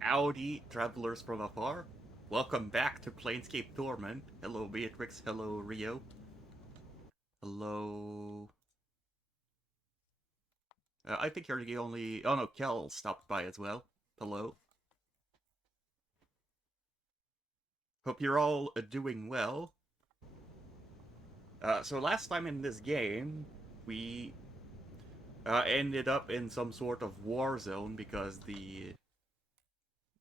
Howdy, travelers from afar. Welcome back to Planescape Torment. Hello, Beatrix. Hello, Rio. Hello. I think you're the only... Oh no, Kel stopped by as well. Hello. Hope you're all doing well. So last time in this game, we ended up in some sort of war zone because the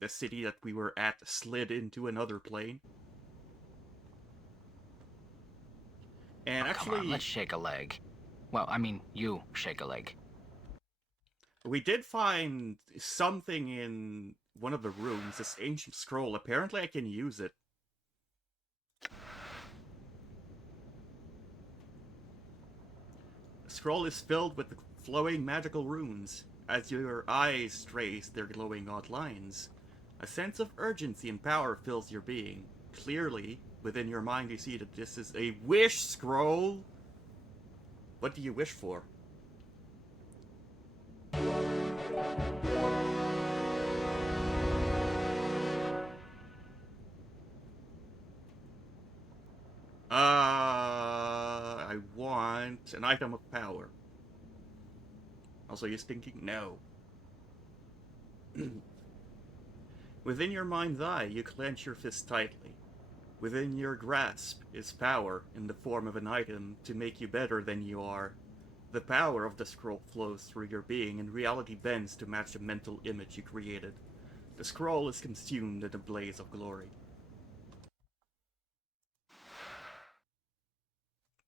city that we were at slid into another plane. And actually, come on, let's shake a leg. Well, I mean, you shake a leg. We did find something in one of the rooms, this ancient scroll. Apparently I can use it. The scroll is filled with flowing magical runes. As your eyes trace their glowing odd lines, a sense of urgency and power fills your being. Clearly, within your mind you see that this is a wish scroll. What do you wish for? I want an item of power. Also, you're thinking no. Within your mind's eye, you clench your fist tightly. Within your grasp is power in the form of an item to make you better than you are. The power of the scroll flows through your being, and reality bends to match the mental image you created. The scroll is consumed in a blaze of glory.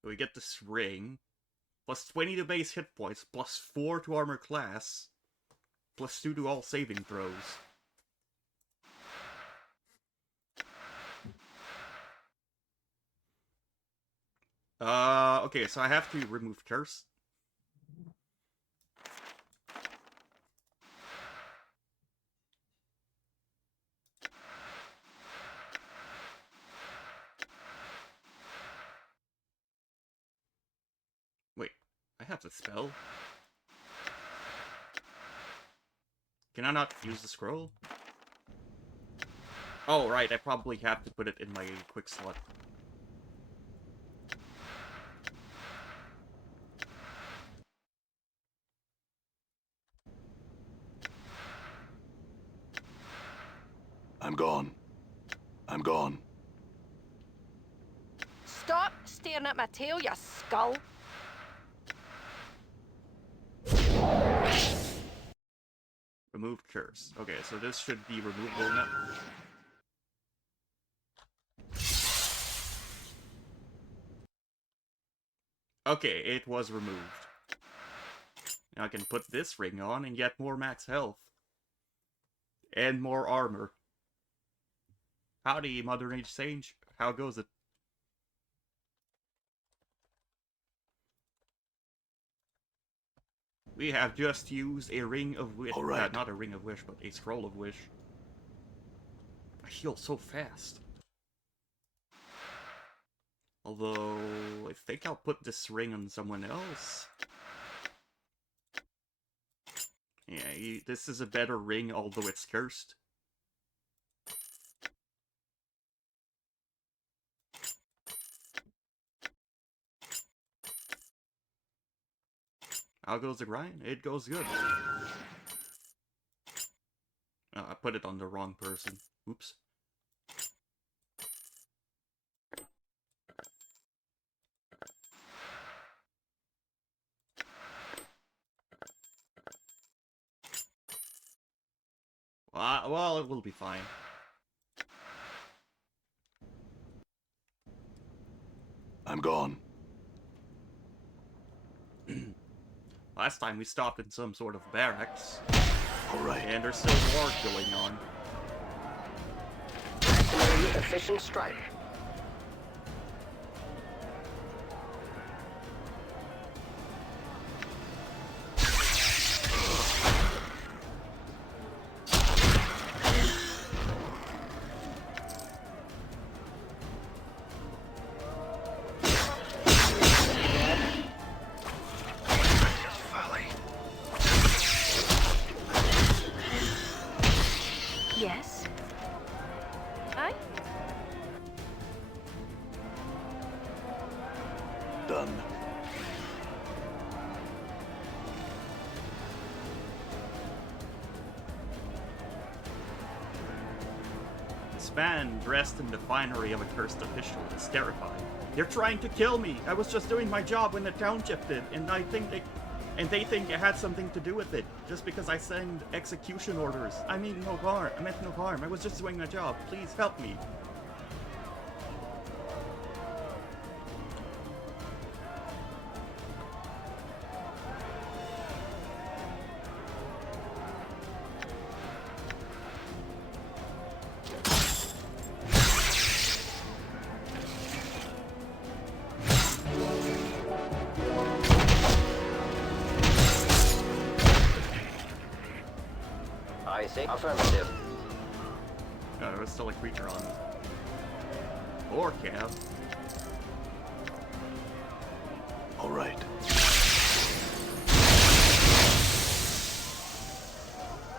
We get this ring. Plus 20 to base hit points, plus 4 to armor class, plus 2 to all saving throws. Okay, so I have to remove curse. Wait, I have the spell. Can I not use the scroll? Oh, right, I probably have to put it in my quick slot. I'm gone. I'm gone. Stop staring at my tail, you skull! Remove curse. Okay, so this should be removable now. Okay, it was removed. Now I can put this ring on and get more max health. And more armor. Howdy, Modern Age Sage. How goes it? We have just used a ring of wish. All right. Not a ring of wish, but a scroll of wish. I heal so fast. Although, I think I'll put this ring on someone else. Yeah, this is a better ring, although it's cursed. How goes the grind? It goes good. Oh, I put it on the wrong person. Oops. Well, it will be fine. I'm gone. Last time we stopped in some sort of barracks. All right. And there's still war going on. Activating efficient strike. Folly. Done. This man, dressed in the finery of a cursed official, is terrified. They're trying to kill me! I was just doing my job when the township did, and they think it had something to do with it, just because I send execution orders. I mean no harm. I meant no harm. I was just doing my job. Please help me. I think affirmative. Oh, there was still a creature on me. Or Cav. All right.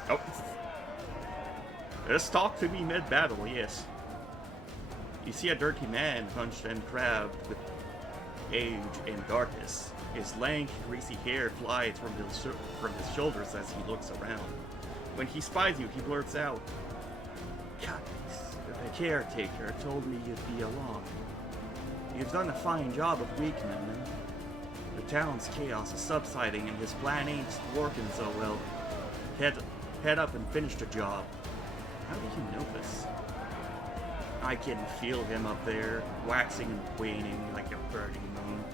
Oh. Just talk to me mid-battle, yes. You see a dirty man hunched and crabbed with age and darkness. His lank, greasy hair flies from his shoulders as he looks around. When he spies you, he blurts out, "Guys, the caretaker told me you'd be along. You've done a fine job of weakening them. The town's chaos is subsiding and his plan ain't working so well. Head up and finish the job." How do you know this? I can feel him up there, waxing and waning like a burning moon.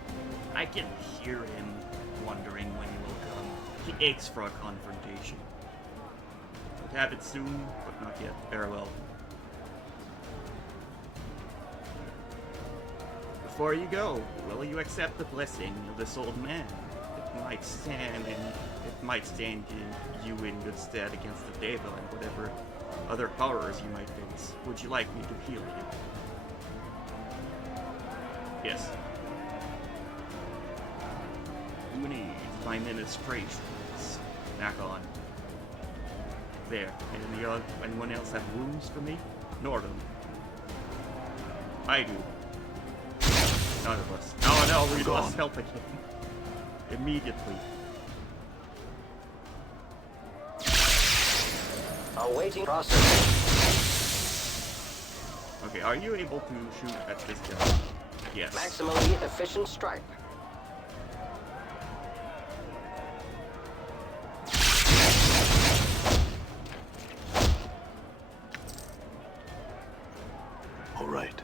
I can hear him wondering when he will come. He aches for a confrontation. We'll have it soon, but not yet. Farewell. Before you go, will you accept the blessing of this old man? It might stand you in good stead against the devil and whatever other horrors you might face. Would you like me to heal you? Yes. Who needs my ministrations? Back on. There. Anyone else have wounds for me? Nordum. I do. None of us. Oh no, we lost health again. Immediately. Awaiting processing. Okay, are you able to shoot at this guy? Yes. Maximally efficient strike. All right.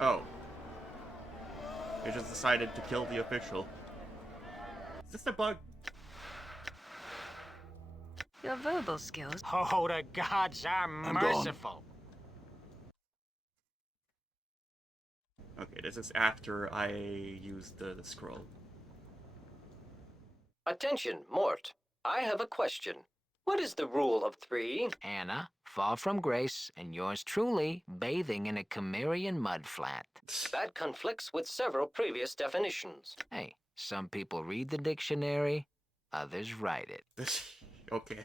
Oh. They just decided to kill the official. Is this a bug? Your verbal skills. Oh, the gods are gone. merciful. Okay, this is after I used the scroll. Attention, Mort. I have a question. What is the rule of 3? Anna, fall from grace, and yours truly, bathing in a Cimmerian mudflat. That conflicts with several previous definitions. Hey, some people read the dictionary, others write it. Okay.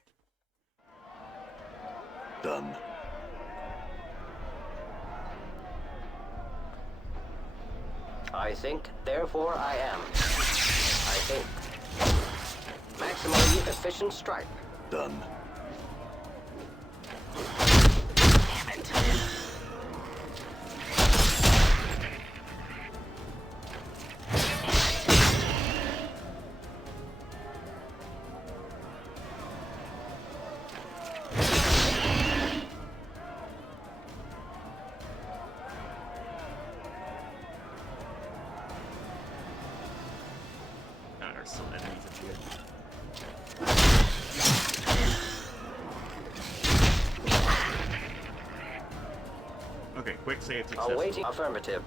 Done. I think, therefore I am. I think. Maximally efficient strike. Done. Damn it. Now there's some enemies up here. Okay, quick save successful. Awaiting affirmative.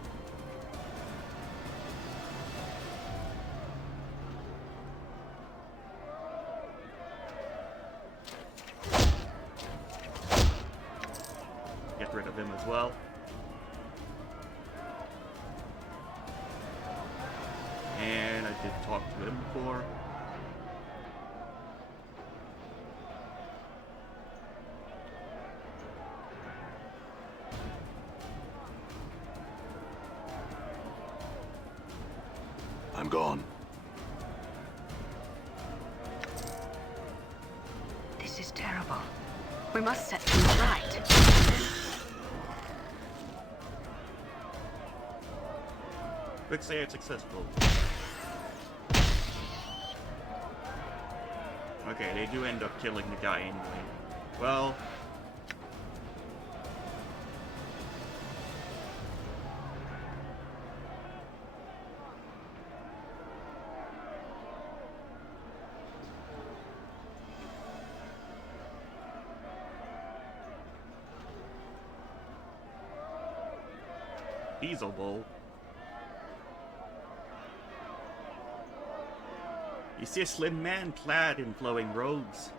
Get rid of him as well. And I did talk to him before. gone. This is terrible. We must set things right. Quick save successful. Okay, they do end up killing the guy anyway. Well... feasible. You see a slim man clad in flowing robes.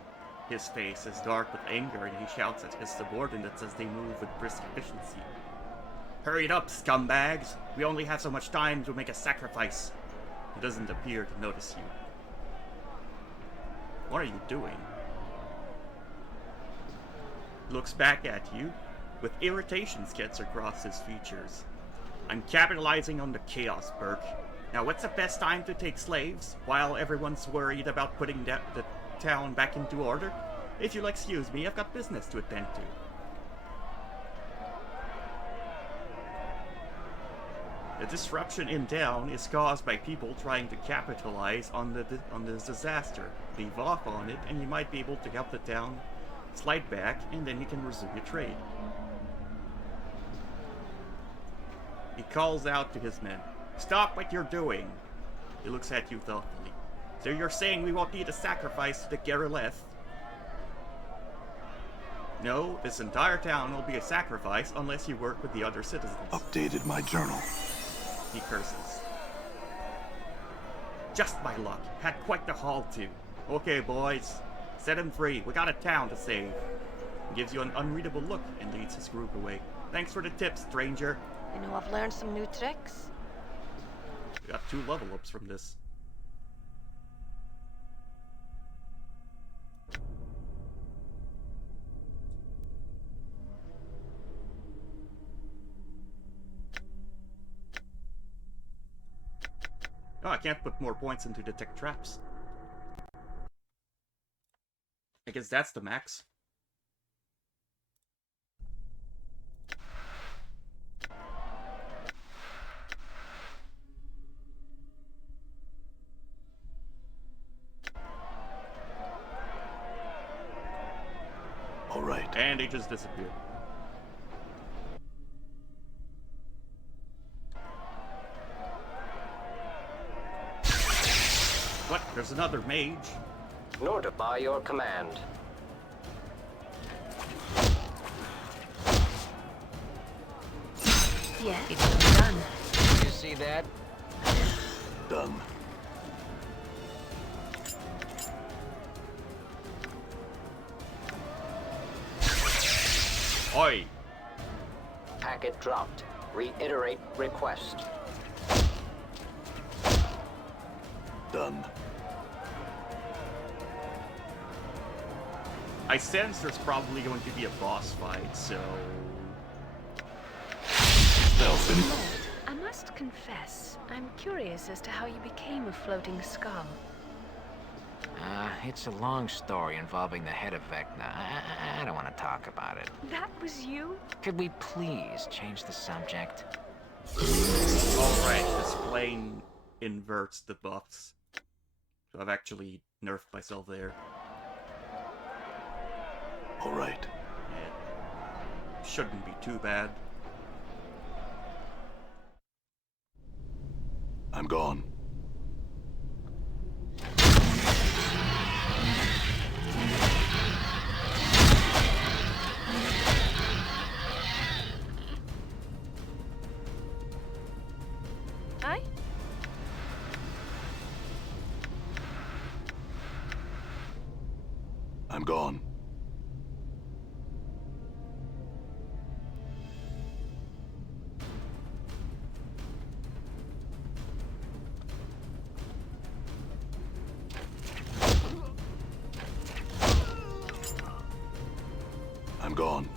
His face is dark with anger, and he shouts at his subordinates as they move with brisk efficiency. Hurry it up, scumbags! We only have so much time to make a sacrifice. He doesn't appear to notice you. What are you doing? He looks back at you, with irritation sketched across his features. I'm capitalizing on the chaos, Burke. Now what's the best time to take slaves, while everyone's worried about putting the town back into order? If you'll excuse me, I've got business to attend to. The disruption in town is caused by people trying to capitalize on the disaster. Leave off on it, and you might be able to help the town slide back, and then you can resume your trade. He calls out to his men. Stop what you're doing! He looks at you thoughtfully. So you're saying we won't need a sacrifice to the Geroleth? No, this entire town will be a sacrifice unless you work with the other citizens. Updated my journal. He curses. Just my luck. Had quite the haul too. Okay, boys. Set him free. We got a town to save. He gives you an unreadable look and leads his group away. Thanks for the tip, stranger. You know, I've learned some new tricks. We got 2 level ups from this. Oh, I can't put more points into detect traps. I guess that's the max. All right. And they just disappeared. What? There's another mage? Nor to by your command. Yeah, it's done. You see that? Done. Oi! Packet dropped. Reiterate request. Done. I sense there's probably going to be a boss fight, so... Nelson. Lord, I must confess, I'm curious as to how you became a floating skull. It's a long story involving the head of Vecna. I don't want to talk about it. That was you? Could we please change the subject? Alright, this plane inverts the buffs. So I've actually nerfed myself there. All right. It shouldn't be too bad. I'm gone. Aye? I'm gone. I'm gone.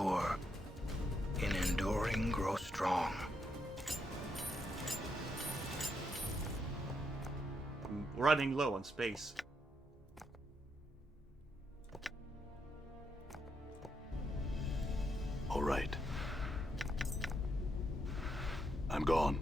endure. In enduring, grow strong. I'm running low on space. All right. I'm gone.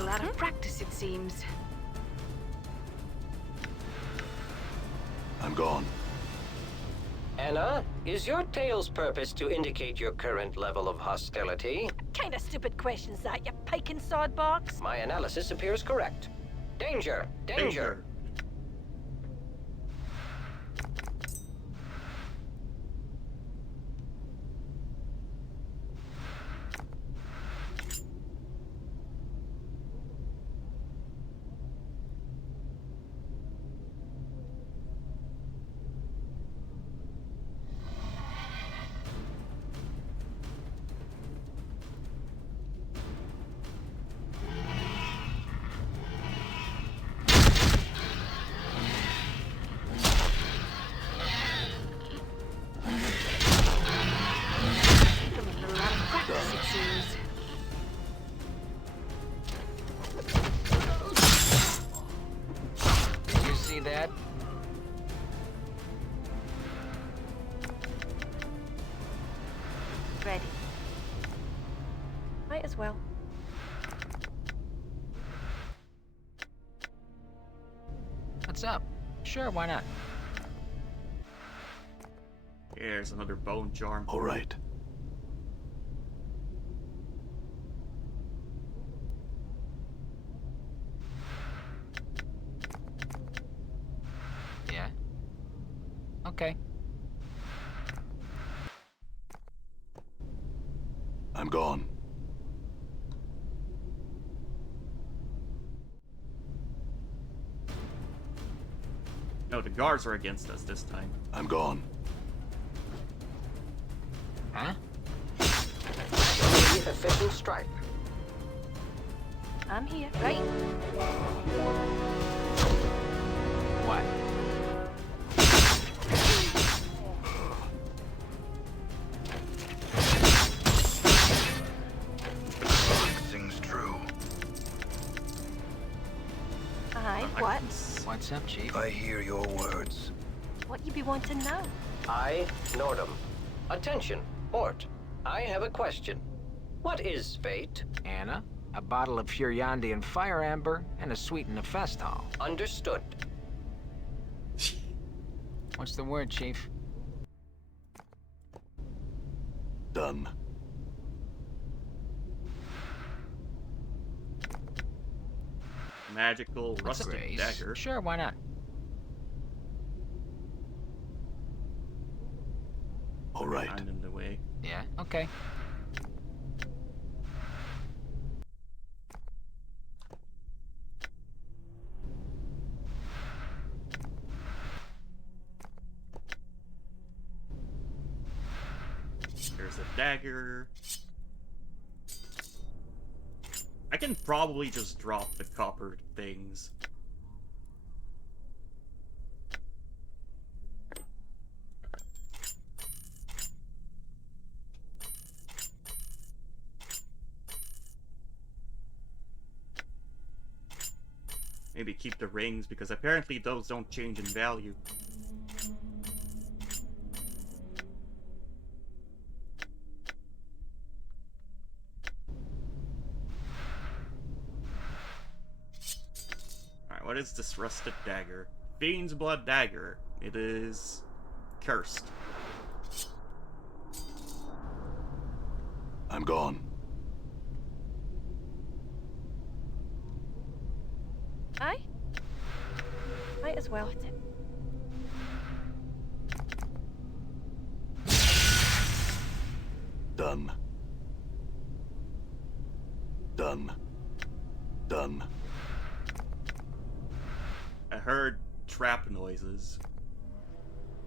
A lot of practice, it seems. I'm gone. Anna, is your tale's purpose to indicate your current level of hostility? Kind of stupid questions that, you piking sodbox? My analysis appears correct. Danger! Danger! A lot of practice, it seems. Did you see that? Ready. Might as well. What's up? Sure, why not? Here's another bone charm. All right. Yeah. Okay. I'm gone. No, the guards are against us this time. I'm gone. Huh? The official strike. I'm here. Right. What? Sings true. Aye, what? What's up, Chief? I hear your words. What you be wanting now? I, Nordum. Attention, Port. I have a question. What is fate? Anna, a bottle of Furiandian fire amber, and a sweetened Nefestal. Understood. What's the word, Chief? Done. Magical What's rusted Grace? dagger. Sure, why not? All right. I'm in the way. Yeah, okay. There's a dagger. I can probably just drop the copper things. Maybe keep the rings, because apparently those don't change in value. Alright, what is this rusted dagger? Fiend's Blood Dagger. It is cursed. I'm gone. Aye. Might as well. Done. Done. Done. I heard trap noises,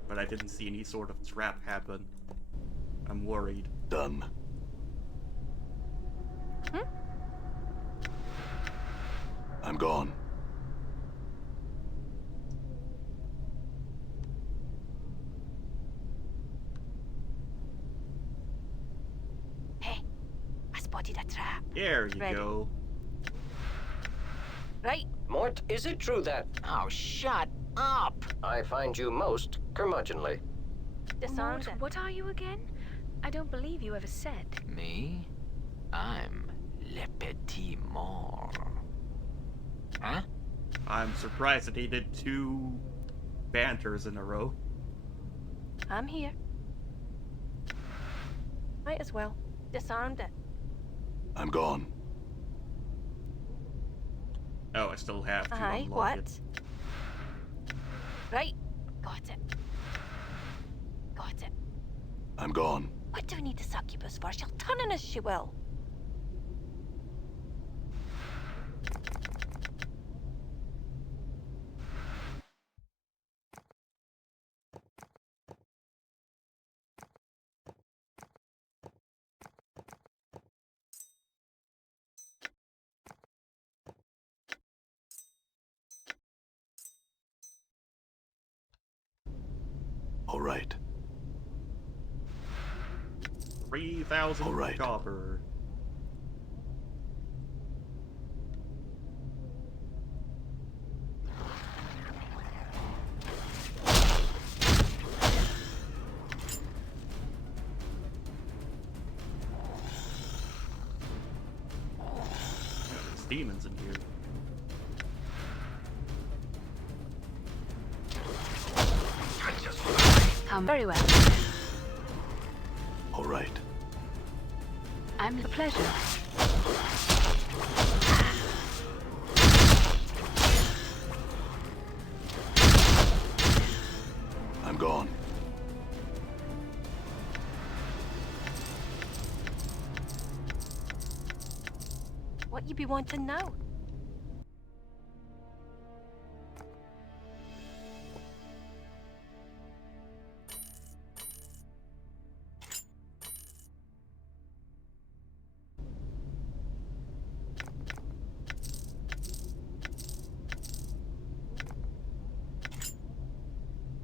but I didn't see any sort of trap happen. I'm worried. Done. I'm gone. Hey, I spotted a trap. There you Ready. go. Right, Mort, is it true that Oh, shut up! I find you most curmudgeonly? disarmed Mort, it. what are you again? I don't believe you ever said. Me? I'm Le Petit Mort. Huh? I'm surprised that he did 2 banters in a row. I'm here. Might as well. Disarmed it. I'm gone. Oh, I still have to Aye, unlock what? it. Right, got it. Got it. I'm gone. What do we need the succubus for? She'll turn on us, she will. All right. 3,000 All right. copper. There's demons in here. Very well. All right. I'm a pleasure. I'm gone. What you be wanting now?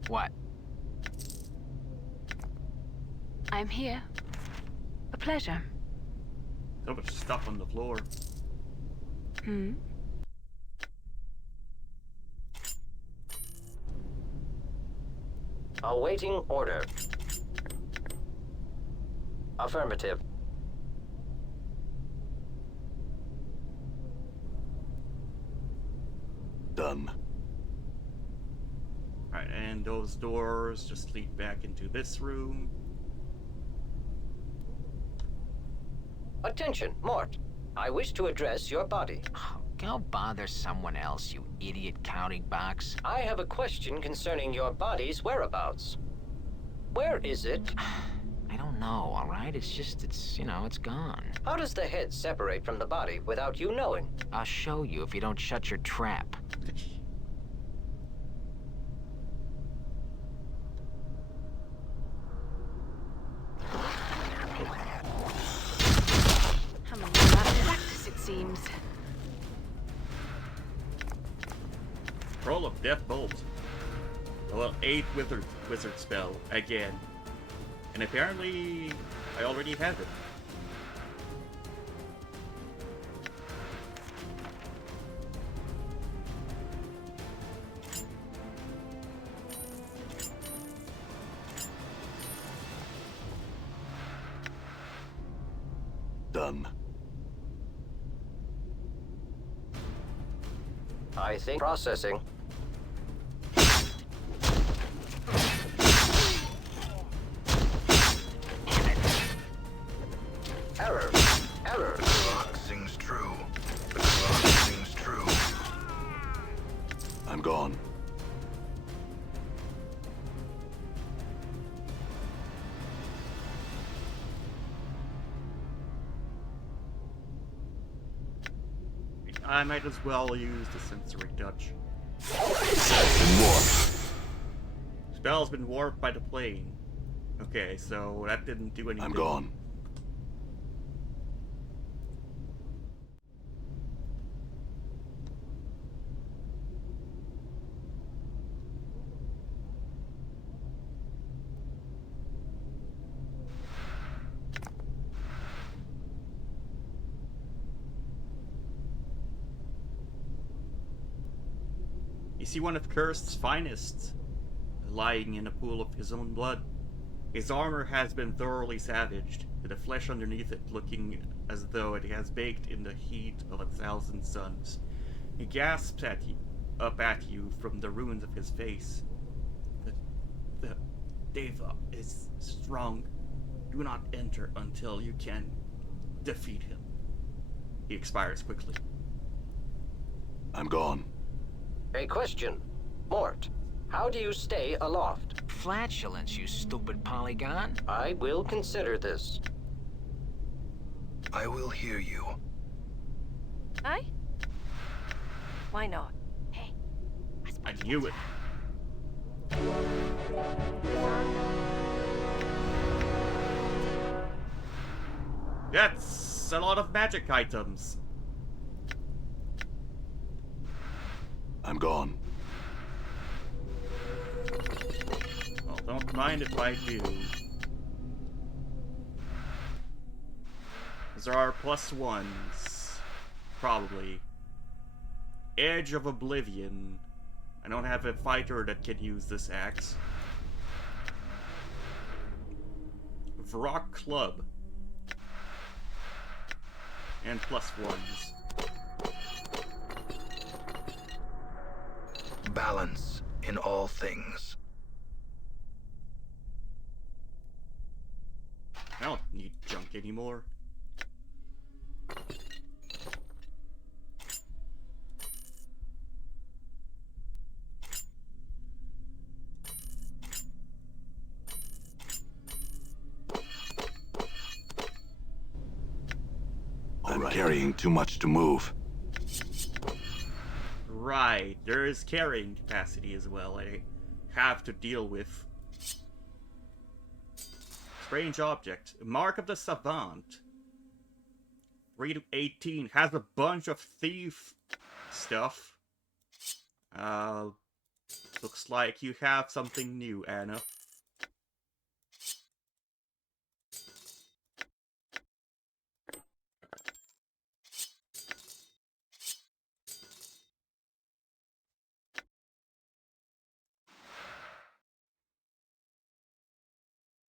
What? I'm here. A pleasure. So much stuff on the floor. Hmm? Awaiting order. Affirmative. Done. Alright, and those doors just lead back into this room. Attention, Mort. I wish to address your body. Oh, go bother someone else, you idiot counting box. I have a question concerning your body's whereabouts. Where is it? I don't know, all right? It's gone. How does the head separate from the body without you knowing? I'll show you if you don't shut your trap. I'm a man out of practice, it seems. Roll of Death Bolt. Well, 8 wizard spell again. And apparently, I already have it. Done. I think processing. Error. Error. The clock sings true. The clock sings true. I'm gone. I might as well use the sensory touch. Been warped. Spell's been warped by the plane. Okay, so that didn't do anything. I'm gone. You see one of Cursed's finest, lying in a pool of his own blood. His armor has been thoroughly savaged, with the flesh underneath it looking as though it has baked in the heat of 1,000 suns. He gasps up at you from the ruins of his face. The Deva is strong. Do not enter until you can defeat him. He expires quickly. I'm gone. A question. Mort, how do you stay aloft? Flatulence, you stupid polygon. I will consider this. I will hear you. I? Why not? Hey. I knew it. That's a lot of magic items. I'm gone. Well, don't mind if I do. 'Cause there are +1s. Probably. Edge of Oblivion. I don't have a fighter that can use this axe. Vrock Club. And +1s. Balance in all things. I don't need junk anymore. I'm carrying too much to move. Right, there is carrying capacity as well I have to deal with. Strange object. Mark of the Savant. 3 to 18. Has a bunch of thief stuff. Looks like you have something new, Anna.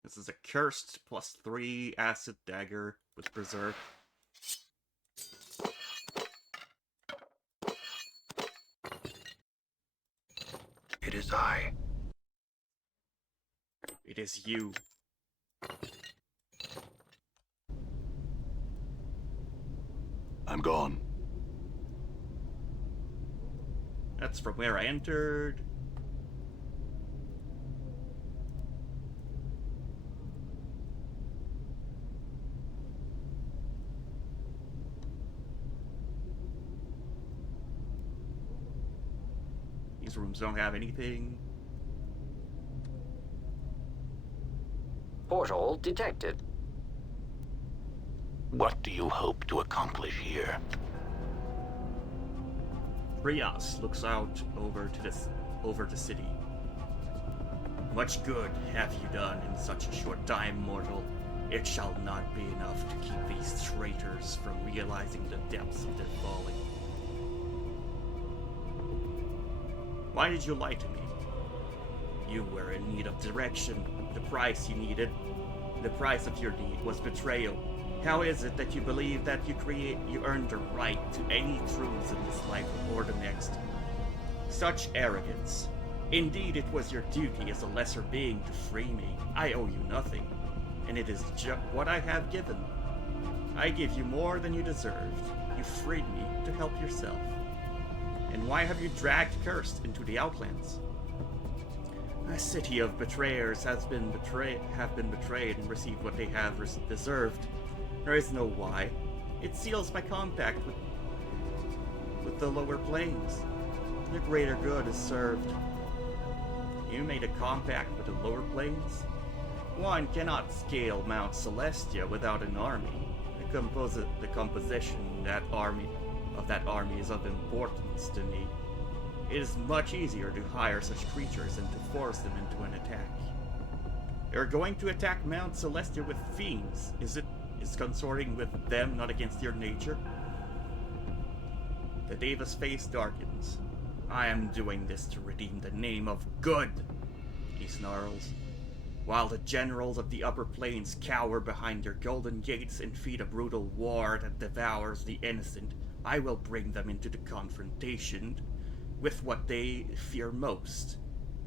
This is a cursed +3 acid dagger with preserve. It is I. It is you. I'm gone. That's from where I entered. These rooms don't have anything. Portal detected. What do you hope to accomplish here? Trias looks out over the city. Much good have you done in such a short time, mortal. It shall not be enough to keep these traitors from realizing the depths of their folly. Why did you lie to me? You were in need of direction. The price you needed, the price of your deed was betrayal. How is it that you believe that you earned the right to any truths in this life or the next? Such arrogance. Indeed, it was your duty as a lesser being to free me. I owe you nothing, and it is just what I have given. I give you more than you deserved. You freed me to help yourself. And why have you dragged Cursed into the Outlands? A city of betrayers have been betrayed and received what they have deserved. There is no why. It seals my compact with with the lower planes. The greater good is served. You made a compact with the lower planes? One cannot scale Mount Celestia without an army. The composition of that army is of importance to me. It is much easier to hire such creatures than to force them into an attack. You're going to attack Mount Celestia with fiends. Is consorting with them not against your nature? The Deva's face darkens. I am doing this to redeem the name of good, he snarls. While the generals of the upper planes cower behind their golden gates and feed a brutal war that devours the innocent, I will bring them into the confrontation with what they fear most.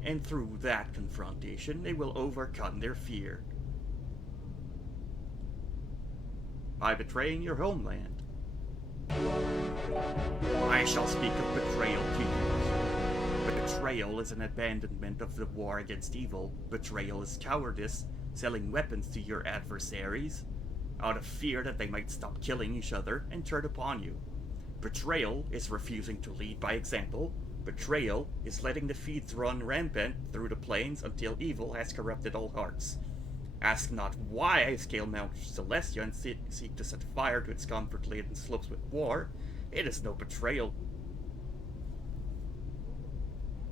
And through that confrontation, they will overcome their fear. By betraying your homeland. I shall speak of betrayal to you. Betrayal is an abandonment of the war against evil. Betrayal is cowardice, selling weapons to your adversaries, out of fear that they might stop killing each other and turn upon you. Betrayal is refusing to lead by example. Betrayal is letting the fiends run rampant through the plains until evil has corrupted all hearts. Ask not why I scale Mount Celestia and seek to set fire to its comfort-laden slopes with war. It is no betrayal.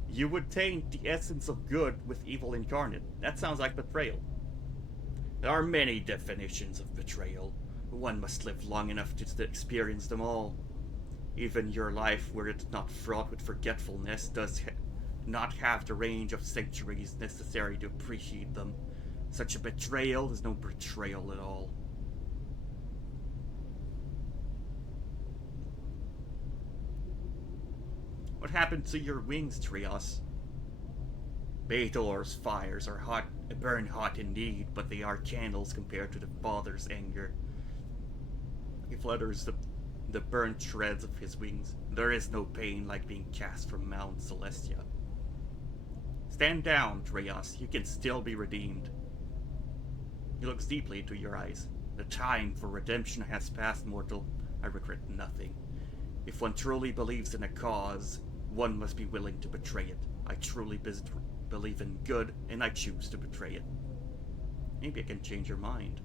You would taint the essence of good with evil incarnate. That sounds like betrayal. There are many definitions of betrayal. One must live long enough to experience them all. Even your life, were it not fraught with forgetfulness, does not have the range of centuries necessary to appreciate them. Such a betrayal is no betrayal at all. What happened to your wings, Trios? Bator's fires are hot, burn hot indeed, but they are candles compared to the Father's anger. He flutters the burnt shreds of his wings. There is no pain like being cast from Mount Celestia. Stand down, Trios. You can still be redeemed. He looks deeply into your eyes. The time for redemption has passed, mortal. I regret nothing. If one truly believes in a cause, one must be willing to betray it. I truly believe in good, and I choose to betray it. Maybe I can change your mind.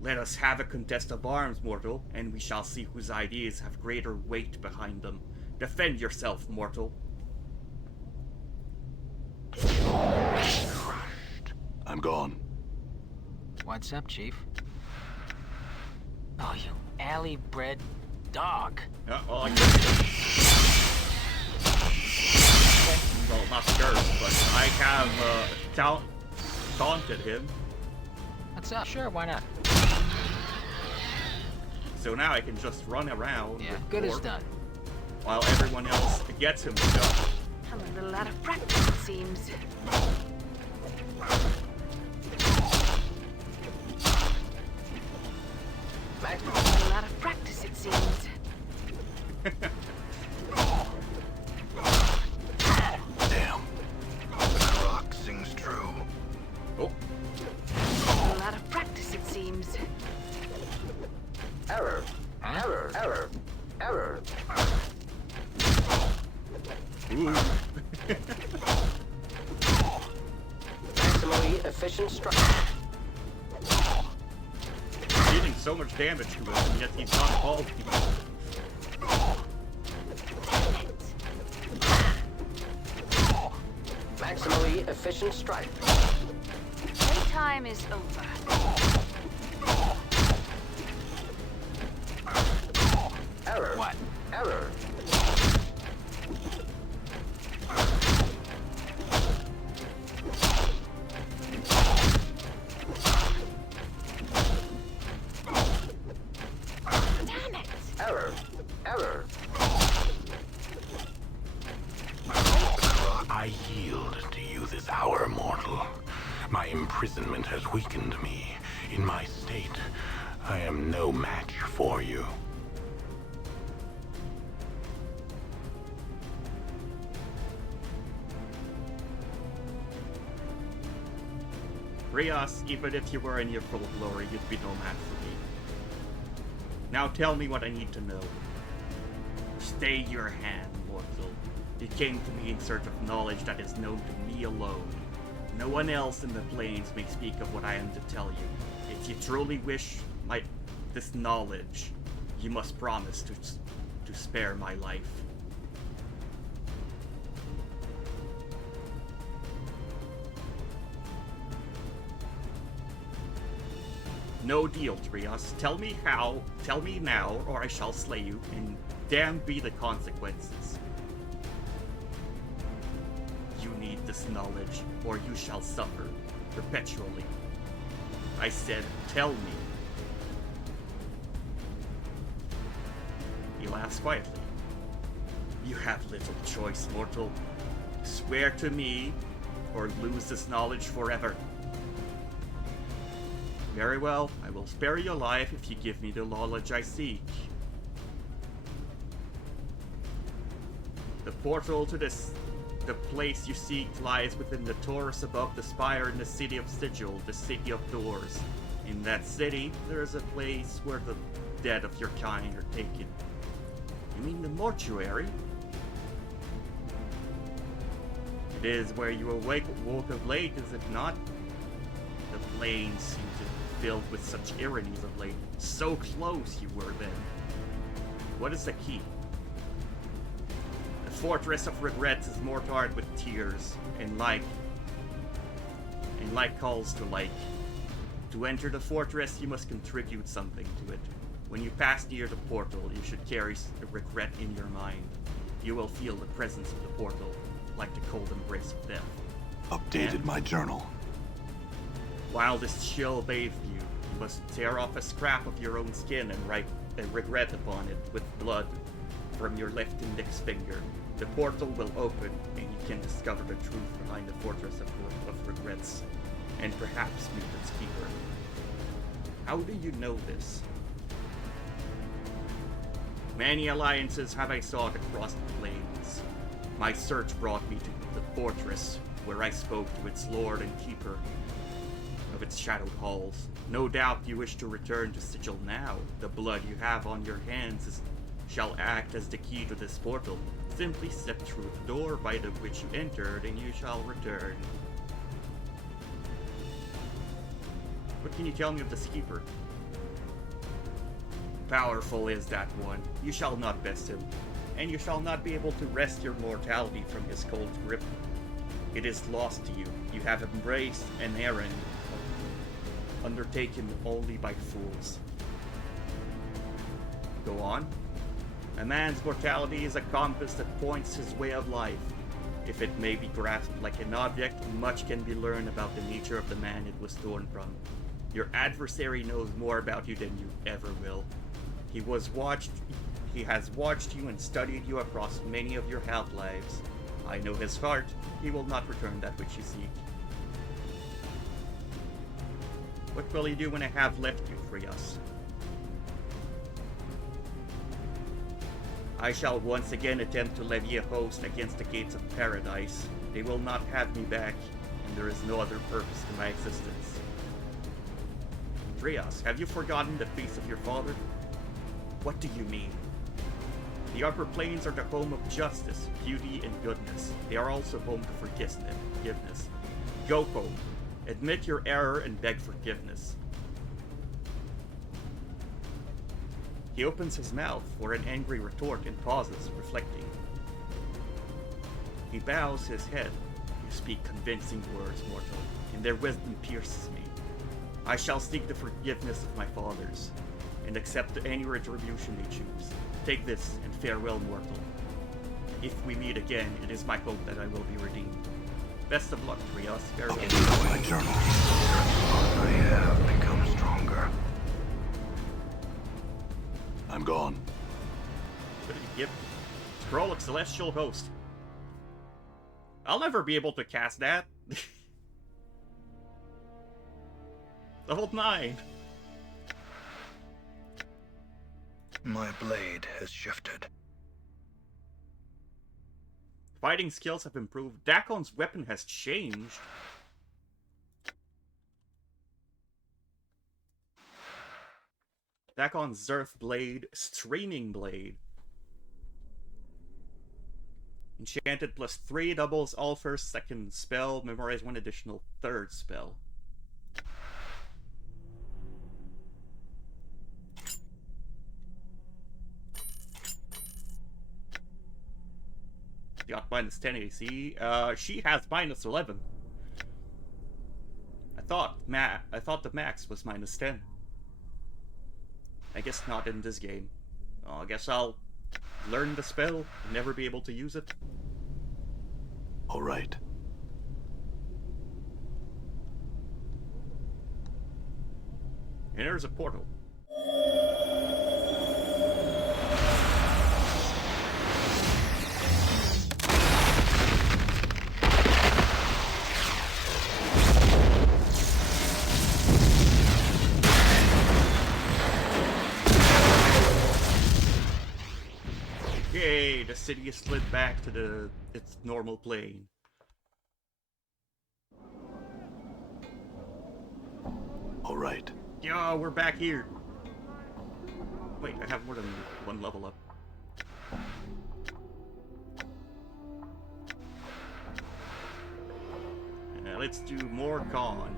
Let us have a contest of arms, mortal, and we shall see whose ideas have greater weight behind them. Defend yourself, mortal. I'm gone. What's up, Chief? Oh, you alley-bred dog. Well, I well, not cursed, but I have taunted him. What's up? Sure, why not? So now I can just run around. Yeah, with good as Orc done. while everyone else gets him stuff. I'm a little out of practice, it seems. Max, A little out of practice, it seems. Damn. The rock sings true. Oh, A little out of practice, it seems. error, Huh? error, error, error. ooh. Maximally efficient strike. Dealing so much damage to him, and yet he's not falling. Maximally efficient strike. Playtime is over. Error. What? Error. Damn it! Error. Error. I yield to you this hour, mortal. My imprisonment has weakened me. In my state, I am no match for you. Rios, even if you were in your full glory, you'd be no match for me. Now tell me what I need to know. Stay your hand, mortal. You came to me in search of knowledge that is known to me alone. No one else in the plains may speak of what I am to tell you. If you truly wish this knowledge, you must promise to spare my life. No deal, Trios. Tell me how, tell me now, or I shall slay you, and damned be the consequences. You need this knowledge, or you shall suffer, perpetually. I said, tell me. He laughs quietly. You have little choice, mortal. Swear to me, or lose this knowledge forever. Very well, I will spare your life if you give me the knowledge I seek. The portal to the place you seek lies within the torus above the spire in the city of Sigil, the city of doors. In that city, there is a place where the dead of your kind are taken. You mean the mortuary? It is where you woke of late, is it not? The plains seem to be filled with such ironies of late. So close you were then. What is the key? The fortress of regrets is mortared with tears, and like calls to like. To enter the fortress, you must contribute something to it. When you pass near the portal, you should carry regret in your mind. You will feel the presence of the portal, like the cold embrace of death. Updated my journal. While this chill bathed you, you must tear off a scrap of your own skin and write a regret upon it with blood from your left index finger. The portal will open, and you can discover the truth behind the fortress of regrets, and perhaps meet its keeper. How do you know this? Many alliances have I sought across the plains. My search brought me to the fortress, where I spoke to its lord and keeper of its shadowed halls. No doubt you wish to return to Sigil now. The blood you have on your hands shall act as the key to this portal. Simply step through the door by which you entered, and you shall return. What can you tell me of this keeper? Powerful is that one. You shall not best him, and you shall not be able to wrest your mortality from his cold grip. It is lost to you. You have embraced an errand undertaken only by fools. Go on. A man's mortality is a compass that points his way of life. If it may be grasped like an object, much can be learned about the nature of the man it was torn from. Your adversary knows more about you than you ever will. He has watched you and studied you across many of your half-lives. I know his heart. He will not return that which you seek. What will you do when I have left you, Trios? I shall once again attempt to levy a host against the gates of paradise. They will not have me back, and there is no other purpose to my existence. Trios, have you forgotten the face of your father? What do you mean? The upper planes are the home of justice, beauty, and goodness. They are also home to forgiveness. Go home. Admit your error and beg forgiveness. He opens his mouth for an angry retort and pauses, reflecting. He bows his head. You speak convincing words, mortal, and their wisdom pierces me. I shall seek the forgiveness of my fathers, and accept any retribution they choose. Take this, and farewell, mortal. If we meet again, it is my hope that I will be redeemed. Best of luck, Trios. Farewell. My journal. I have become stronger. I'm gone. What did he give? Scroll of Celestial Host. I'll never be able to cast that. Level 9. My blade has shifted. Fighting skills have improved. Dakon's weapon has changed. Dakon's Zerth blade, streaming blade. Enchanted plus 3 doubles all first, second spell. Memorize 1 additional third spell. Got minus 10 AC. She has minus 11. I thought the max was minus 10. I guess not in this game. Oh, I guess I'll learn the spell and never be able to use it. All right. And there's a portal. Yay, the city is slid back to its normal plane. All right. Yo, we're back here. Wait, I have more than 1 level up. Let's do more con.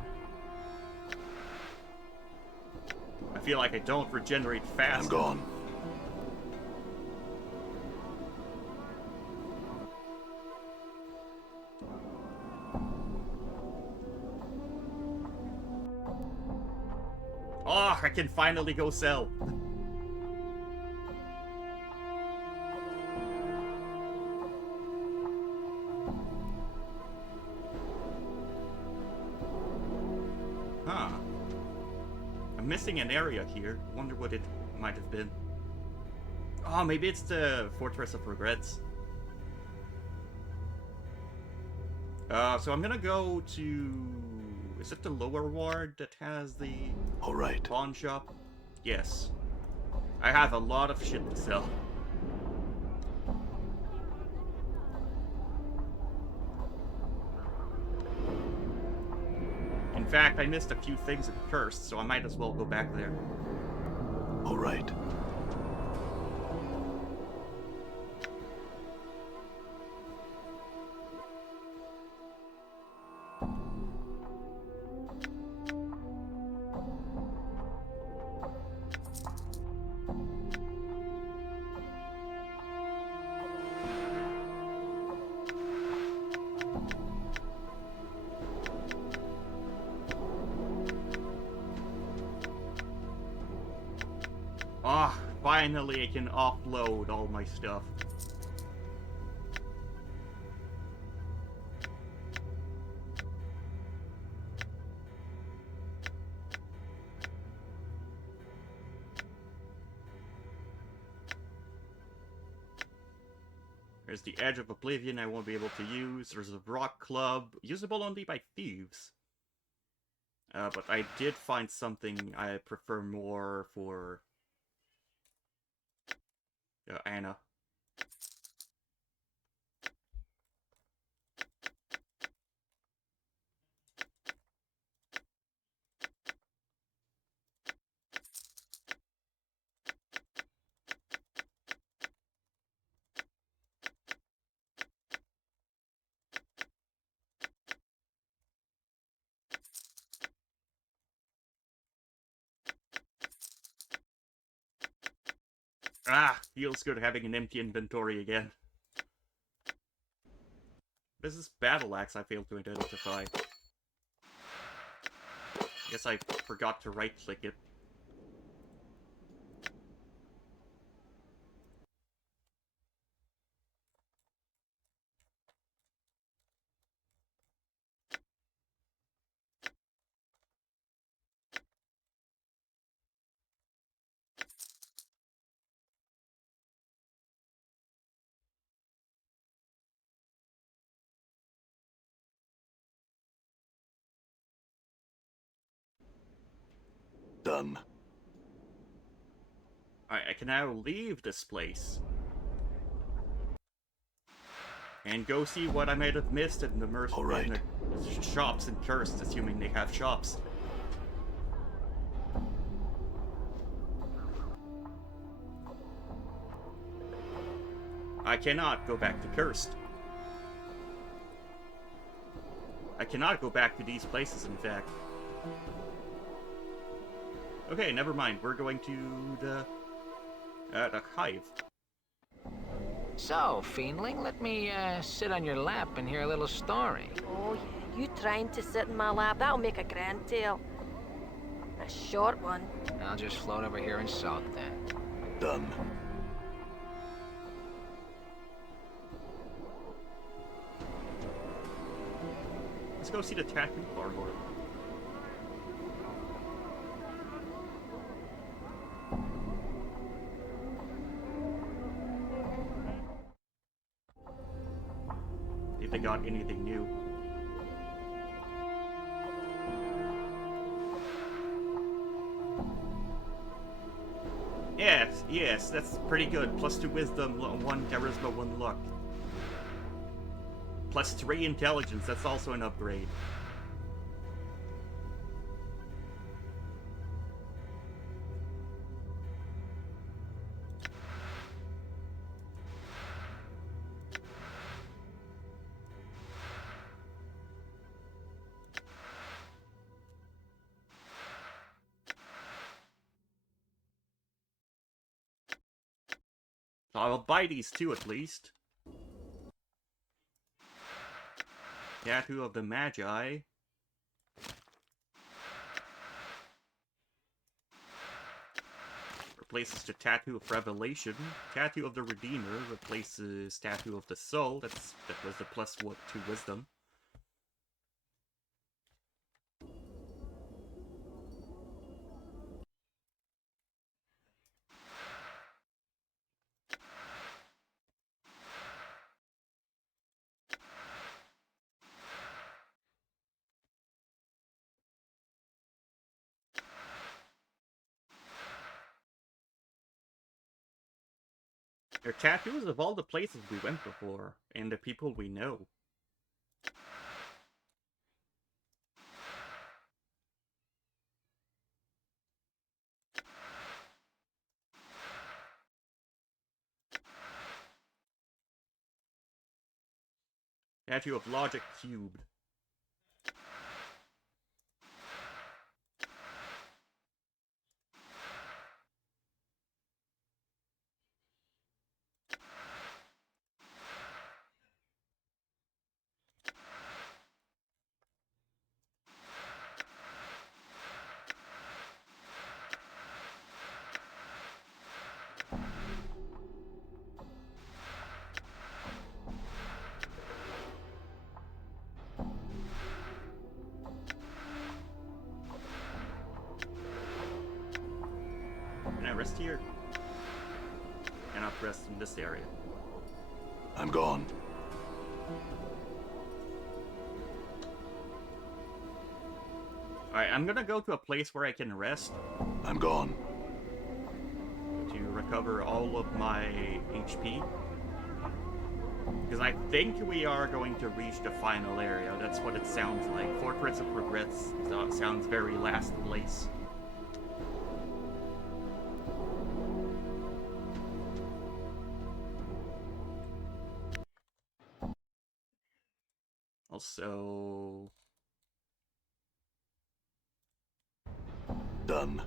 I feel like I don't regenerate fast. I'm gone. Oh, I can finally go sell. Huh. I'm missing an area here. Wonder what it might have been. Oh, maybe it's the Fortress of Regrets. So I'm gonna go to... Is it the lower ward that has the All right. pawn shop? Yes. I have a lot of shit to sell. In fact, I missed a few things in Cursed, so I might as well go back there. All right. Ah, finally I can offload all my stuff. There's the Edge of Oblivion I won't be able to use. There's a Rock Club, usable only by thieves. But I did find something I prefer more for... Anna. Ah, feels good having an empty inventory again. This is Battle Axe I failed to identify. Guess I forgot to right-click it. Done. I can now leave this place. And go see what I might have missed in the All right. in the shops in Cursed, assuming they have shops. I cannot go back to Cursed. I cannot go back to these places, in fact. Okay, never mind. We're going to the hive. So, Fiendling, let me sit on your lap and hear a little story. Oh, yeah, you trying to sit in my lap, that'll make a grand tale. A short one. I'll just float over here and sulk then. Done. Let's go see the tattoo parlor. If they got anything new. Yes, that's pretty good. +2 wisdom, 1 charisma, 1 luck. +3 intelligence, that's also an upgrade. So I'll buy these two at least. Tattoo of the Magi. Replaces the Tattoo of Revelation. Tattoo of the Redeemer replaces Tattoo of the Soul. That was the +2 wisdom. They're tattoos of all the places we went before, and the people we know. Tattoo of Logic Cubed. Can I rest here? Cannot rest in this area. I'm gone. Alright, I'm gonna go to a place where I can rest I'm gone. to recover all of my HP. Because I think we are going to reach the final area. That's what it sounds like. Fortress of Regrets sounds very last place. Also... Done.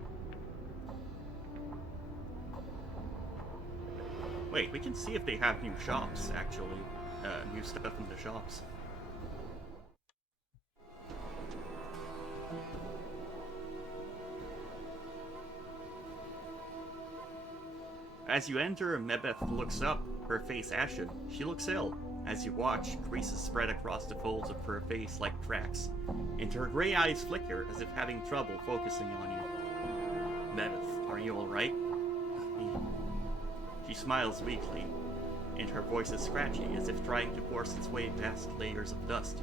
Wait, we can see if they have new shops, actually. New stuff in the shops. As you enter, Mebeth looks up, her face ashen. She looks ill. As you watch, creases spread across the folds of her face like cracks, and her gray eyes flicker as if having trouble focusing on you. Mebeth, are you alright? She smiles weakly, and her voice is scratchy, as if trying to force its way past layers of dust.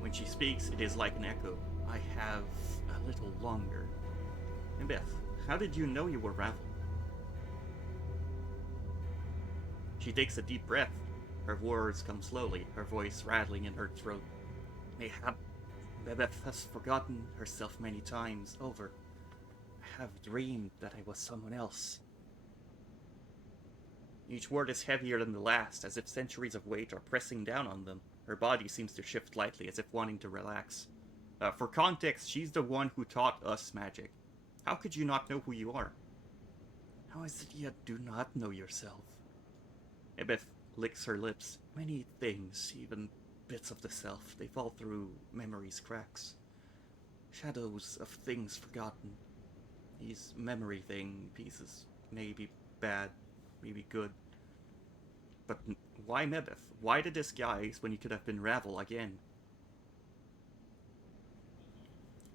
When she speaks, it is like an echo. I have a little longer. Mebeth, how did you know you were Ravel? She takes a deep breath. Her words come slowly, her voice rattling in her throat. Mayhap Mebeth has forgotten herself many times over. I have dreamed that I was someone else. Each word is heavier than the last, as if centuries of weight are pressing down on them. Her body seems to shift lightly, as if wanting to relax. For context, she's the one who taught us magic. How could you not know who you are? How is it you do not know yourself? Ebeth licks her lips. Many things, even bits of the self, they fall through memory's cracks. Shadows of things forgotten. These memory thing pieces may be bad, maybe good. But why Mebeth? Why the disguise when you could have been Ravel again?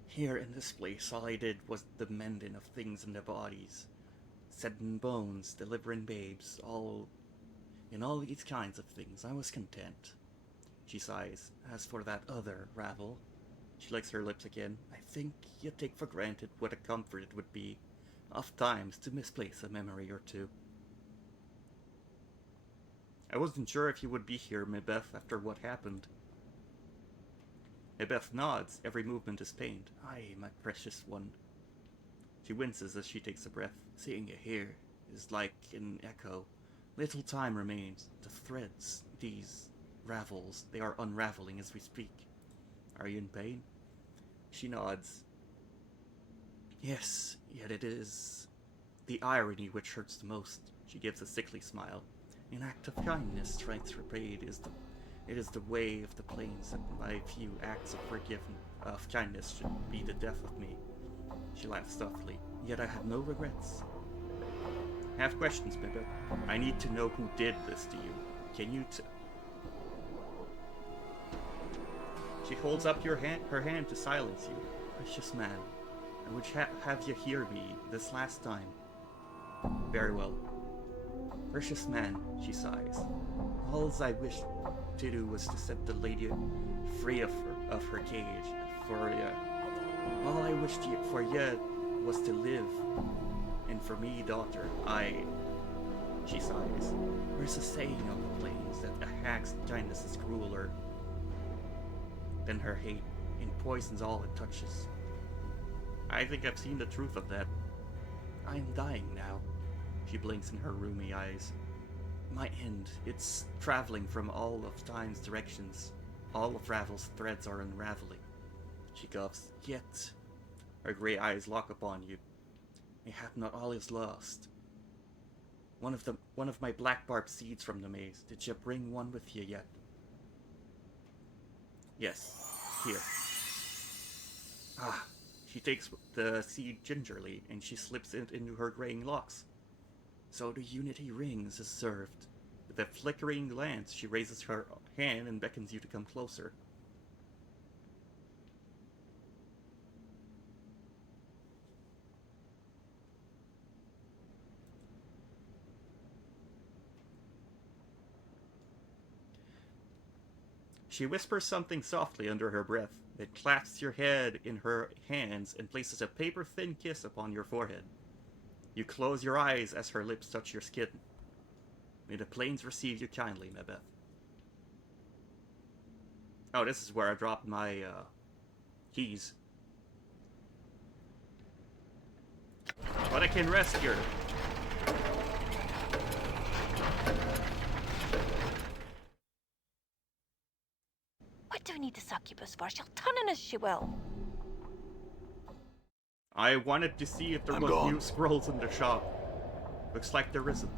Here in this place, all I did was the mending of things in their bodies. Setting bones, delivering babes, in all these kinds of things, I was content. She sighs. As for that other Ravel, she licks her lips again. I think you take for granted what a comfort it would be, oft times, to misplace a memory or two. I wasn't sure if you would be here, Mebeth, after what happened. Mebeth nods. Every movement is pained. Aye, my precious one. She winces as she takes a breath. Seeing you here is like an echo. Little time remains. The threads, these ravels, they are unraveling as we speak. Are you in pain? She nods. Yes, yet it is the irony which hurts the most. She gives a sickly smile. An act of kindness, thrice repaid, it is the way of the plains that my few acts of kindness should be the death of me. She laughs softly. Yet I have no regrets. I have questions, Mibba. I need to know who did this to you. Can you She holds up her hand to silence you. Precious man, I would have you hear me this last time. Very well. Precious man, she sighs. All I wished to do was to set the lady free of her cage. All I wished for you was to live. And for me, daughter, she sighs. There's a saying on the plains that a hag's kindness is crueler than her hate, and poisons all it touches. I think I've seen the truth of that. I am dying now. She blinks in her rheumy eyes. My end, it's traveling from all of time's directions. All of Ravel's threads are unraveling. She coughs. Yet, her grey eyes lock upon you. Mayhap not all is lost. One of my black barb seeds from the maze. Did you bring one with you yet? Yes, here. Ah, she takes the seed gingerly, and she slips it into her graying locks. So the unity rings is served. With a flickering glance, she raises her hand and beckons you to come closer. She whispers something softly under her breath, then clasps your head in her hands and places a paper-thin kiss upon your forehead. You close your eyes as her lips touch your skin. May the plains receive you kindly, Mebeth. Oh, this is where I dropped my, keys. But I can rest here. What do we need the succubus for? She'll turn on us, she will. I wanted to see if there was new scrolls in the shop. Looks like there isn't.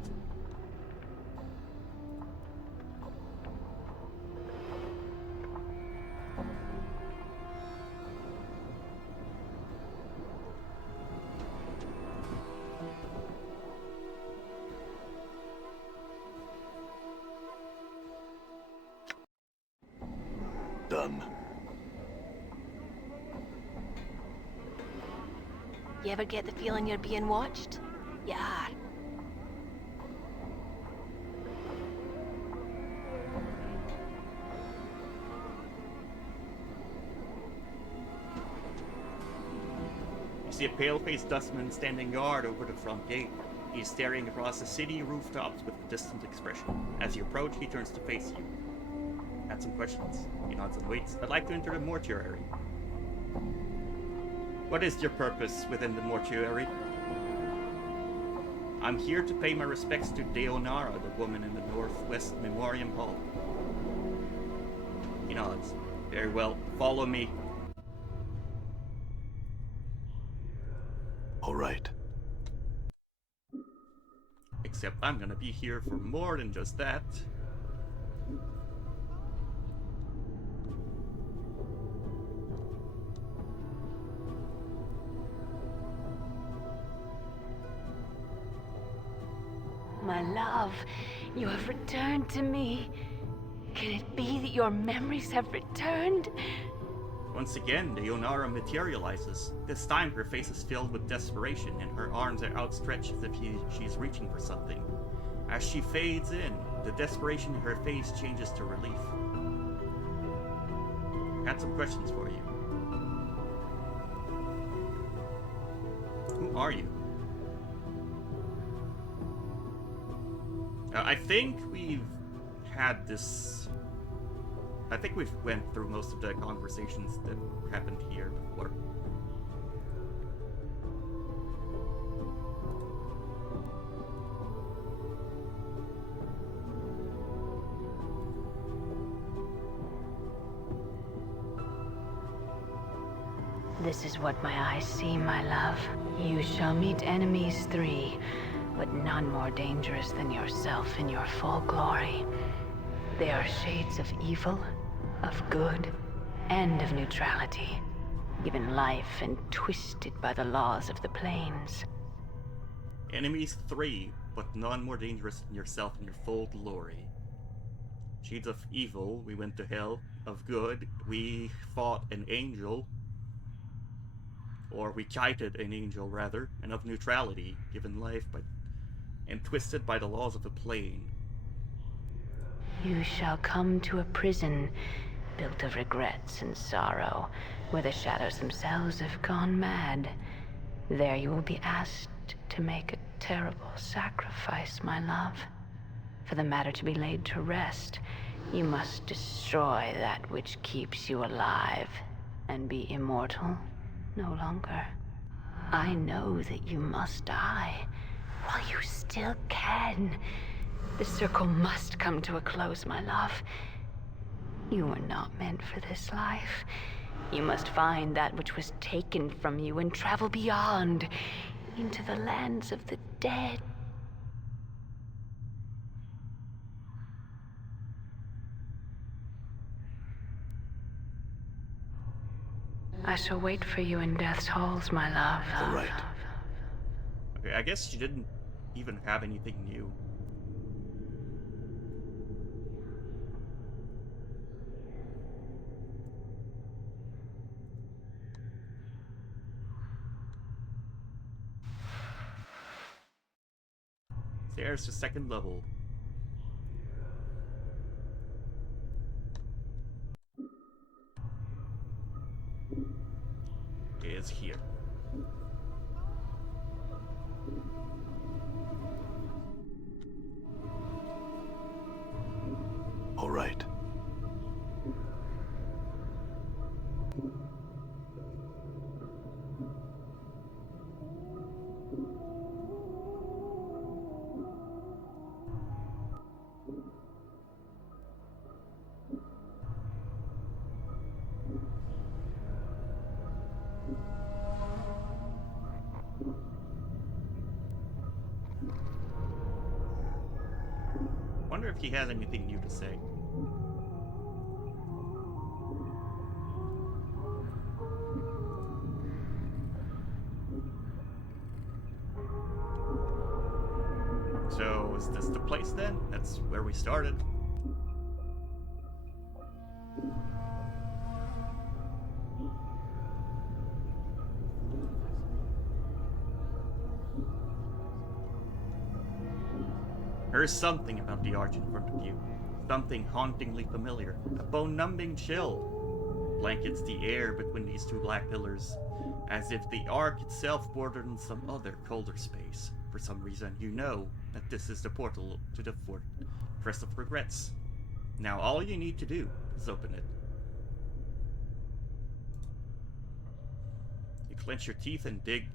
Done. You ever get the feeling you're being watched? You are. You see a pale-faced dustman standing guard over the front gate. He's staring across the city rooftops with a distant expression. As you approach, he turns to face you. Had some questions. He nods and waits. I'd like to enter the mortuary. What is your purpose within the mortuary? I'm here to pay my respects to Deonara, the woman in the Northwest Memoriam Hall. He nods. Very well. Follow me. All right. Except I'm gonna be here for more than just that. My love, you have returned to me. Can it be that your memories have returned? Once again, the Yonara materializes. This time, her face is filled with desperation, and her arms are outstretched as if she's reaching for something. As she fades in, the desperation in her face changes to relief. I had some questions for you. Who are you? I think we've had this... I think we've went through most of the conversations that happened here before. This is what my eyes see, my love. You shall meet enemies 3, but none more dangerous than yourself in your full glory. They are shades of evil, of good, and of neutrality, given life and twisted by the laws of the plains. Enemies 3, but none more dangerous than yourself in your full glory. Shades of evil, we went to hell. Of good, we fought an angel. Or we kited an angel, rather. And of neutrality, given life and twisted by the laws of the plane. You shall come to a prison built of regrets and sorrow, where the shadows themselves have gone mad. There you will be asked to make a terrible sacrifice, my love. For the matter to be laid to rest, you must destroy that which keeps you alive, and be immortal no longer. I know that you must die, while you still can. The circle must come to a close, my love. You were not meant for this life. You must find that which was taken from you and travel beyond, into the lands of the dead. I shall wait for you in death's halls, my love. All right. Okay, I guess she didn't even have anything new. There's the second level. Is here. All right. Wonder if he has anything new to say. So, is this the place then? That's where we started. There's something about the arch in front of you. Something hauntingly familiar. A bone-numbing chill blankets the air between these two black pillars, as if the arc itself bordered on some other colder space. For some reason, you know that this is the portal to the Fortress of Regrets. Now all you need to do is open it. You clench your teeth and dig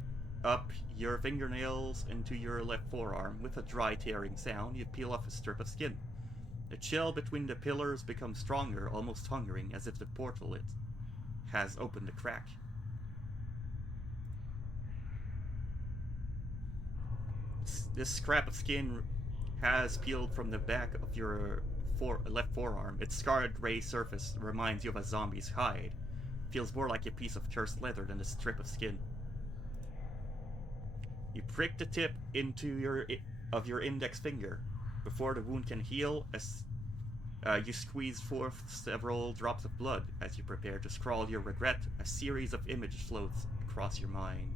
up your fingernails into your left forearm. With a dry tearing sound, you peel off a strip of skin. The chill between the pillars becomes stronger, almost hungering, as if the portal it has opened a crack. This scrap of skin has peeled from the back of your left forearm. Its scarred gray surface reminds you of a zombie's hide. Feels more like a piece of cursed leather than a strip of skin. You prick the tip of your index finger. Before the wound can heal, you squeeze forth several drops of blood. As you prepare to scrawl your regret, a series of images floats across your mind.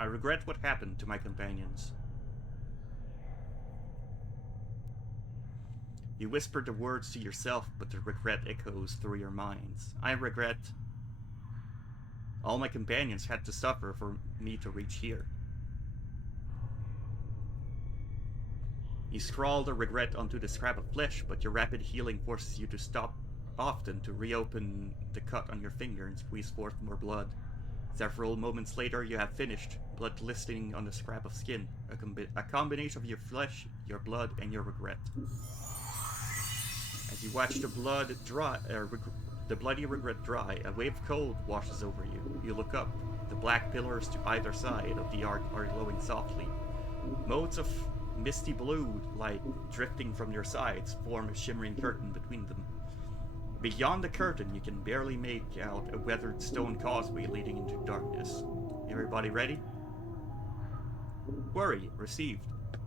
I regret what happened to my companions. You whisper the words to yourself, but the regret echoes through your minds. I regret all my companions had to suffer for me to reach here. You scrawl the regret onto the scrap of flesh, but your rapid healing forces you to stop often to reopen the cut on your finger and squeeze forth more blood. Several moments later, you have finished, blood glistening on the scrap of skin, a combination of your flesh, your blood, and your regret. As you watch the bloody regret dry, a wave of cold washes over you. You look up. The black pillars to either side of the arch are glowing softly. Motes of misty blue light drifting from your sides form a shimmering curtain between them. Beyond the curtain, you can barely make out a weathered stone causeway leading into darkness. Everybody ready? Worry received.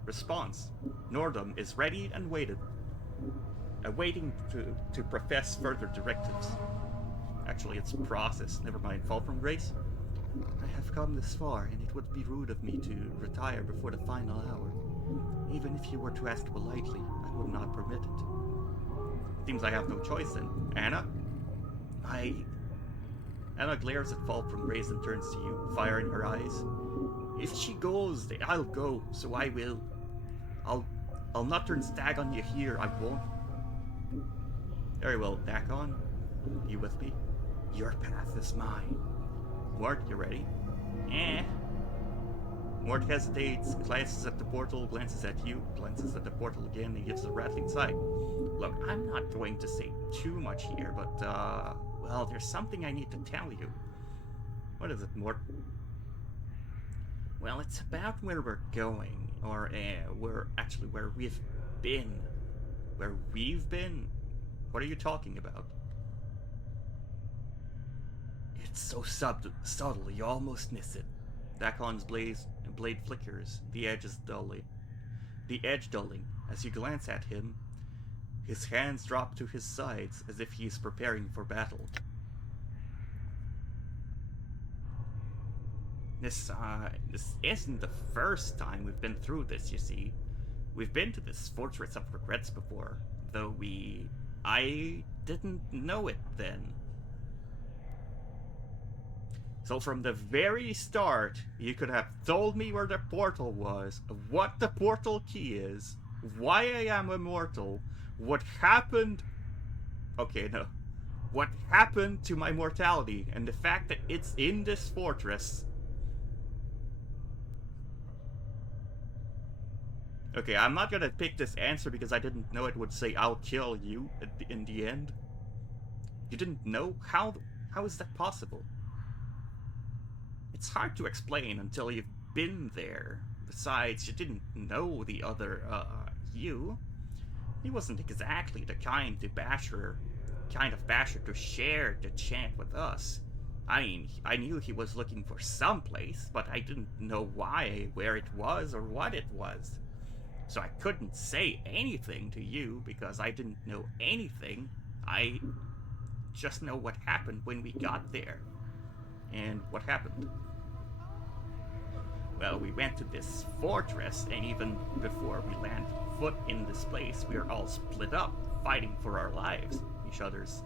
Response. Nordum is ready and awaiting to profess further directives. Actually, it's process. Never mind. Fall from grace? I have come this far, and it would be rude of me to retire before the final hour. Even if you were to ask politely, I would not permit it. Seems I have no choice then. Anna? Anna glares at Fall from Grace and turns to you, fire in her eyes. If she goes, then I'll go, so I will. I'll not turn stag on you here, I won't. Very well, Dakon. You with me? Your path is mine. Mort, you ready? Mort hesitates, glances at the portal, glances at you, glances at the portal again, and gives a rattling sigh. Look, I'm not going to say too much here, but, well, there's something I need to tell you. What is it, Mort? Well, it's about where we're going, or, where we've been. Where we've been? What are you talking about? It's so subtle, you almost miss it. Dakon's blade flickers, the edge dulling. As you glance at him, his hands drop to his sides as if he is preparing for battle. This isn't the first time we've been through this, you see. We've been to this Fortress of Regrets before, though I didn't know it then. So from the very start, you could have told me where the portal was, what the portal key is, why I am immortal, what happened... Okay, no. What happened to my mortality, and the fact that it's in this fortress. Okay, I'm not gonna pick this answer because I didn't know it would say I'll kill you in the end. You didn't know? How is that possible? It's hard to explain until you've been there. Besides, you didn't know the other, you. He wasn't exactly the kind of basher to share the chant with us. I mean, I knew he was looking for someplace, but I didn't know why, where it was, or what it was. So I couldn't say anything to you because I didn't know anything. I just know what happened when we got there. And what happened? Well, we went to this fortress, and even before we landed foot in this place, we were all split up, fighting for our lives, each other's.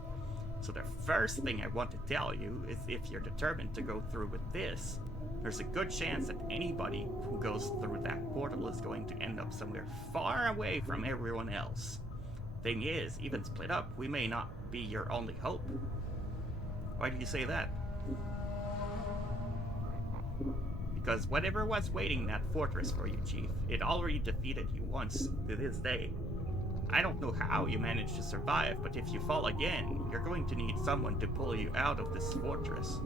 So the first thing I want to tell you is if you're determined to go through with this, there's a good chance that anybody who goes through that portal is going to end up somewhere far away from everyone else. Thing is, even split up, we may not be your only hope. Why do you say that? Because whatever was waiting in that fortress for you, Chief, it already defeated you once to this day. I don't know how you managed to survive, but if you fall again, you're going to need someone to pull you out of this fortress.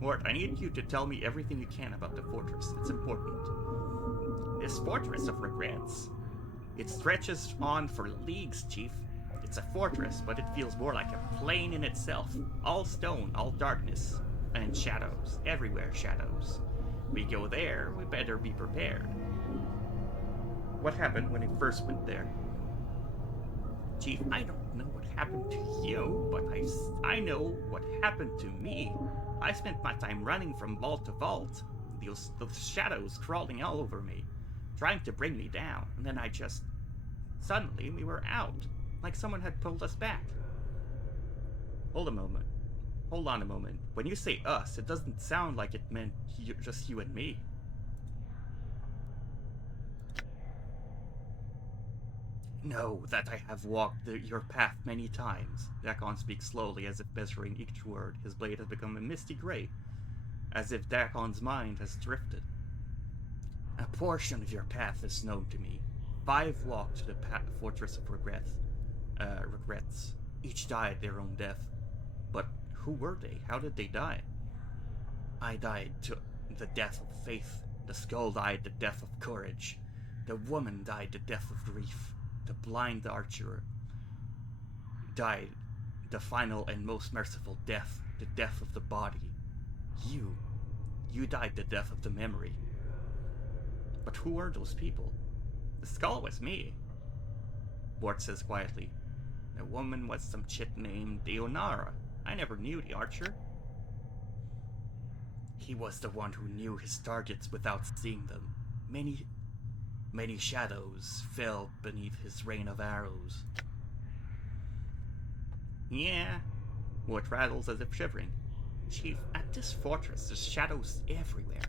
Mort, I need you to tell me everything you can about the fortress. It's important. This Fortress of Regrets. It stretches on for leagues, Chief. It's a fortress, but it feels more like a plane in itself. All stone, all darkness, and shadows. Everywhere shadows. We go there, we better be prepared. What happened when you first went there? Chief, I don't know what happened to you, but I know what happened to me. I spent my time running from vault to vault. Those shadows crawling all over me, trying to bring me down, and then suddenly we were out, like someone had pulled us back. Hold on a moment. When you say us, it doesn't sound like it meant just you and me. Know that I have walked your path many times. Dakon speaks slowly, as if measuring each word. His blade has become a misty gray, as if Dakon's mind has drifted. A portion of your path is known to me. 5 walked to the Fortress of Regrets. Each died their own death. But who were they? How did they die? I died to the death of faith. The skull died the death of courage. The woman died the death of grief. The blind archer died the final and most merciful death, the death of the body. You died the death of the memory. But who were those people? The skull was me, Bort says quietly. The woman was some chit named Deonara. I never knew the archer. He was the one who knew his targets without seeing them. Many shadows fell beneath his rain of arrows. Yeah, Mort rattles as if shivering. Chief, at this fortress there's shadows everywhere.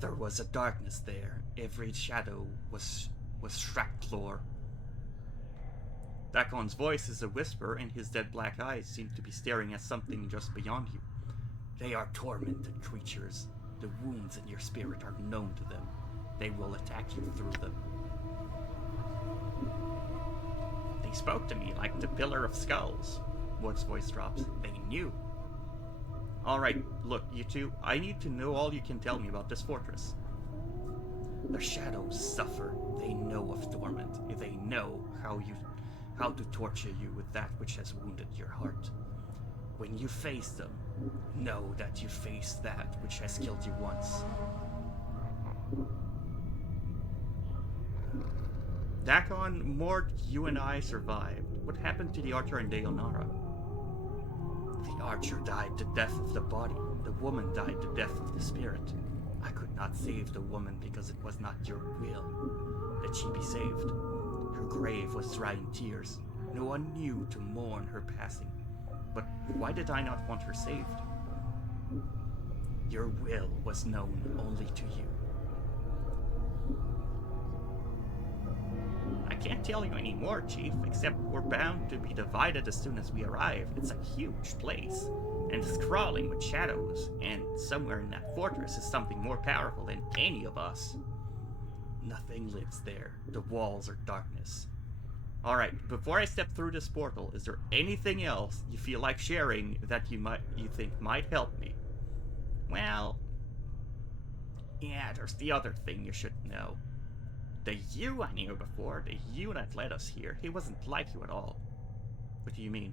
There was a darkness there. Every shadow was Shracklor. Dakon's voice is a whisper, and his dead black eyes seem to be staring at something just beyond you. They are tormented creatures. The wounds in your spirit are known to them. They will attack you through them. They spoke to me like the Pillar of Skulls. Mort's voice drops. They knew. Alright, look, you two, I need to know all you can tell me about this fortress. The shadows suffer. They know of torment. They know how to torture you with that which has wounded your heart. When you face them, know that you face that which has killed you once. Dakon, Mort, you and I survived. What happened to the archer and Deonara? The archer died the death of the body. The woman died the death of the spirit. I could not save the woman because it was not your will that she be saved. Her grave was dry in tears. No one knew to mourn her passing. But why did I not want her saved? Your will was known only to you. I can't tell you any more, Chief, except we're bound to be divided as soon as we arrive. It's a huge place, and it's crawling with shadows, and somewhere in that fortress is something more powerful than any of us. Nothing lives there. The walls are darkness. Alright, before I step through this portal, is there anything else you feel like sharing that you think might help me? Well, yeah, there's the other thing you should know. The you I knew before, the you that led us here, he wasn't like you at all. What do you mean?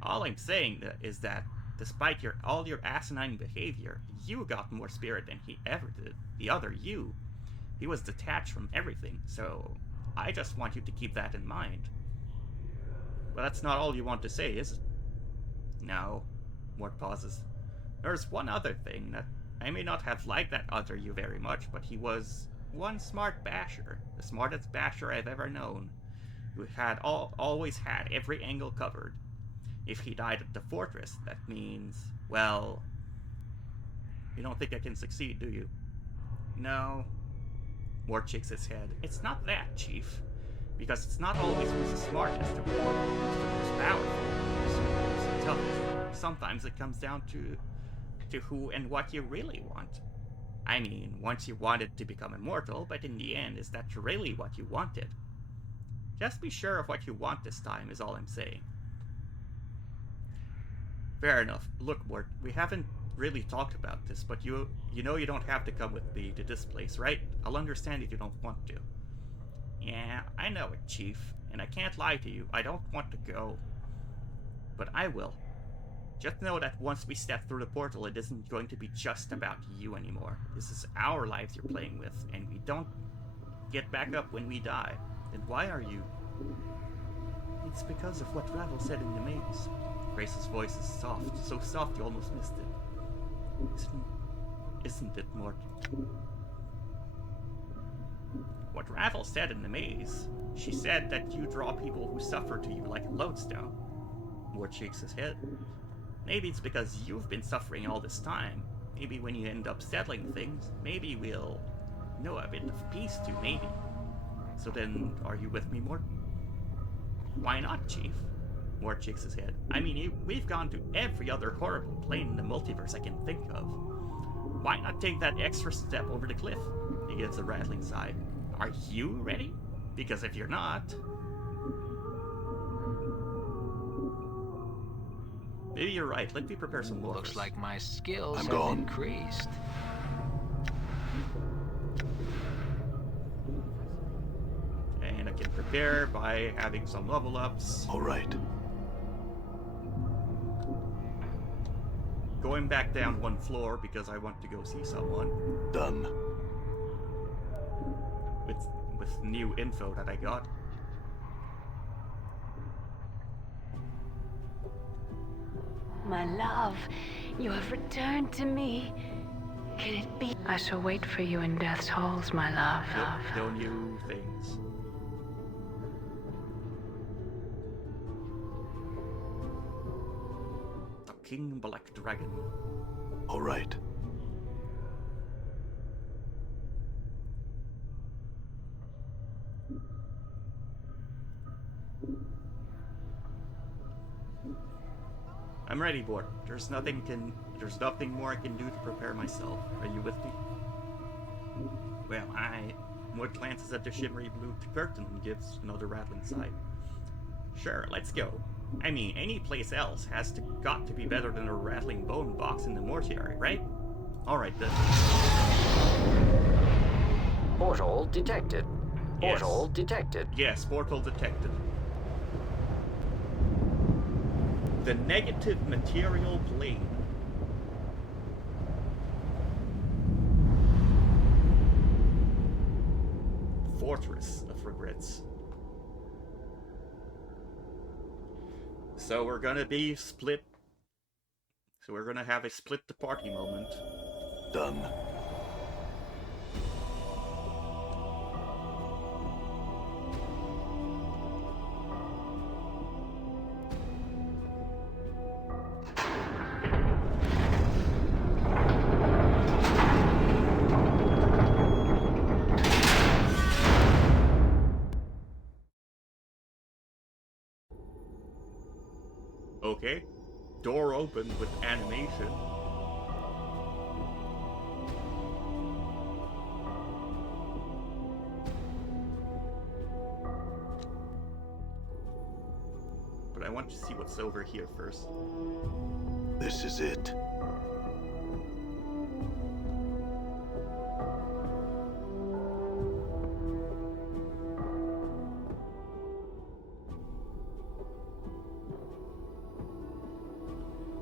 All I'm saying is that, despite all your asinine behavior, you got more spirit than he ever did. The other you, he was detached from everything, so I just want you to keep that in mind. But that's not all you want to say, is it? No. Mort pauses. There's one other thing that I may not have liked that other you very much, but he was one smart basher, the smartest basher I've ever known, who had always had every angle covered. If he died at the fortress, that means, well, you don't think I can succeed, do you? No. Mort shakes his head. It's not that, Chief. Because it's not always who's the smartest or who's the most powerful, who's the toughest. Sometimes it comes down to to who and what you really want. I mean, once you wanted to become immortal, but in the end, is that really what you wanted? Just be sure of what you want this time, is all I'm saying. Fair enough. Look, Mort, we haven't really talked about this, but you know you don't have to come with me to this place, right? I'll understand if you don't want to. Yeah, I know it, Chief, and I can't lie to you, I don't want to go. But I will. Just know that once we step through the portal, it isn't going to be just about you anymore. This is our lives you're playing with, and we don't get back up when we die. Then why are you? It's because of what Ravel said in the maze. Grace's voice is soft, so soft you almost missed it. Isn't it, Mort? What Ravel said in the maze, she said that you draw people who suffer to you like a lodestone. Mort shakes his head. Maybe it's because you've been suffering all this time. Maybe when you end up settling things, maybe we'll know a bit of peace too, maybe. So then, are you with me, Mort? Why not, Chief? Mort shakes his head. I mean, we've gone to every other horrible plane in the multiverse I can think of. Why not take that extra step over the cliff? He gives a rattling sigh. Are you ready? Because if you're not... Maybe you're right. Let me prepare some more. Looks like my skills I'm have gone. increased. And I can prepare by having some level ups. All right. Going back down one floor because I want to go see someone. Done. With new info that I got. My love, you have returned to me. Can it be? I shall wait for you in death's halls, my love. No new things. The King Black Dragon. All right. I'm ready, Bort. There's nothing more I can do to prepare myself. Are you with me? Well, Mort glances at the shimmery blue curtain and gives another rattling sigh. Sure, let's go. I mean, any place else got to be better than a rattling bone box in the mortuary, right? Alright then. Portal detected. Yes. Portal detected. Yes, portal detected. The negative material plane. Fortress of Regrets. So we're gonna be split. So we're gonna have a split the party moment. Done. Okay. Door opened with animation. But I want to see what's over here first. This is it.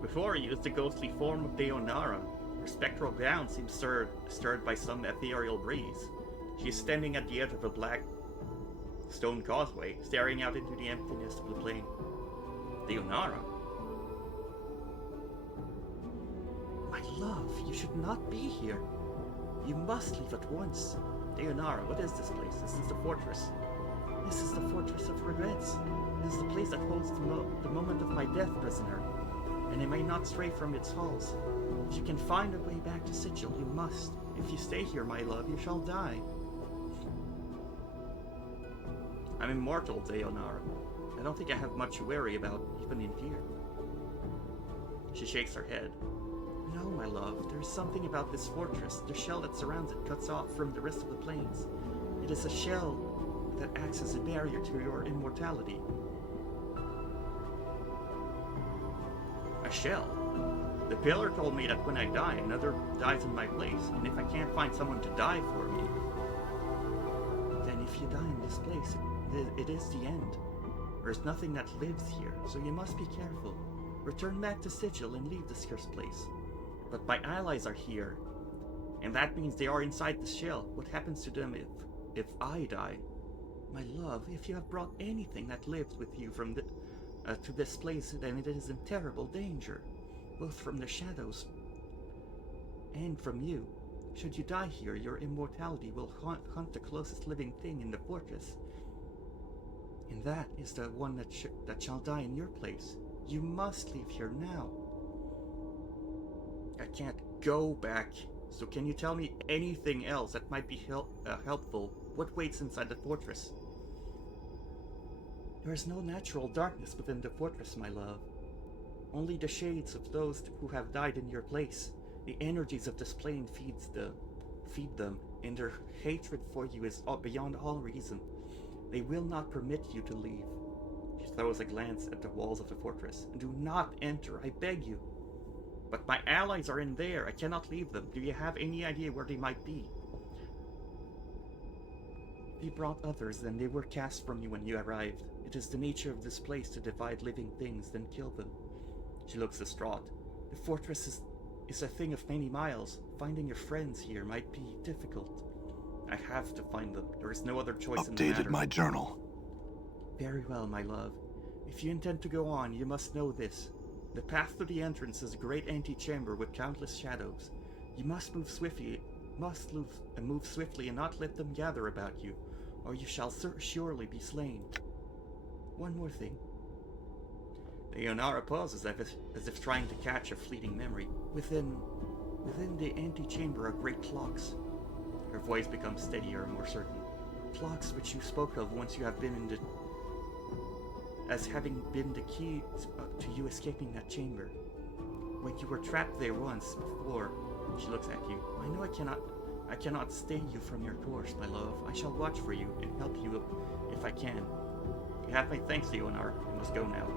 Before you is the ghostly form of Deonara. Her spectral gown seems stirred by some ethereal breeze. She is standing at the edge of a black stone causeway, staring out into the emptiness of the plain. Deonara? My love, you should not be here. You must leave at once. Deonara, what is this place? This is the fortress. This is the Fortress of Regrets. This is the place that holds the moment of my death, prisoner. And I may not stray from its halls. If you can find a way back to Sigil, you must. If you stay here, my love, you shall die. I'm immortal, Deonara. I don't think I have much to worry about, even in here. She shakes her head. No, my love, there is something about this fortress. The shell that surrounds it cuts off from the rest of the plains. It is a shell that acts as a barrier to your immortality. A shell? The pillar told me that when I die, another dies in my place, and if I can't find someone to die for me, then if you die in this place, it is the end. There's nothing that lives here, so you must be careful. Return back to Sigil and leave this cursed place. But my allies are here, and that means they are inside the shell. What happens to them if I die? My love, if you have brought anything that lives with you from to this place, then it is in terrible danger, both from the shadows and from you. Should you die here, your immortality will hunt the closest living thing in the fortress, and that is the one that shall die in your place. You must leave here now. I can't go back, so can you tell me anything else that might be helpful? What waits inside the fortress? There is no natural darkness within the fortress, my love. Only the shades of those who have died in your place. The energies of this plane feed them, and their hatred for you is beyond all reason. They will not permit you to leave. She throws a glance at the walls of the fortress. Do not enter, I beg you. But my allies are in there. I cannot leave them. Do you have any idea where they might be? If you brought others, then they were cast from you when you arrived. It is the nature of this place to divide living things, then kill them. She looks distraught. The fortress is a thing of many miles. Finding your friends here might be difficult. I have to find them. There is no other choice in the matter. Updated my journal. Very well, my love. If you intend to go on, you must know this. The path to the entrance is a great antechamber with countless shadows. You must move swiftly, and not let them gather about you, or you shall surely be slain. One more thing. Leonara pauses as if trying to catch a fleeting memory. Within the antechamber are great clocks. Her voice becomes steadier and more certain. Clocks which you spoke of once you have been as having been the key to you escaping that chamber. When you were trapped there once before, she looks at you. I know I cannot stay you from your course, my love. I shall watch for you and help you if I can. You have my thanks, Leonard. You must go now.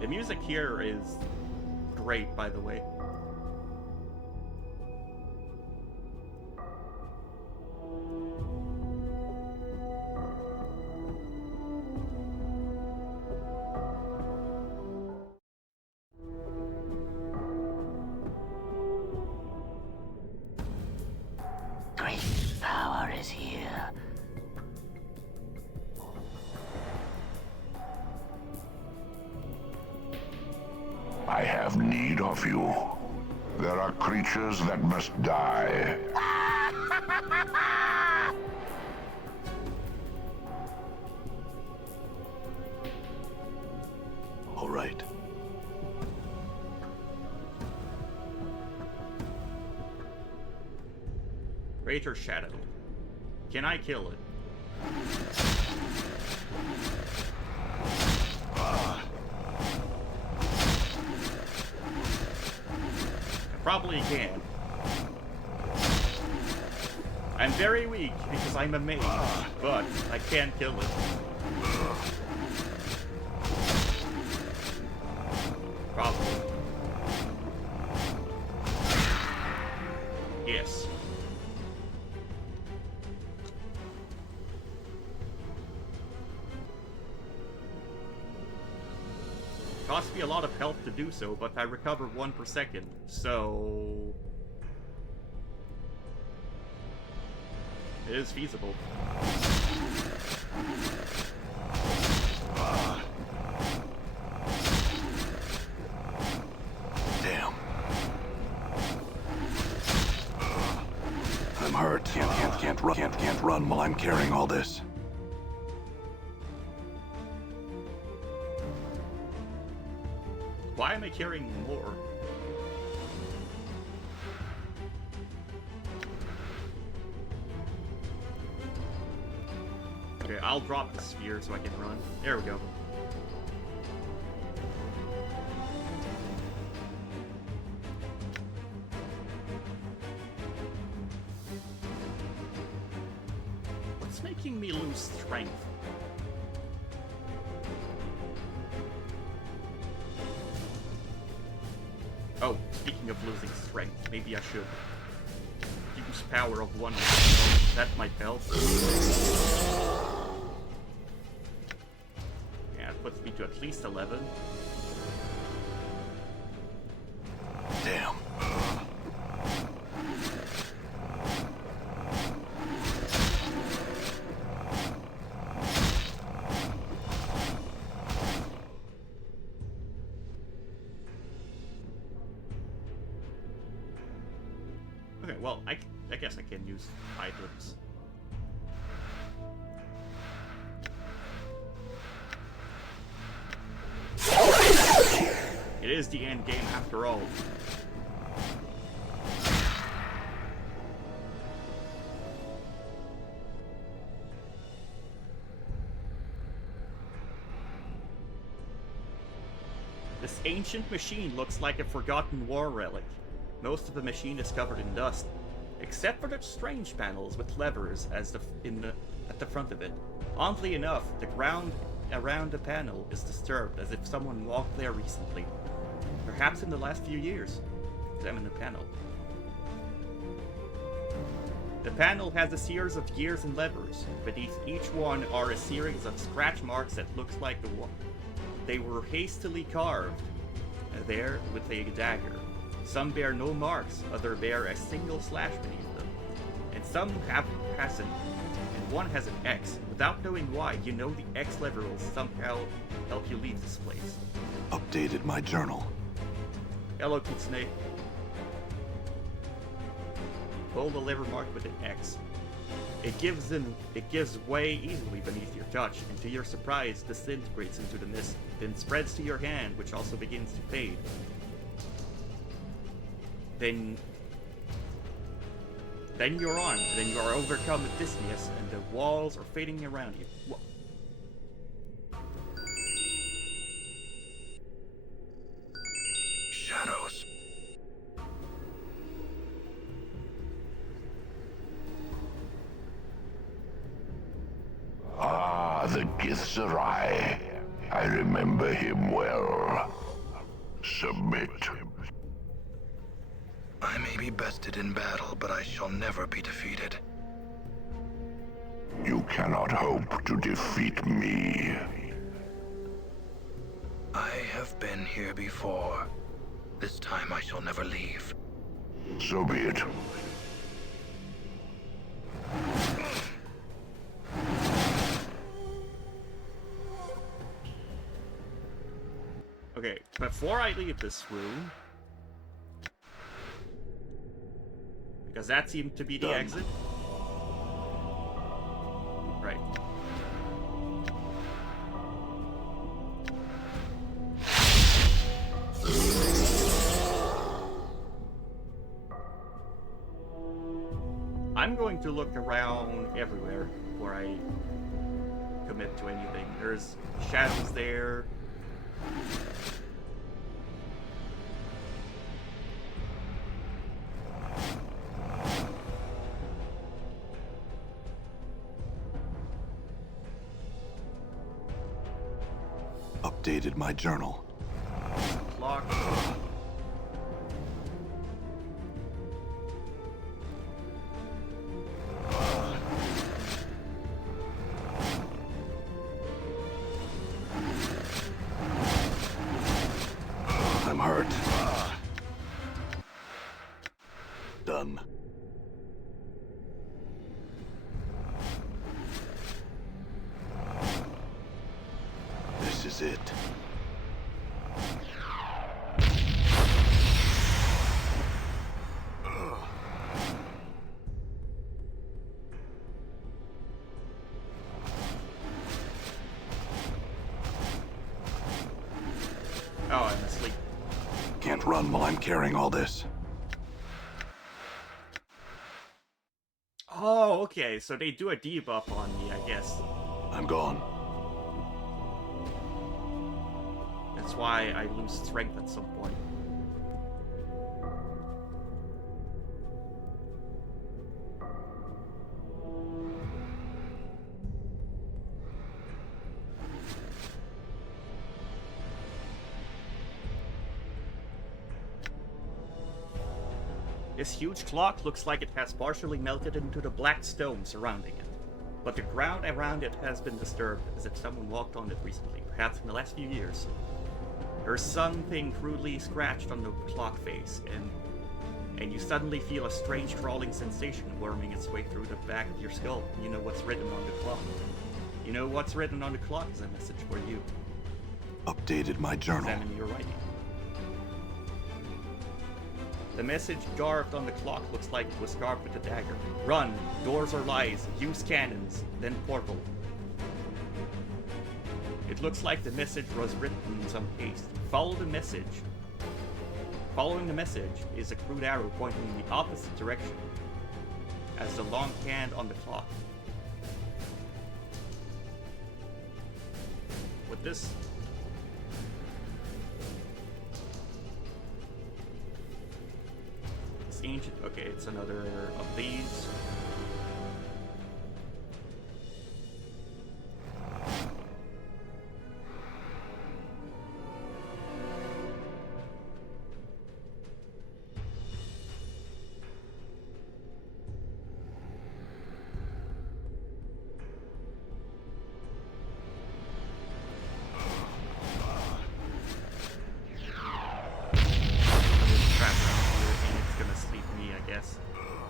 The music here is great, by the way. Great power is here. I have need of you. There are creatures that must die. All right. Greater Shadow. Can I kill it? I probably can. I'm very weak because I'm a mage, but I can kill it. Probably. Yes. Cost me a lot of health to do so, but I recover 1 per second, so... it is feasible. Damn. I'm hurt. Can't run while I'm carrying all this. Why am I carrying more? I'll drop the sphere so I can run. There we go. What's making me lose strength? Oh, speaking of losing strength, maybe I should use power of one. That might help. Yeah, it puts me to at least 11. Damn. Okay, well, I guess I can use items. It is the end game after all. This ancient machine looks like a forgotten war relic. Most of the machine is covered in dust, except for the strange panels with levers at the front of it. Oddly enough, the ground around the panel is disturbed, as if someone walked there recently. Perhaps in the last few years. Examine the panel. The panel has a series of gears and levers. Beneath each one are a series of scratch marks that looks like they were hastily carved there with a dagger. Some bear no marks, others bear a single slash beneath them, and some hasn't, and one has an X. Without knowing why, you know the X lever will somehow help you leave this place. Updated my journal. Hello, Kitsune. Hold the lever marked with an X. It gives way easily beneath your touch, and to your surprise, disintegrates into the mist, then spreads to your hand, which also begins to fade. Then you're on. Then you are overcome with dizziness, and the walls are fading around you. Shadows. Ah, the Githzerai. I remember him well. Submit. I may be bested in battle, but I shall never be defeated. You cannot hope to defeat me. I have been here before. This time I shall never leave. So be it. Okay, before I leave this room, because that seemed to be the exit. Right. I'm going to look around everywhere before I commit to anything. There's shadows there. Updated my journal. Clock. I'm hurt. Done. This is it. Oh, I'm asleep. Can't run while I'm carrying all this. Oh, okay, so they do a debuff on me, I guess. I'm gone. That's why I lose strength at some point. This huge clock looks like it has partially melted into the black stone surrounding it. But the ground around it has been disturbed as if someone walked on it recently, perhaps in the last few years. There's something crudely scratched on the clock face, and you suddenly feel a strange crawling sensation worming its way through the back of your skull. You know what's written on the clock. You know what's written on the clock is a message for you. Updated my journal. Examine your writing. The message carved on the clock looks like it was carved with a dagger. Run, doors are lies, use cannons, then portal. It looks like the message was written in some haste. Follow the message. Following the message is a crude arrow pointing in the opposite direction as the long hand on the clock. With this, ancient. Okay, it's another of these.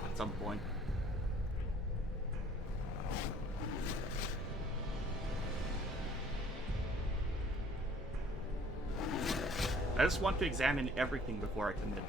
At some point. I just want to examine everything before I commit.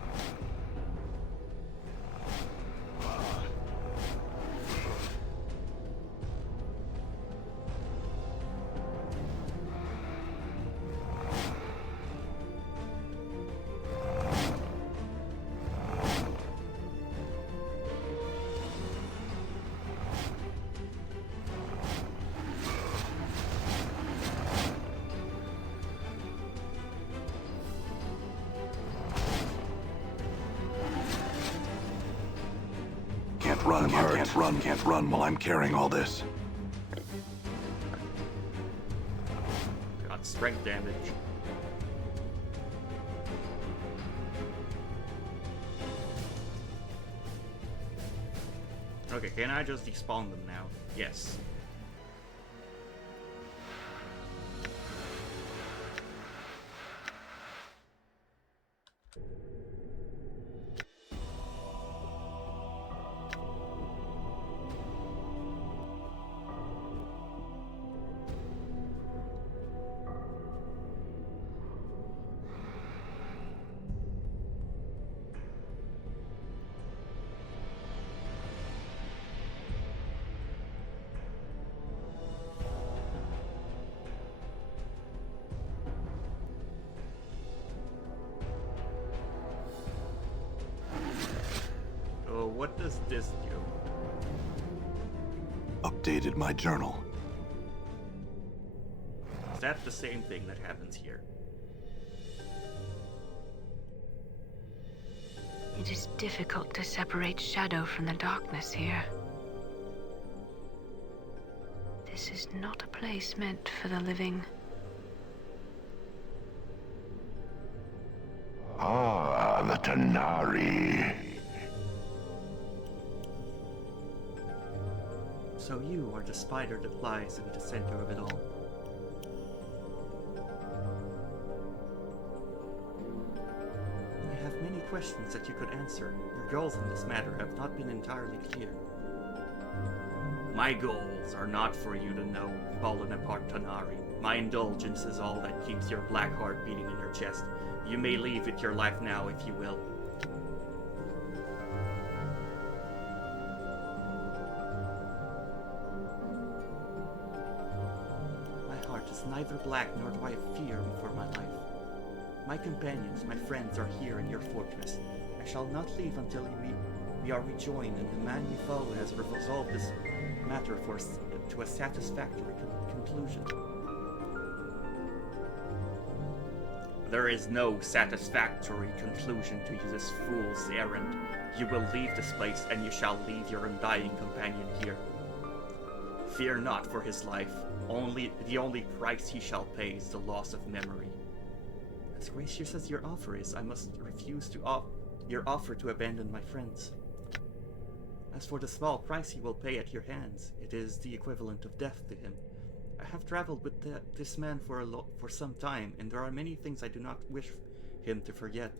Can't run while I'm carrying all this. Got strength damage. Okay, can I just despawn them now? Yes. What does this do? Updated my journal. Is that the same thing that happens here? It is difficult to separate shadow from the darkness here. This is not a place meant for the living. Ah, the Tanari. So you are the spider that lies in the center of it all. I have many questions that you could answer. Your goals in this matter have not been entirely clear. My goals are not for you to know, fallen apart Tanari. My indulgence is all that keeps your black heart beating in your chest. You may leave with your life now if you will. Neither black nor do I fear for my life. My companions, my friends are here in your fortress. I shall not leave until we are rejoined and the man we follow has resolved this matter for to a satisfactory conclusion. There is no satisfactory conclusion to this fool's errand. You will leave this place, and you shall leave your undying companion here. Fear not for his life. The only price he shall pay is the loss of memory. As gracious as your offer is, I must refuse your offer to abandon my friends. As for the small price he will pay at your hands, it is the equivalent of death to him. I have traveled with this man for some time, and there are many things I do not wish him to forget.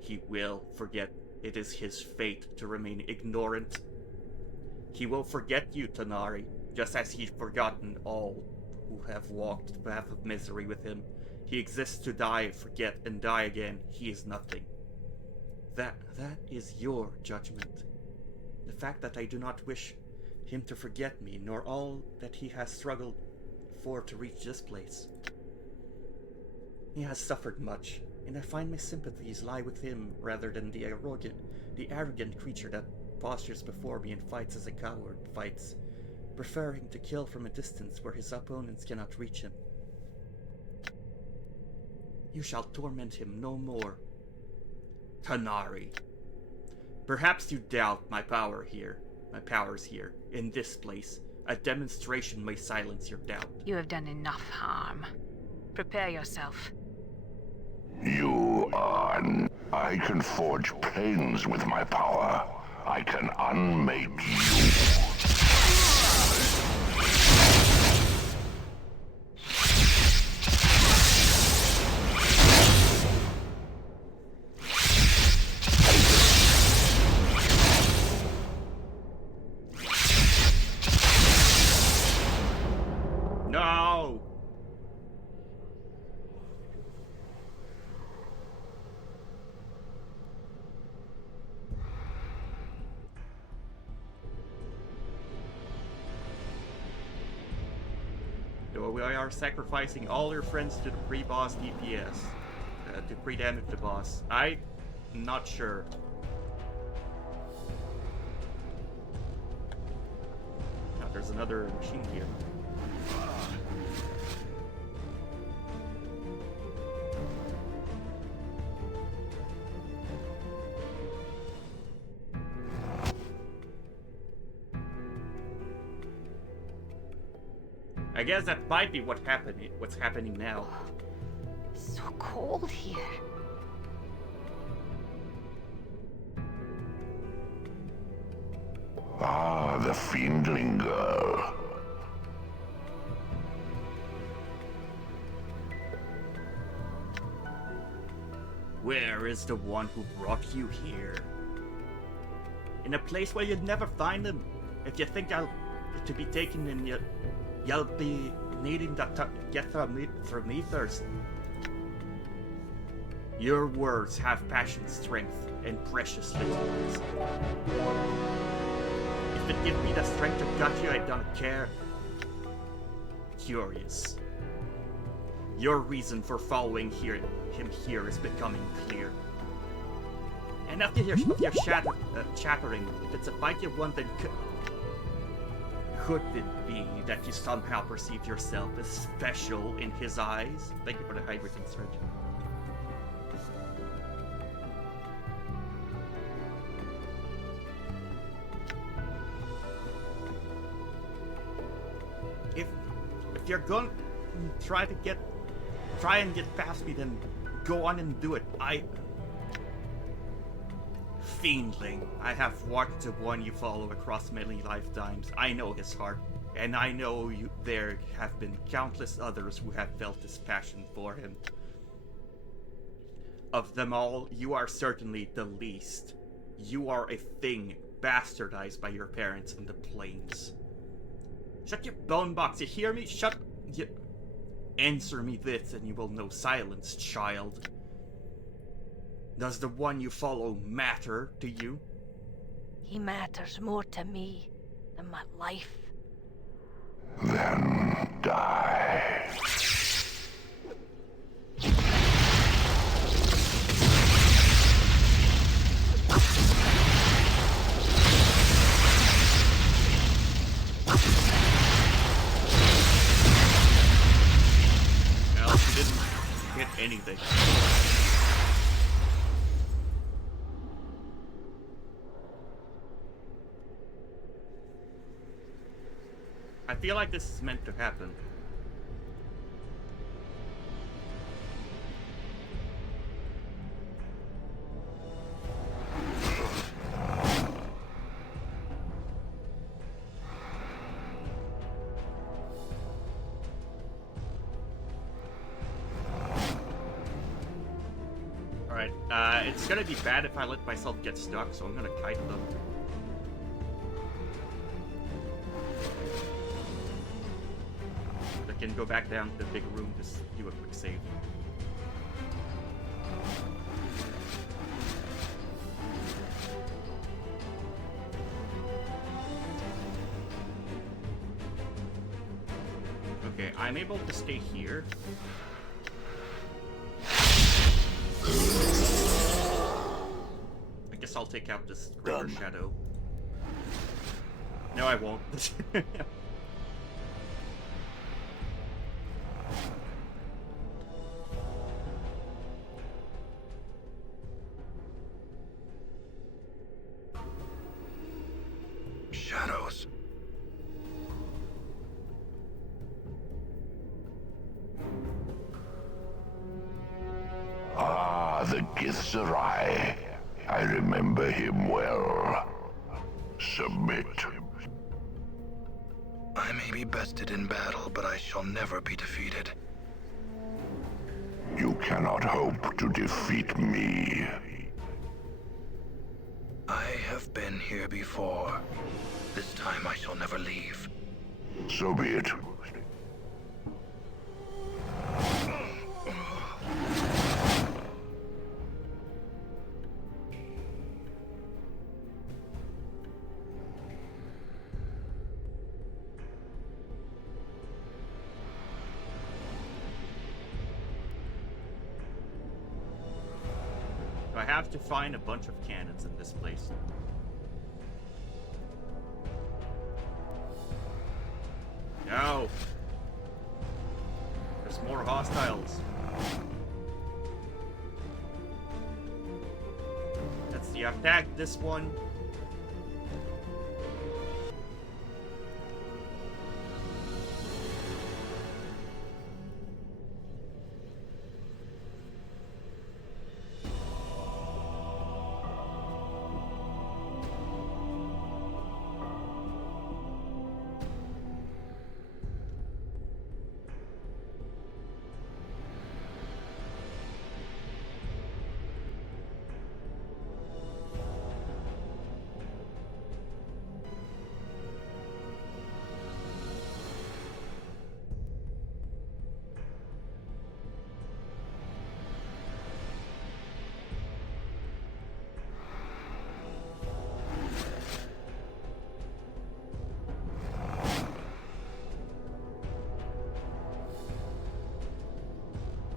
He will forget. It is his fate to remain ignorant. He will forget you, Tanari, just as he's forgotten all who have walked the path of misery with him. He exists to die, forget, and die again. He is nothing. That is your judgment. The fact that I do not wish him to forget me, nor all that he has struggled for to reach this place. He has suffered much, and I find my sympathies lie with him rather than the arrogant creature that postures before me and fights as a coward fights, preferring to kill from a distance where his opponents cannot reach him. You shall torment him no more. Tanari. Perhaps you doubt my powers here, in this place. A demonstration may silence your doubt. You have done enough harm. Prepare yourself. You are... I can forge planes with my power. I can unmake you. No! So we are sacrificing all your friends to the pre-boss DPS. To pre-damage the boss. I'm not sure. Oh, there's another machine here. I guess that might be what's happening now. It's so cold here. Ah, the fiendling girl. Where is the one who brought you here? In a place where you'd never find him. If you think I'll to be taken in, you'll be needing to get from me first. Your words have passion, strength, and precious littleness. If it gives me the strength to gut you, I don't care. Curious. Your reason for following him here is becoming clear. And after you're chattering, if it's a fight you want, then could it be that you somehow perceive yourself as special in his eyes? Thank you for the hydrogen surge. If you're going to try and get past me, then go on and do it. Fiendling, I have watched the one you follow across many lifetimes. I know his heart, and I know there have been countless others who have felt this passion for him. Of them all, you are certainly the least. You are a thing bastardized by your parents in the plains. Shut your bone box, you hear me? Answer me this and you will know silence, child. Does the one you follow matter to you? He matters more to me than my life. Then die. didn't hit anything. I feel like this is meant to happen. Alright, it's gonna be bad if I let myself get stuck, so I'm gonna kite them. I can go back down to the big room, just do a quick save. Okay, I'm able to stay here. I guess I'll take out this greater shadow. No, I won't. Shadows. Ah, the Githzerai. I remember him well. Submit. I may be bested in battle, but I shall never be defeated. You cannot hope to defeat me. I have been here before. This time I shall never leave. So be it. I have to find a bunch of cannons in this place. No! There's more hostiles. Let's see, I've tagged this one.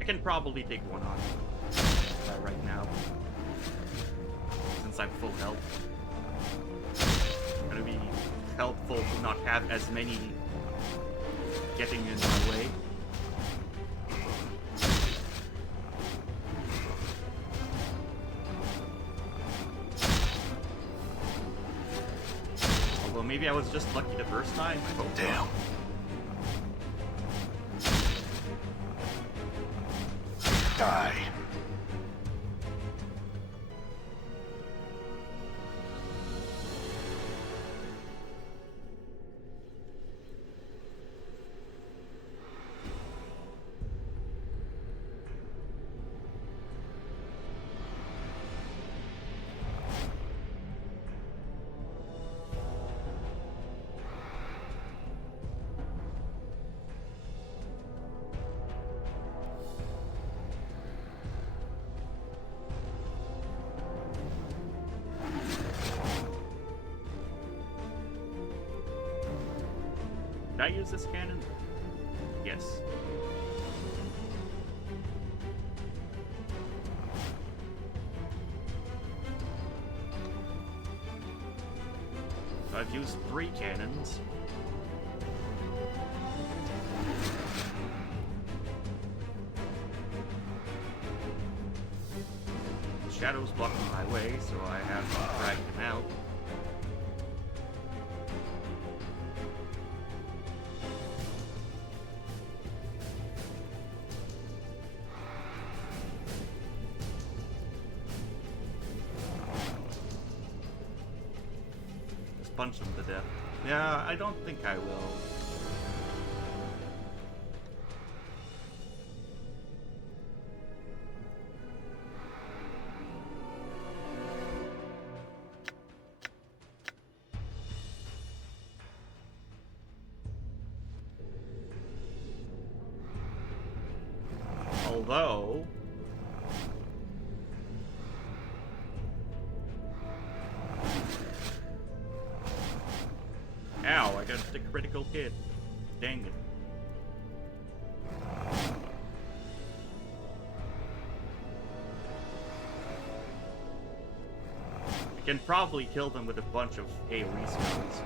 I can probably take one on right now, since I'm full health. It's gonna be helpful to not have as many getting in my way. Although maybe I was just lucky the first time, I hope. Damn. Die. Did I use this cannon? Yes. So I've used 3 cannons. shadows blocking my way, so I have to drag them out. Just punch them to death. Yeah, I don't think I will. Although... Ow, I got the critical hit. Dang it. I can probably kill them with a bunch of AoE spells.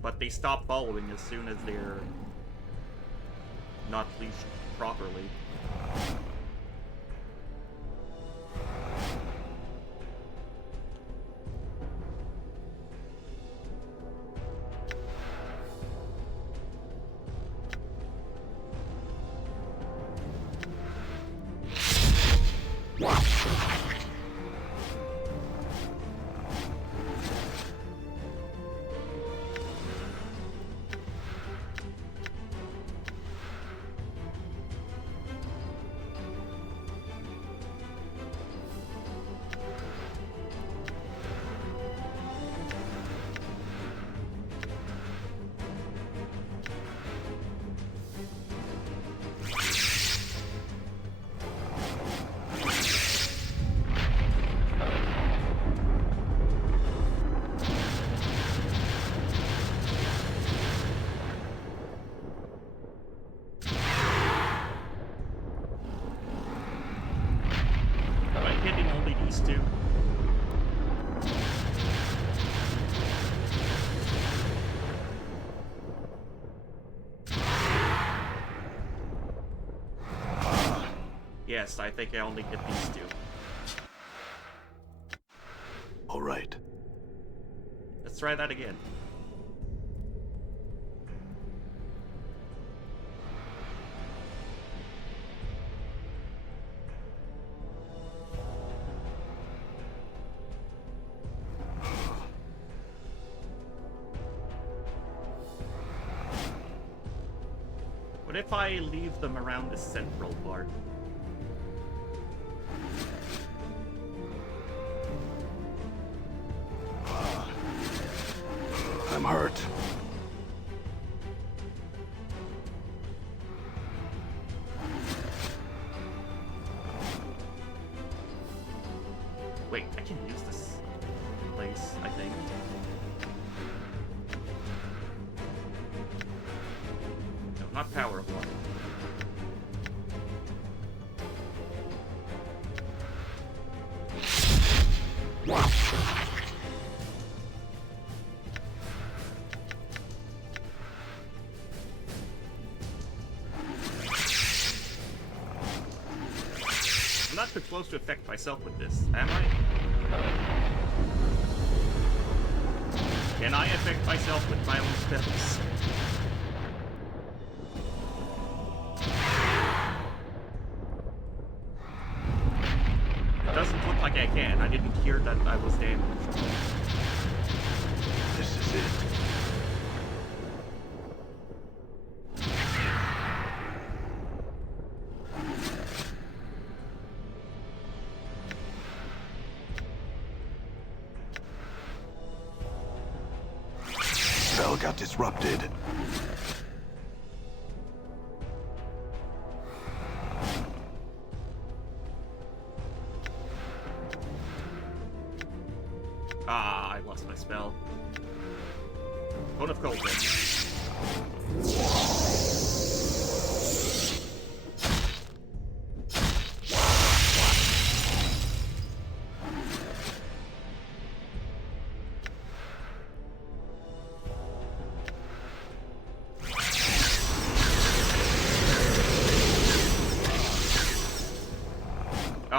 But they stop following as soon as they're not leashed properly. Two. Yes, I think I only hit these two. All right. Let's try that again. What if I leave them around the central part? I'm hurt. Wait, I can use this place, I think. No, not power of one. I'm not too close to affect myself with this, am I? Can I affect myself with my own spells? It doesn't look like I can. I didn't hear that I was damaged. This is it. Spell got disrupted. Ah, I lost my spell. Cone of Cold.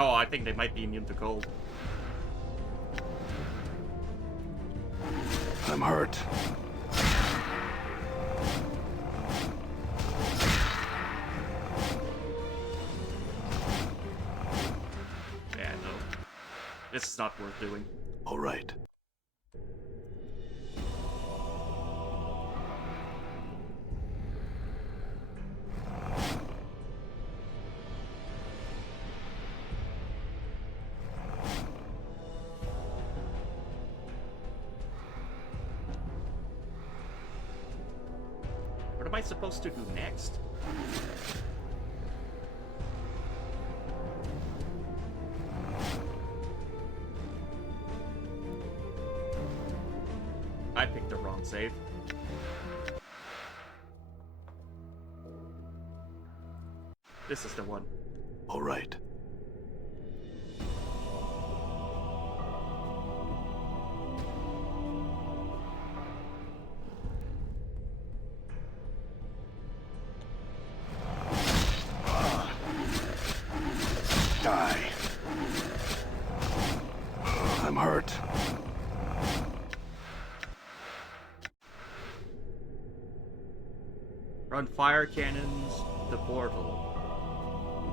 Oh, I think they might be immune to cold. I'm hurt. Yeah, no. This is not worth doing. All right. What am I supposed to do next? I picked the wrong save. This is the one. All right. Die. I'm hurt. Run fire cannons, the portal.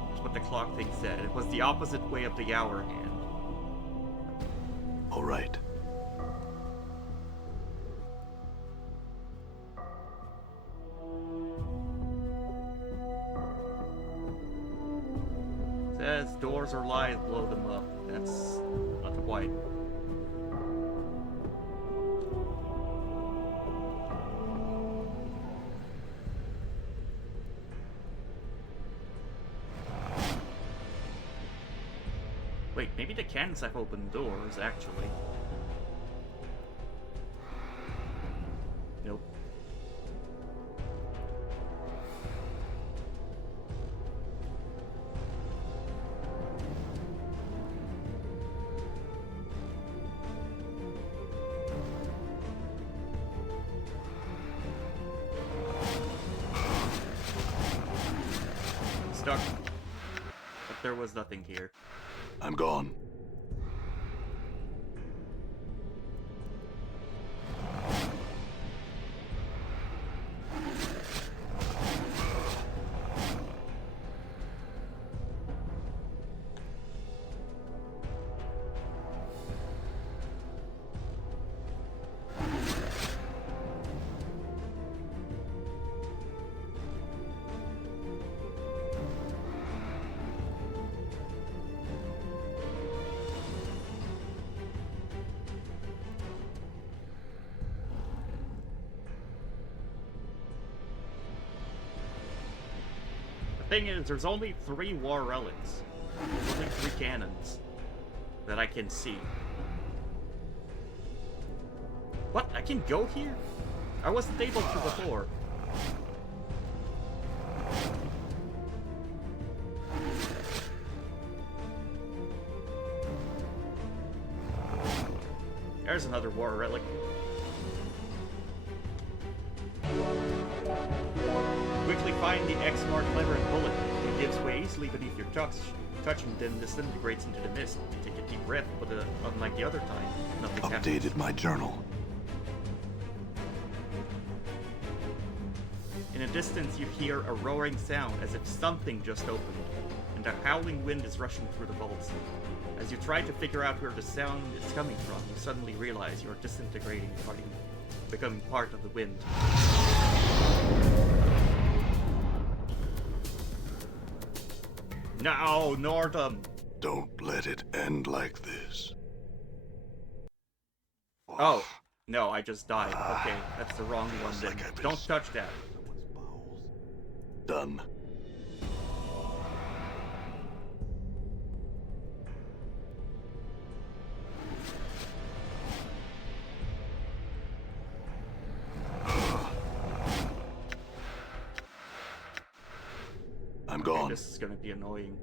That's what the clock thing said. It was the opposite way of the hour hand. All right. Says doors are live, blow them up. That's not quite. Wait, maybe the cannons have opened doors, actually. Nope. Stuck. But there was nothing here. I'm gone. Thing is, there's only 3 war relics. There's only 3 cannons that I can see. What? I can go here? I wasn't able to before. There's another war relic. Quickly find the X mark lever and bullet. It gives way easily beneath your touch and then disintegrates into the mist. You take a deep breath, but unlike the other time, nothing happens. Updated my journal. In the distance, you hear a roaring sound as if something just opened, and a howling wind is rushing through the vaults. As you try to figure out where the sound is coming from, you suddenly realize you're disintegrating, becoming part of the wind. No, Nordum! Don't let it end like this. Oh, no, I just died. Okay, that's the wrong one then. Like I've been Don't touch that. Done. I'm gone. This is gonna be annoying.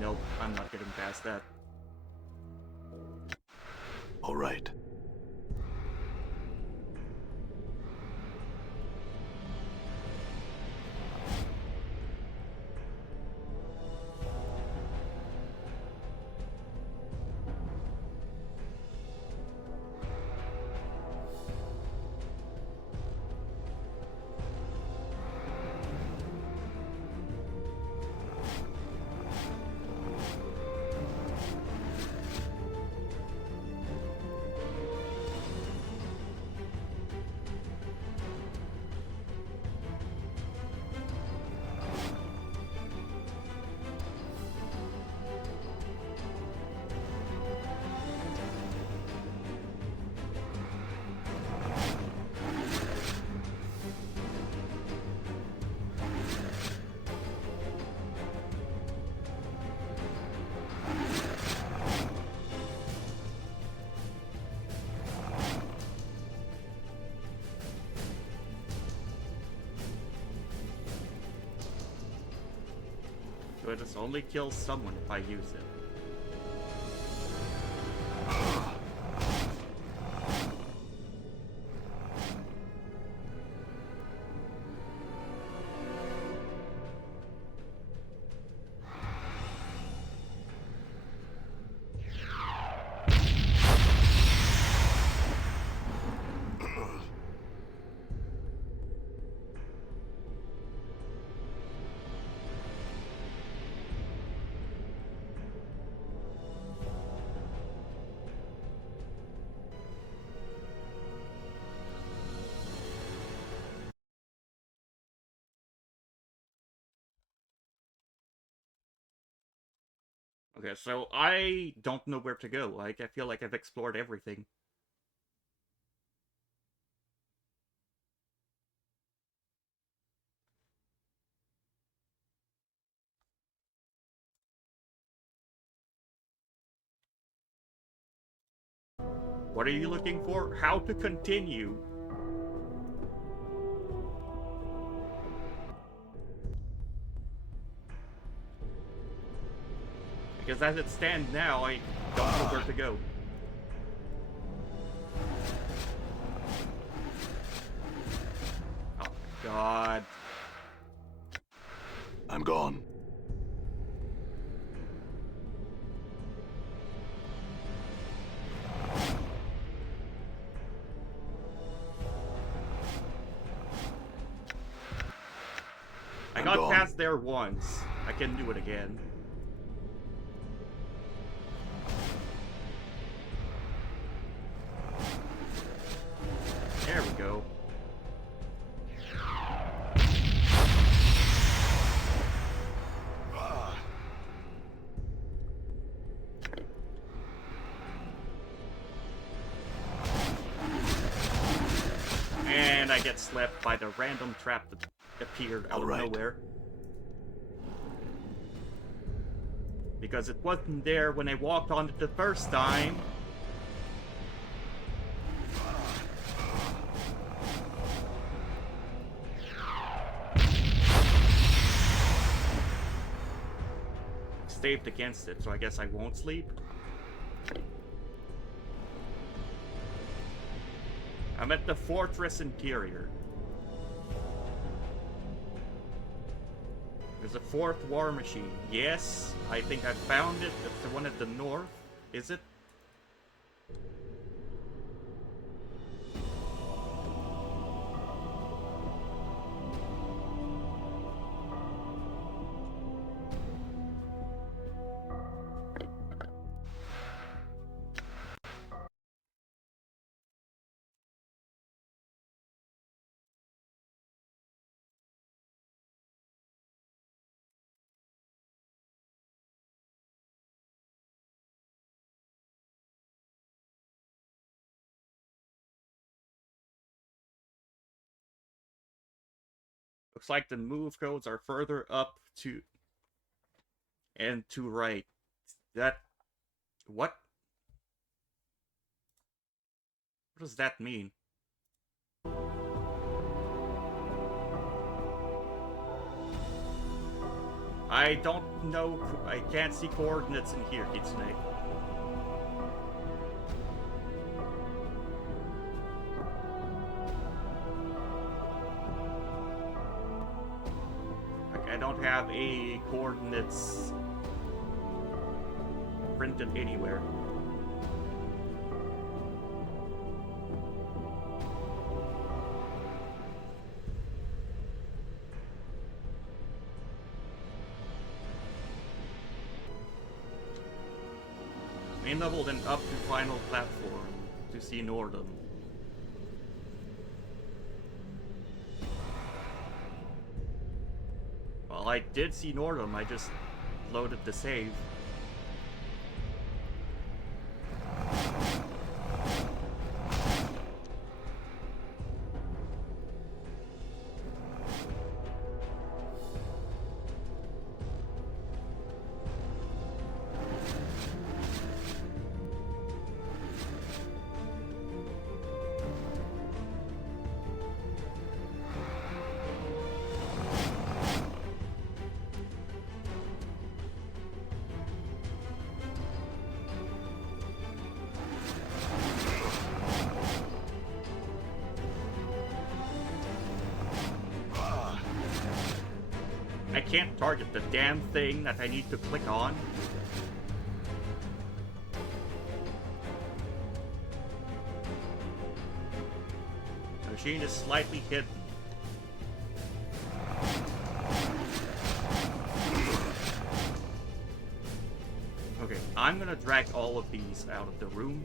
Nope, I'm not getting past that. All right. So it just only kills someone if I use it. Okay, so I don't know where to go. Like, I feel like I've explored everything. What are you looking for? How to continue. Because as it stands now, I don't know where to go. Oh my god. I'm gone. I I'm got gone. past there once. I can do it again. There we go. And I get slapped by the random trap that appeared out of nowhere. Because it wasn't there when I walked on it the first time. Staved against it, so I guess I won't sleep. I'm at the fortress interior. There's a fourth war machine. Yes, I think I found it. It's the one at the north. Is it? Looks like the move codes are further up to and to right. That... what? What does that mean? I don't know. I can't see coordinates in here, Kitsune. Like, I don't have a coordinates printed anywhere. Main level, then up to final platform to see Nordum. Well, I did see Nordum, I just loaded the save. can't target the damn thing that I need to click on. The machine is slightly hidden. Okay, I'm gonna drag all of these out of the room.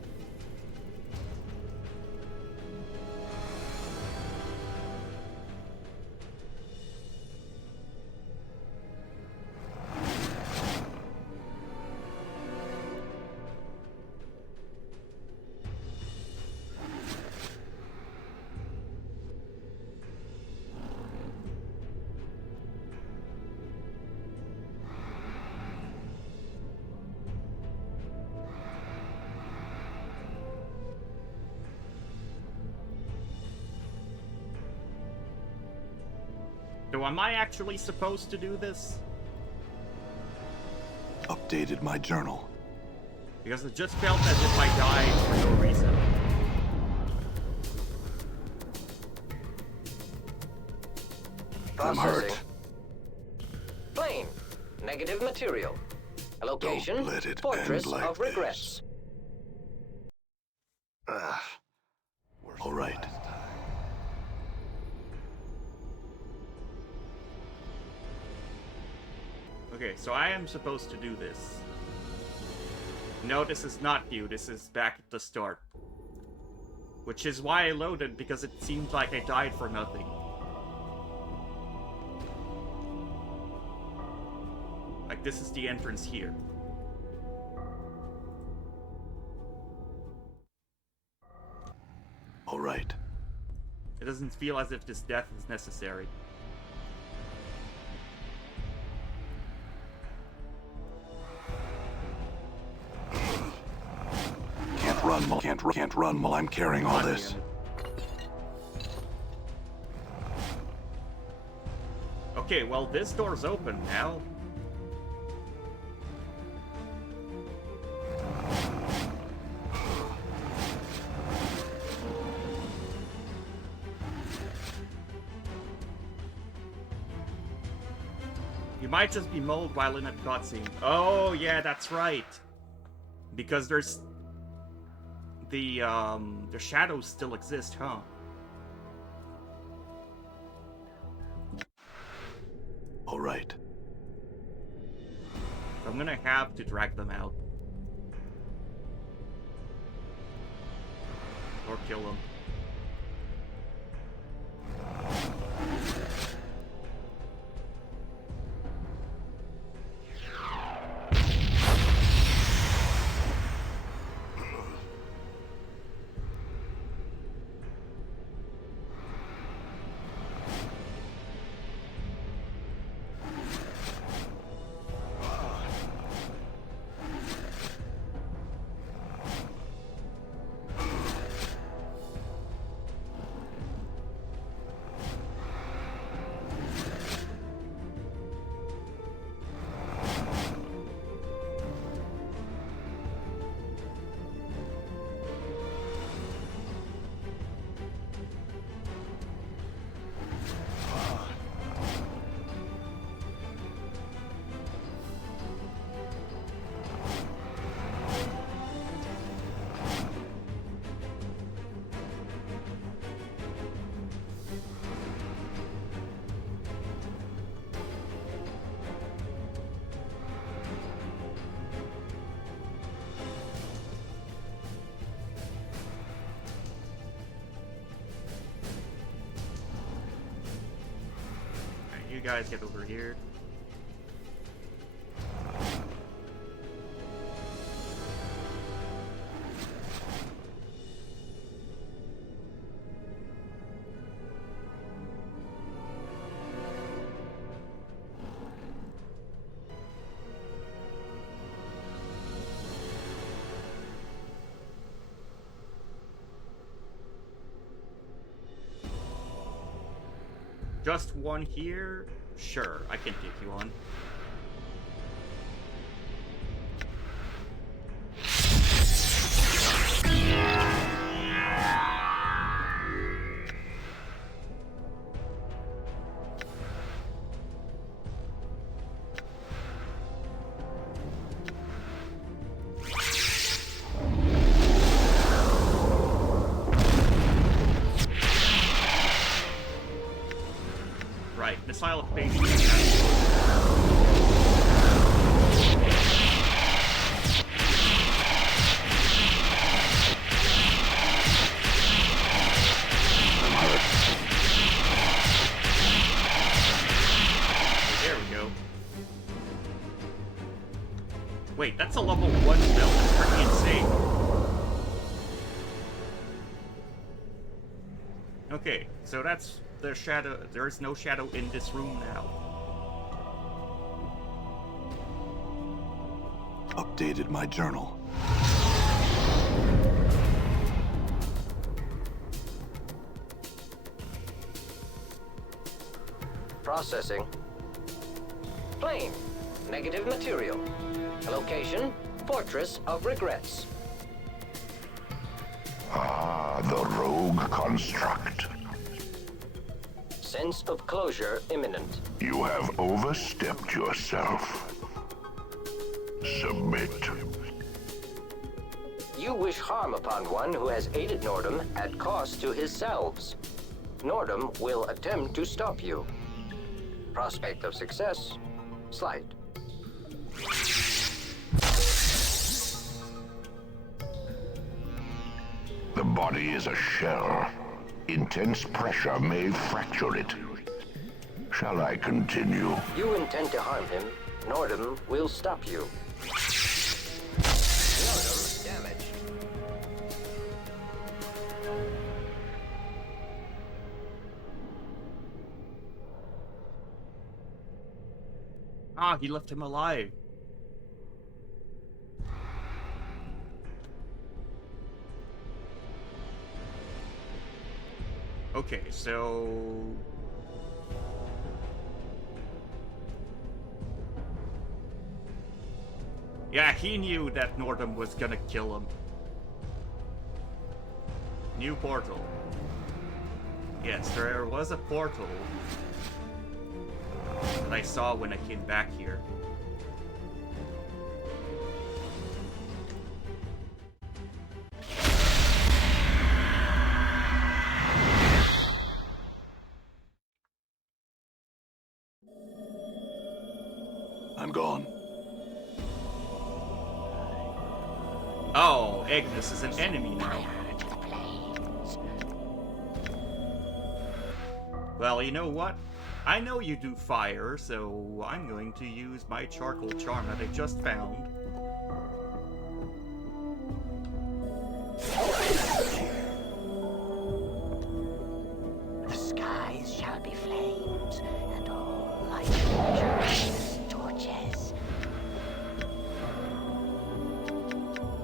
So am I actually supposed to do this? Updated my journal. Because it just felt as if I died for no reason. I'm hurt. Processing. Plane. Negative material. A location. Don't let it Fortress end like of Regrets. All right. Okay, so I am supposed to do this. No, this is not you. This is back at the start. Which is why I loaded, because it seemed like I died for nothing. Like, this is the entrance here. All right. It doesn't feel as if this death is necessary. Can't run while I'm carrying all this. Okay, well, this door's open now. You might just be mauled while in a cutscene. Oh, yeah, that's right. Because there's... the shadows still exist, huh? All right. So I'm gonna have to drag them out. Or kill them. You guys get over here. Just one here? Sure, I can take you on. missile of patience. There we go. Wait, that's a level 1 spell. That's pretty insane. Okay, so that's the shadow. There's no shadow in this room now. Updated my journal. Processing. Plane. Negative material. Location. Fortress of Regrets. Ah, the rogue construct. Sense of closure imminent. You have overstepped yourself. Submit. You wish harm upon one who has aided Nordum at cost to his selves. Nordum will attempt to stop you. Prospect of success, slight. The body is a shell. Intense pressure may fracture it. Shall I continue? You intend to harm him, Nordum will stop you. Nordum damaged. Ah, he left him alive. Okay, so... yeah, he knew that Nordum was gonna kill him. New portal. Yes, there was a portal that I saw when I came back here. I'm gone. Oh, Agnes is an enemy now. Well, you know what? I know you do fire, so I'm going to use my charcoal charm that I just found. The skies shall be flames, and all light as torches.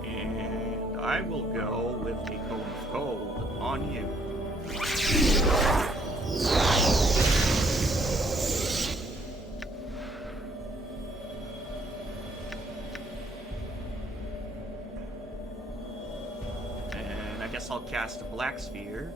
And I will go with a cone of cold on you. And I guess I'll cast a black sphere.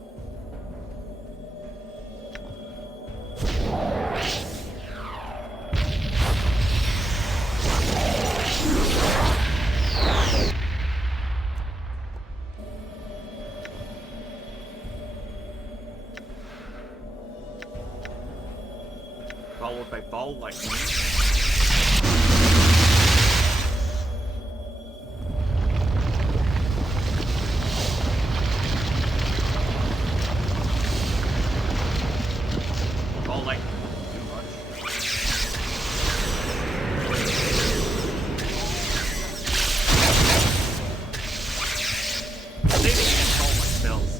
Followed by ball lightning. Ball lightning. Too much. Saving against all my spells.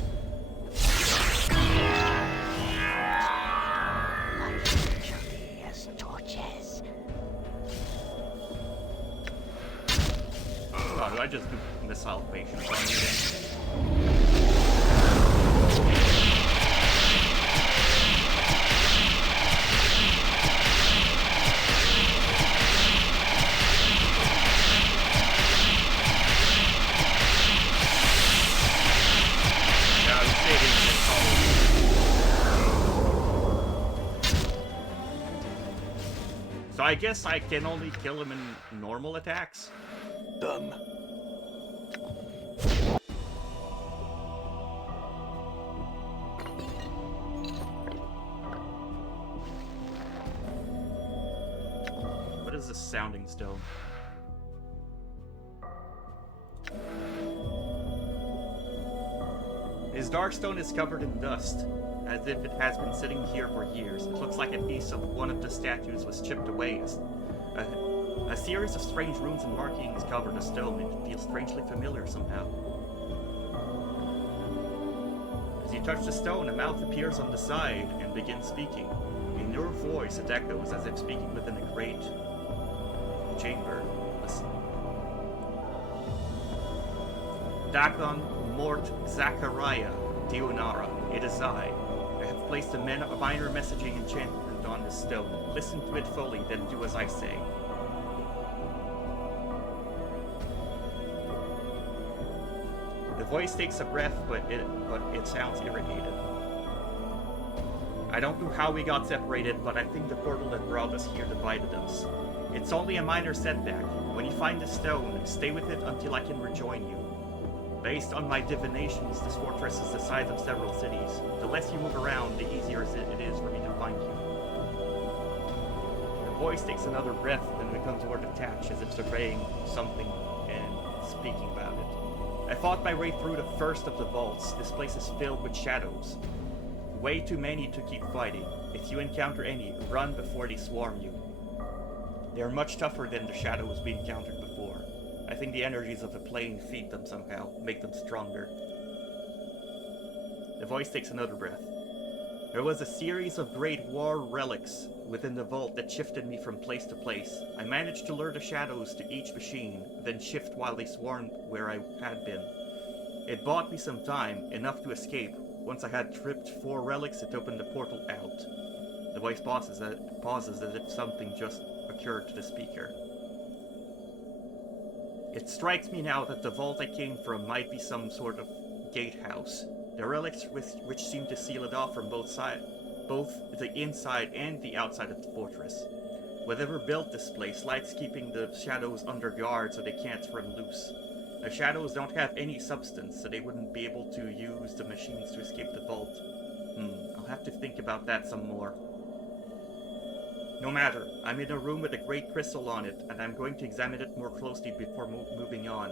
As torches. Oh, do I just do missile patience on you then? Yeah, I'm saving against all of them. So I guess I can only kill him in normal attacks? Done. surrounding stone. His dark stone is covered in dust, as if it has been sitting here for years. It looks like a piece of one of the statues was chipped away. A series of strange runes and markings cover the stone, and it feels strangely familiar somehow. As you touch the stone, a mouth appears on the side and begins speaking. In your voice, it echoes as if speaking within a great chamber. Listen. Dagon Mort Zachariah Dionara, it is I. I have placed a minor messaging enchantment on this stone. Listen to it fully, then do as I say. The voice takes a breath, but it sounds irritated. I don't know how we got separated, but I think the portal that brought us here divided us. It's only a minor setback. When you find the stone, stay with it until I can rejoin you. Based on my divinations, this fortress is the size of several cities. The less you move around, the easier it is for me to find you. The voice takes another breath, then becomes more detached, as if surveying something and speaking about it. I fought my way through the first of the vaults. This place is filled with shadows. Way too many to keep fighting. If you encounter any, run before they swarm you. They are much tougher than the shadows we encountered before. I think the energies of the plane feed them somehow, make them stronger. The voice takes another breath. There was a series of great war relics within the vault that shifted me from place to place. I managed to lure the shadows to each machine, then shift while they swarmed where I had been. It bought me some time, enough to escape. Once I had tripped 4 relics, it opened the portal out. The voice pauses as if something just occurred to the speaker. It strikes me now that the vault I came from might be some sort of gatehouse. The relics which seem to seal it off from both the inside and the outside of the fortress. Whatever built this place likes keeping the shadows under guard so they can't run loose. The shadows don't have any substance, so they wouldn't be able to use the machines to escape the vault. I'll have to think about that some more. No matter, I'm in a room with a great crystal on it, and I'm going to examine it more closely before moving on.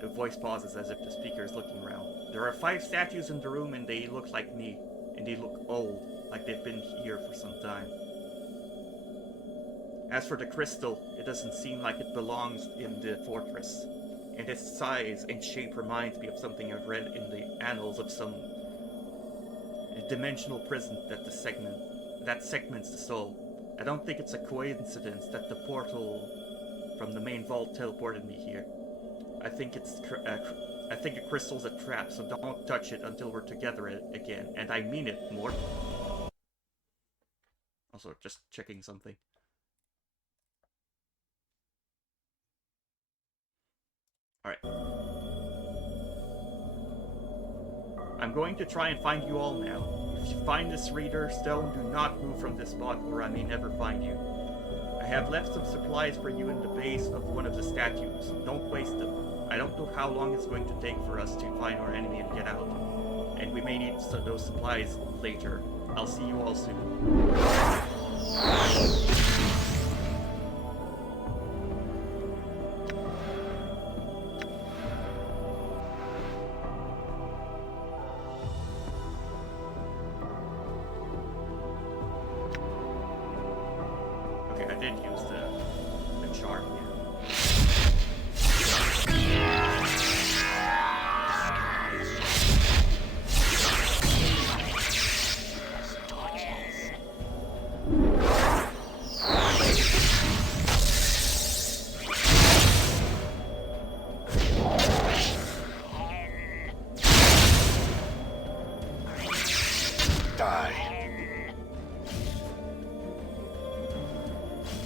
The voice pauses as if the speaker is looking around. There are 5 statues in the room, and they look like me, and they look old, like they've been here for some time. As for the crystal, it doesn't seem like it belongs in the fortress, and its size and shape reminds me of something I've read in the annals of some dimensional prison that segments the soul. I don't think it's a coincidence that the portal from the main vault teleported me here. I think a crystal's a trap, so don't touch it until we're together again, and I mean it, Mort. Also, just checking something. Alright. I'm going to try and find you all now. If you find this reader stone, do not move from this spot or I may never find you. I have left some supplies for you in the base of one of the statues. Don't waste them. I don't know how long it's going to take for us to find our enemy and get out. And we may need those supplies later. I'll see you all soon. Okay, I did use the charm here.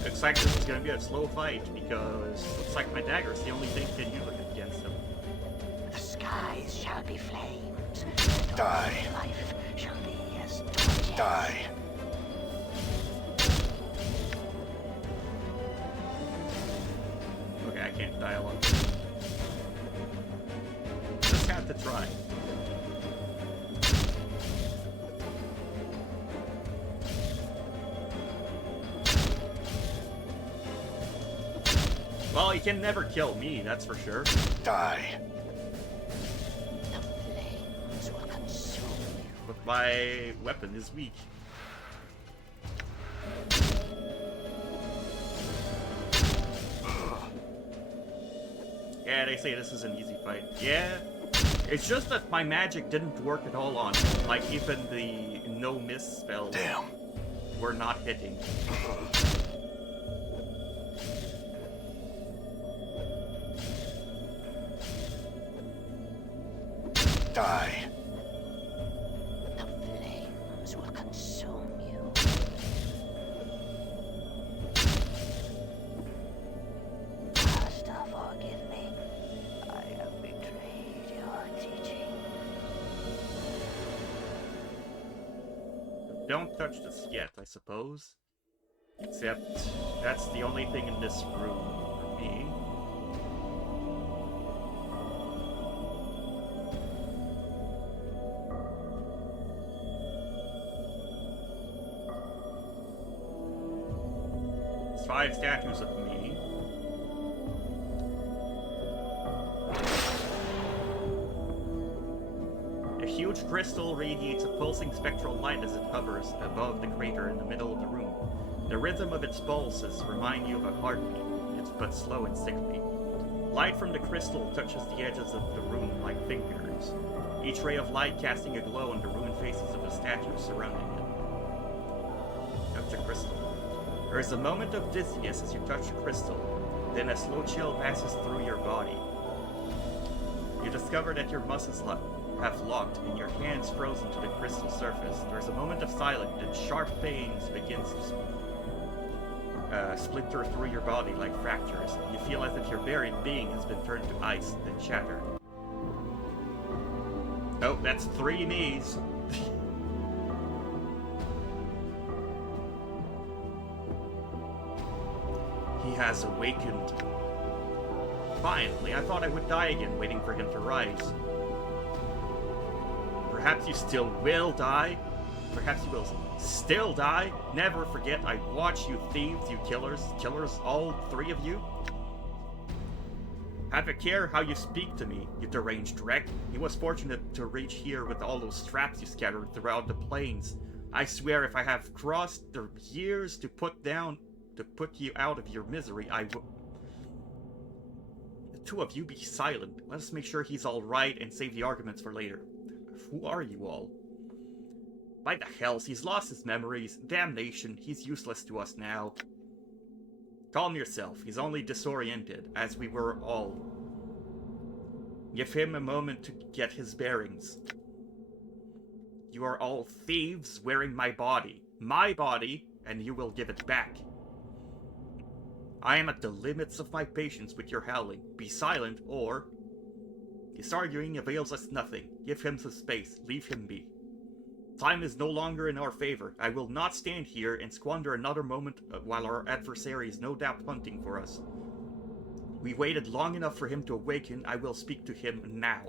Looks like this is going to be a slow fight because looks like my dagger is the only thing can use against them. The skies shall be flames. Die. Life shall be as torches. Die. Okay, I can't die alone. Just have to try. Well, he can never kill me, that's for sure. Die. The flames will consume you. But my weapon is weak. Yeah, they say this is an easy fight. Yeah, it's just that my magic didn't work at all on him. Like, even the no-miss spells were not hitting. Die. The flames will consume you. Master, forgive me. I have betrayed your teaching. Don't touch this yet, I suppose. Except, that's the only thing in this room for me. There's 5 statues of me. A huge crystal radiates a pulsing spectral light as it hovers above the crater in the middle of the room. The rhythm of its pulses remind you of a heartbeat. It's but slow and sickly. Light from the crystal touches the edges of the room like fingers, each ray of light casting a glow on the ruined faces of the statues surrounding it. Touch the crystal. There is a moment of dizziness as you touch the crystal, then a slow chill passes through your body. You discover that your muscles have locked and your hands frozen to the crystal surface. There is a moment of silence, and sharp pains begins to splinter through your body like fractures. You feel as if your very being has been turned to ice, then shattered. Oh, that's 3 knees. He has awakened. Finally, I thought I would die again, waiting for him to rise. Perhaps you still will die. Perhaps you will still die. Never forget, I watch you thieves, you killers, all 3 of you. Have a care how you speak to me, you deranged wreck. He was fortunate to reach here with all those traps you scattered throughout the plains. I swear if I have crossed the years to put you out of your misery, I will. The 2 of you be silent. Let us make sure he's alright and save the arguments for later. Who are you all? By the hells, he's lost his memories. Damnation, he's useless to us now. Calm yourself, he's only disoriented, as we were all. Give him a moment to get his bearings. You are all thieves wearing my body, and you will give it back. I am at the limits of my patience with your howling. Be silent, or... His arguing avails us nothing. Give him some space. Leave him be. Time is no longer in our favor. I will not stand here and squander another moment while our adversary is no doubt hunting for us. We waited long enough for him to awaken. I will speak to him now.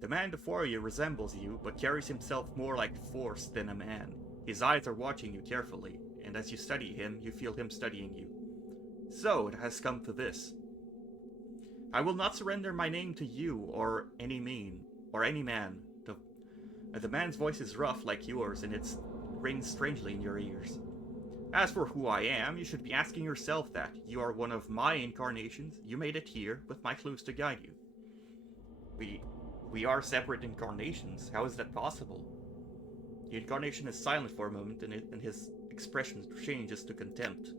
The man before you resembles you, but carries himself more like force than a man. His eyes are watching you carefully, and as you study him, you feel him studying you. So, it has come to this. I will not surrender my name to you or any man. The man's voice is rough like yours, and it rings strangely in your ears. As for who I am, you should be asking yourself that. You are one of my incarnations. You made it here, with my clues to guide you. We are separate incarnations. How is that possible? The incarnation is silent for a moment, and his expression changes to contempt.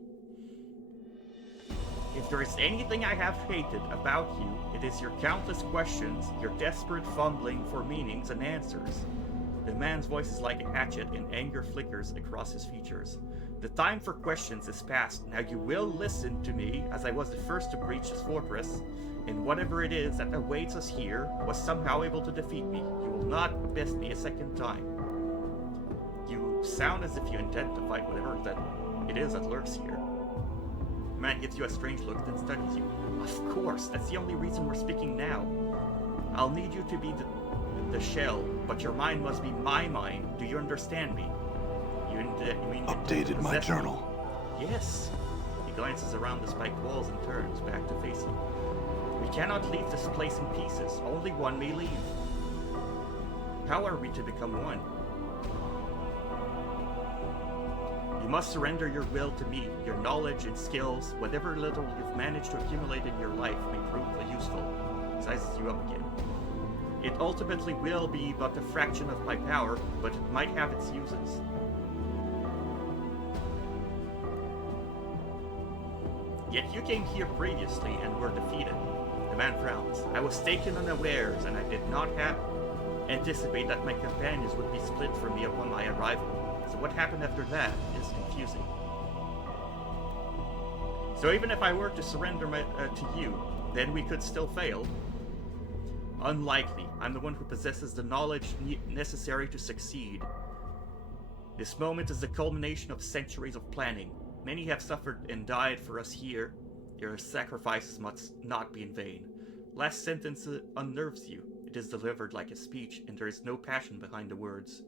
If there is anything I have hated about you, it is your countless questions, your desperate fumbling for meanings and answers. The man's voice is like a hatchet, and anger flickers across his features. The time for questions is past. Now you will listen to me, as I was the first to breach this fortress, and whatever it is that awaits us here was somehow able to defeat me. You will not best me a second time. You sound as if you intend to fight whatever that it is that lurks here. The man gives you a strange look, then studies you. Of course, that's the only reason we're speaking now. I'll need you to be the shell, but your mind must be my mind. Do you understand me? You mean updated my journal. Yes. He glances around the spiked walls and turns back to face you. We cannot leave this place in pieces. Only one may leave. How are we to become one? You must surrender your will to me. Your knowledge and skills, whatever little you've managed to accumulate in your life, may prove useful. Sizes you up again. It ultimately will be but a fraction of my power, but it might have its uses. Yet you came here previously and were defeated. The man frowns. I was taken unawares, and I did not anticipate that my companions would be split from me upon my arrival. So what happened after that is confusing. So even if I were to surrender to you, then we could still fail. Unlikely. I'm the one who possesses the knowledge necessary to succeed. This moment is the culmination of centuries of planning. Many have suffered and died for us here. Your sacrifices must not be in vain. Last sentence unnerves you. It is delivered like a speech, and there is no passion behind the words.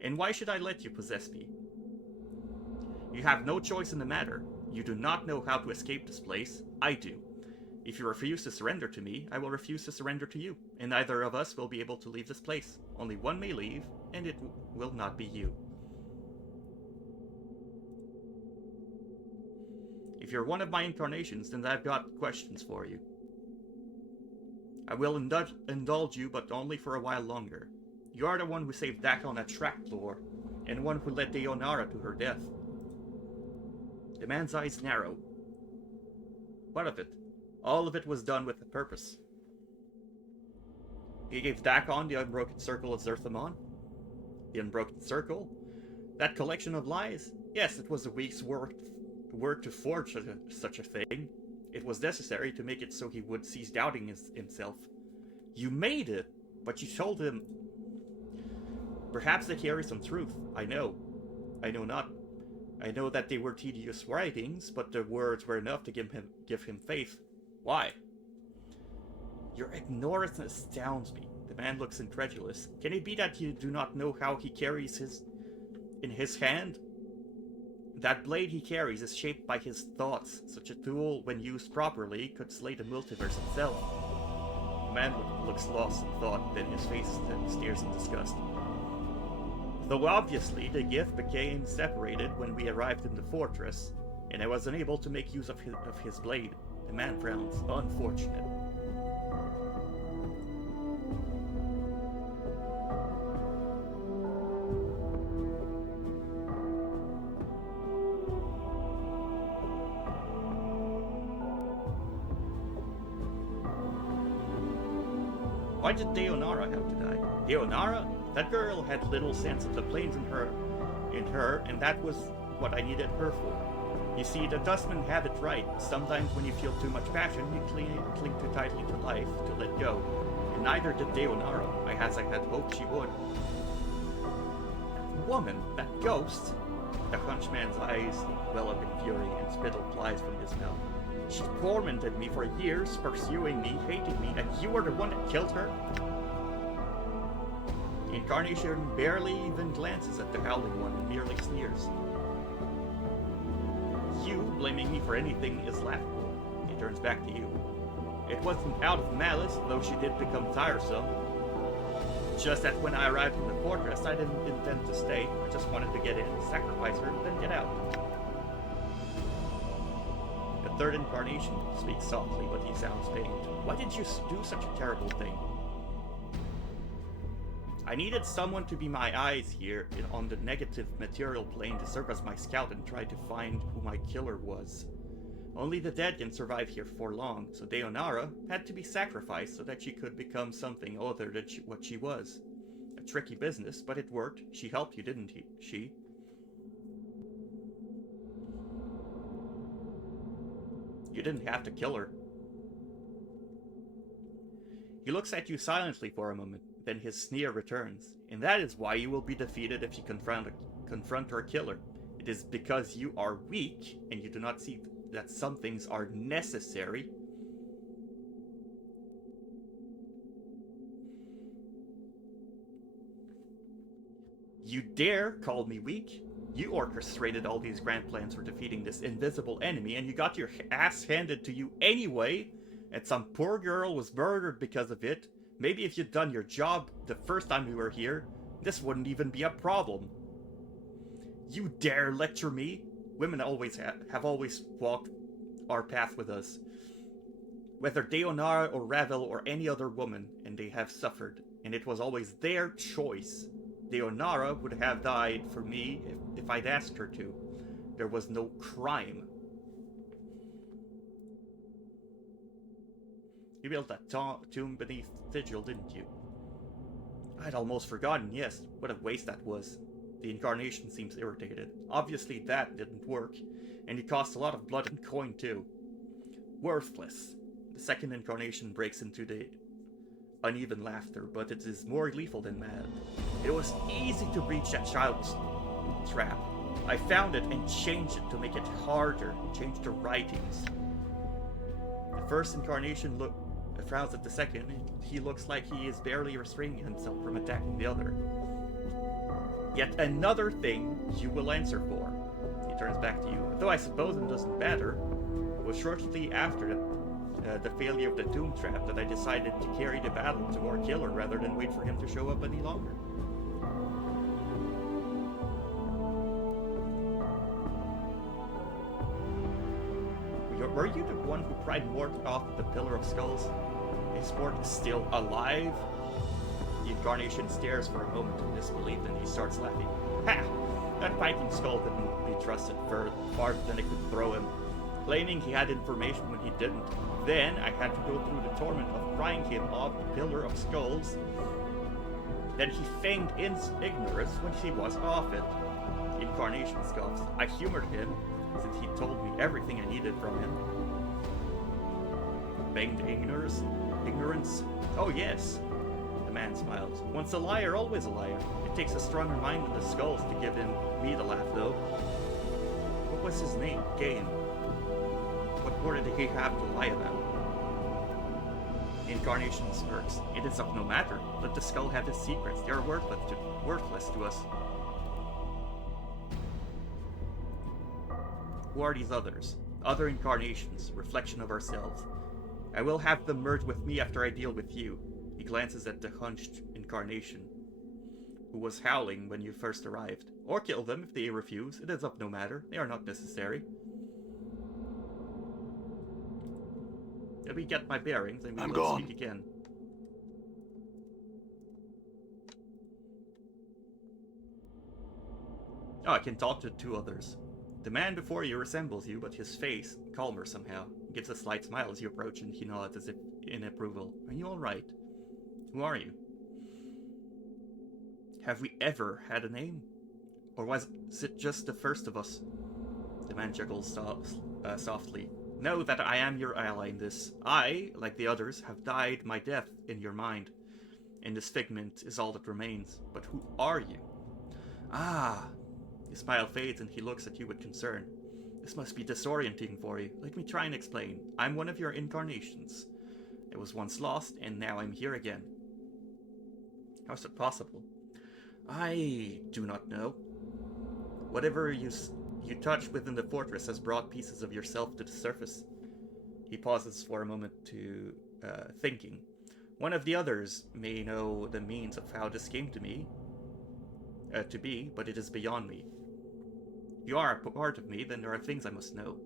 And why should I let you possess me? You have no choice in the matter. You do not know how to escape this place. I do. If you refuse to surrender to me, I will refuse to surrender to you, and neither of us will be able to leave this place. Only one may leave, and it will not be you. If you're one of my incarnations, then I've got questions for you. I will indulge you, but only for a while longer. You are the one who saved Dak on that trapdoor, and one who led Deonara to her death. The man's eyes narrow. What of it? All of it was done with a purpose. He gave Dakon the Unbroken Circle of Zerthamon. The Unbroken Circle? That collection of lies? Yes, it was a week's work to forge such a thing. It was necessary to make it so he would cease doubting himself. You made it, but you told him... Perhaps they carry some truth. I know. I know not. I know that they were tedious writings, but the words were enough to give him faith. Why? Your ignorance astounds me. The man looks incredulous. Can it be that you do not know how he carries in his hand? That blade he carries is shaped by his thoughts. Such a tool, when used properly, could slay the multiverse itself. The man looks lost in thought, then his face stares in disgust. Though obviously the gift became separated when we arrived in the fortress, and I was unable to make use of his blade. The man frowns. Unfortunate. Why did Deonara have to die? Deonara? That girl had little sense of the planes in her, and that was what I needed her for. You see, the Dustmen have it right. Sometimes when you feel too much passion, you cling too tightly to life to let go. And neither did Deonara, as I had hoped she would. That woman, that ghost! The hunchman's eyes well up in fury, and spittle flies from his mouth. She tormented me for years, pursuing me, hating me, and you were the one that killed her? The Incarnation barely even glances at the Howling One and merely sneers. You blaming me for anything is laughable. He turns back to you. It wasn't out of malice, though she did become tiresome. Just that when I arrived in the fortress, I didn't intend to stay. I just wanted to get in, sacrifice her, then get out. The third Incarnation speaks softly, but he sounds pained. Why did you do such a terrible thing? I needed someone to be my eyes here on the negative material plane to serve as my scout and try to find who my killer was. Only the dead can survive here for long, so Deonara had to be sacrificed so that she could become something other than what she was. A tricky business, but it worked. She helped you, didn't she? You didn't have to kill her. He looks at you silently for a moment. Then his sneer returns, and that is why you will be defeated if you confront our killer. It is because you are weak, and you do not see that some things are necessary. You dare call me weak? You orchestrated all these grand plans for defeating this invisible enemy, and you got your ass handed to you anyway, and some poor girl was murdered because of it. Maybe if you'd done your job the first time we were here, this wouldn't even be a problem. You dare lecture me? Women always have always walked our path with us. Whether Deonara or Ravel or any other woman, and they have suffered, and it was always their choice. Deonara would have died for me if I'd asked her to. There was no crime. You built that tomb beneath Sigil, didn't you? I'd almost forgotten, yes. What a waste that was. The incarnation seems irritated. Obviously that didn't work, and it cost a lot of blood and coin too. Worthless. The second incarnation breaks into the uneven laughter, but it is more lethal than mad. It was easy to breach that child's trap. I found it and changed it to make it harder, changed the writings. The first incarnation frowns at the second, and he looks like he is barely restraining himself from attacking the other. Yet another thing you will answer for. He turns back to you. Though I suppose it doesn't matter, it was shortly after the failure of the tomb trap that I decided to carry the battle to our killer rather than wait for him to show up any longer. Were you the one who pried Mort off the Pillar of Skulls? Is Mort still alive? The incarnation stares for a moment in disbelief, and he starts laughing. Ha! That fighting skull couldn't be trusted farther than it could throw him, claiming he had information when he didn't. Then I had to go through the torment of prying him off the Pillar of Skulls. Then he feigned ignorance when he was off it. The incarnation scoffs. I humored him, since he told me everything I needed from him. Feigned ignorance? Oh yes. The man smiles. Once a liar, always a liar. It takes a stronger mind than the skulls to give me the laugh, though. What was his name? Gain. What more did he have to lie about? The incarnation smirks. It is of no matter. Let the skull have his secrets. They are worthless to us. Who are these others? Other incarnations, reflection of ourselves. I will have them merge with me after I deal with you. He glances at the hunched incarnation, who was howling when you first arrived. Or kill them if they refuse. It is of no matter. They are not necessary. Let me get my bearings and we will speak again. Oh, I can talk to two others. The man before you resembles you, but his face calmer somehow. He gives a slight smile as you approach, and he nods as if in approval. Are you all right? Who are you? Have we ever had a name? Or was it just the first of us? The man chuckles softly. Know that I am your ally in this. I, like the others, have died my death in your mind. And this figment is all that remains. But who are you? Ah! His smile fades and he looks at you with concern. This must be disorienting for you. Let me try and explain. I'm one of your incarnations. I was once lost, and now I'm here again. How is it possible? I do not know. Whatever you touch within the fortress has brought pieces of yourself to the surface. He pauses for a moment to thinking. One of the others may know the means of how this came to me, to be, but it is beyond me. If you are a part of me, then there are things I must know.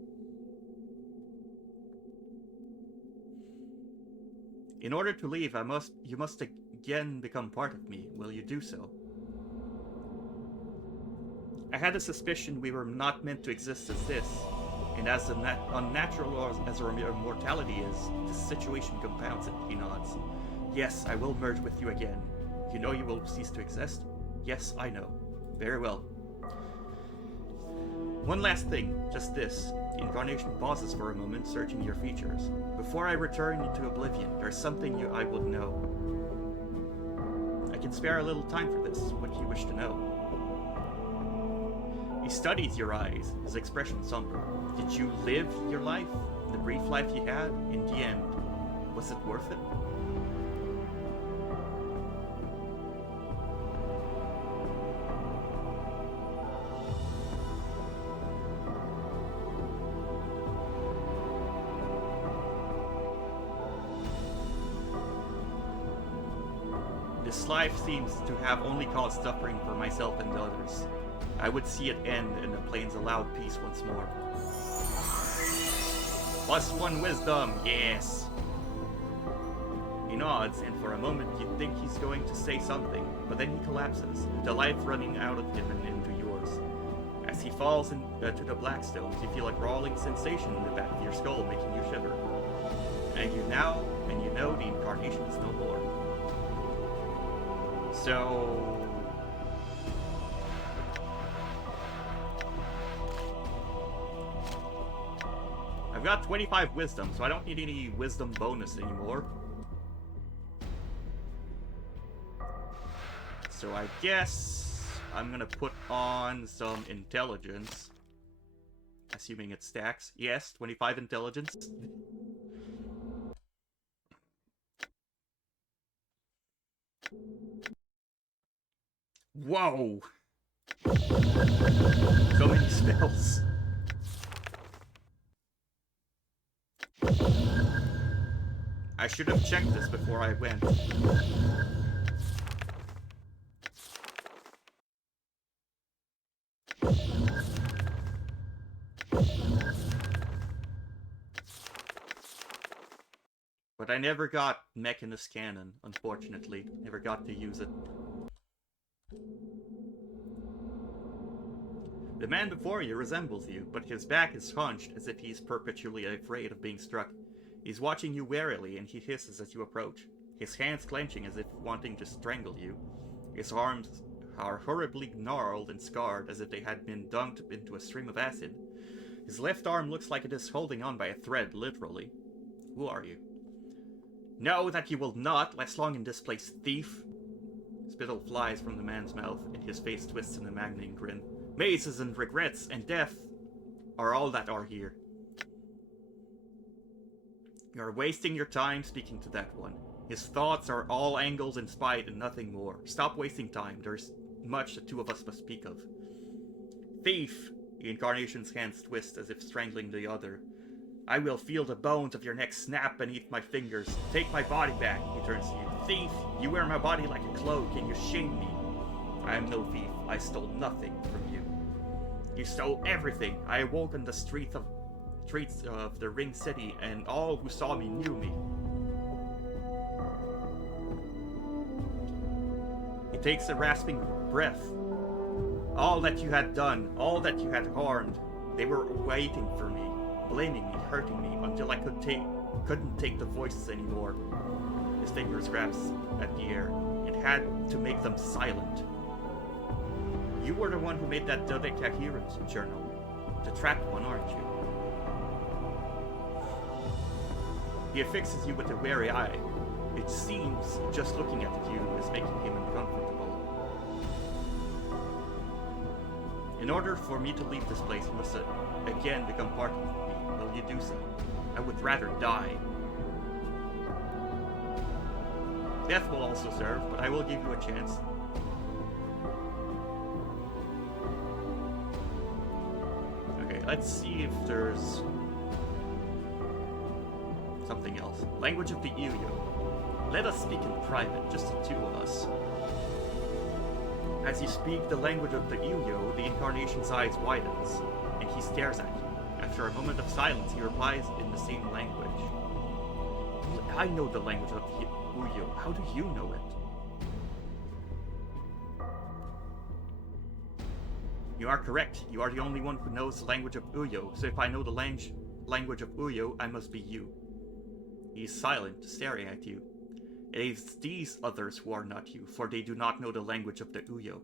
In order to leave, you must again become part of me. Will you do so? I had a suspicion we were not meant to exist as this, and as unnatural as our mortality is, this situation compounds it, he nods. Yes, I will merge with you again. You know you will cease to exist? Yes, I know. Very well. One last thing, just this. The incarnation pauses for a moment, searching your features. Before I return into oblivion, there's something I would know. I can spare a little time for this. What do you wish to know? He studies your eyes, his expression somber. Did you live your life? The brief life you had? In the end, was it worth it? This life seems to have only caused suffering for myself and others. I would see it end and the plains allowed peace once more. +1 wisdom, yes! He nods, and for a moment you'd think he's going to say something, but then he collapses, the life running out of him and into yours. As he falls to the black stones, you feel a crawling sensation in the back of your skull making you shiver. And you know the incarnation is no more. So... I've got 25 wisdom, so I don't need any wisdom bonus anymore. So I guess I'm gonna put on some intelligence. Assuming it stacks. Yes, 25 intelligence. Whoa! So many spells. I should have checked this before I went. But I never got Mechanus Cannon, unfortunately. Never got to use it. The man before you resembles you, but his back is hunched as if he's perpetually afraid of being struck. He's watching you warily, and he hisses as you approach, his hands clenching as if wanting to strangle you. His arms are horribly gnarled and scarred as if they had been dunked into a stream of acid. His left arm looks like it is holding on by a thread, literally. Who are you? Know that you will not last long in this place, thief! Spittle flies from the man's mouth, and his face twists in a maddening grin. Mazes and regrets and death are all that are here. You are wasting your time speaking to that one. His thoughts are all angles and spite and nothing more. Stop wasting time. There's much the two of us must speak of. Thief! The Incarnation's hands twist as if strangling the other. I will feel the bones of your neck snap beneath my fingers. Take my body back, he turns to you. Thief! You wear my body like a cloak and you shame me. I am no thief. I stole nothing from you. You stole everything. I awoke on the streets of the Ring City, and all who saw me knew me. He takes a rasping breath. All that you had done, all that you had harmed, they were waiting for me, blaming me, hurting me, until I couldn't take the voices anymore. His fingers grasp at the air, and had to make them silent. You were the one who made that dodecaherence journal. The trapped one, aren't you? He affixes you with a wary eye. It seems just looking at you is making him uncomfortable. In order for me to leave this place, you must again become part of me. Will you do so? I would rather die. Death will also serve, but I will give you a chance. Okay, let's see if there's something else. Language of the Uyo. Let us speak in private, just the two of us. As you speak the language of the Uyo, the Incarnation's eyes widens, and he stares at you. After a moment of silence, he replies in the same language. I know the language of the Uyo. How do you know it? You are correct. You are the only one who knows the language of Uyo, so if I know the language of Uyo, I must be you. He is silent, staring at you. It is these others who are not you, for they do not know the language of the Uyo.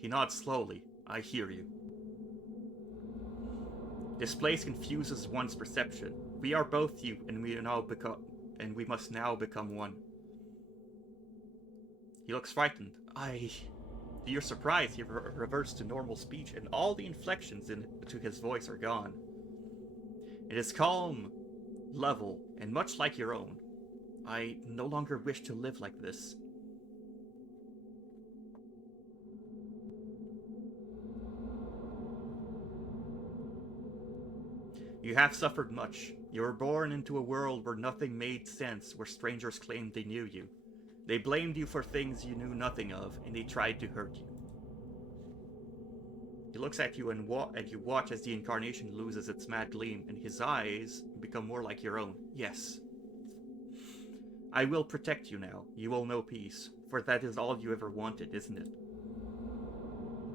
He nods slowly. I hear you. This place confuses one's perception. We are both you, and we must now become one. He looks frightened. To your surprise, he reverts to normal speech, and all the inflections to his voice are gone. It is calm, level, and much like your own. I no longer wish to live like this. You have suffered much. You were born into a world where nothing made sense, where strangers claimed they knew you. They blamed you for things you knew nothing of, and they tried to hurt you. He looks at you and you watch as the incarnation loses its mad gleam, and his eyes become more like your own. Yes. I will protect you now. You will know peace, for that is all you ever wanted, isn't it?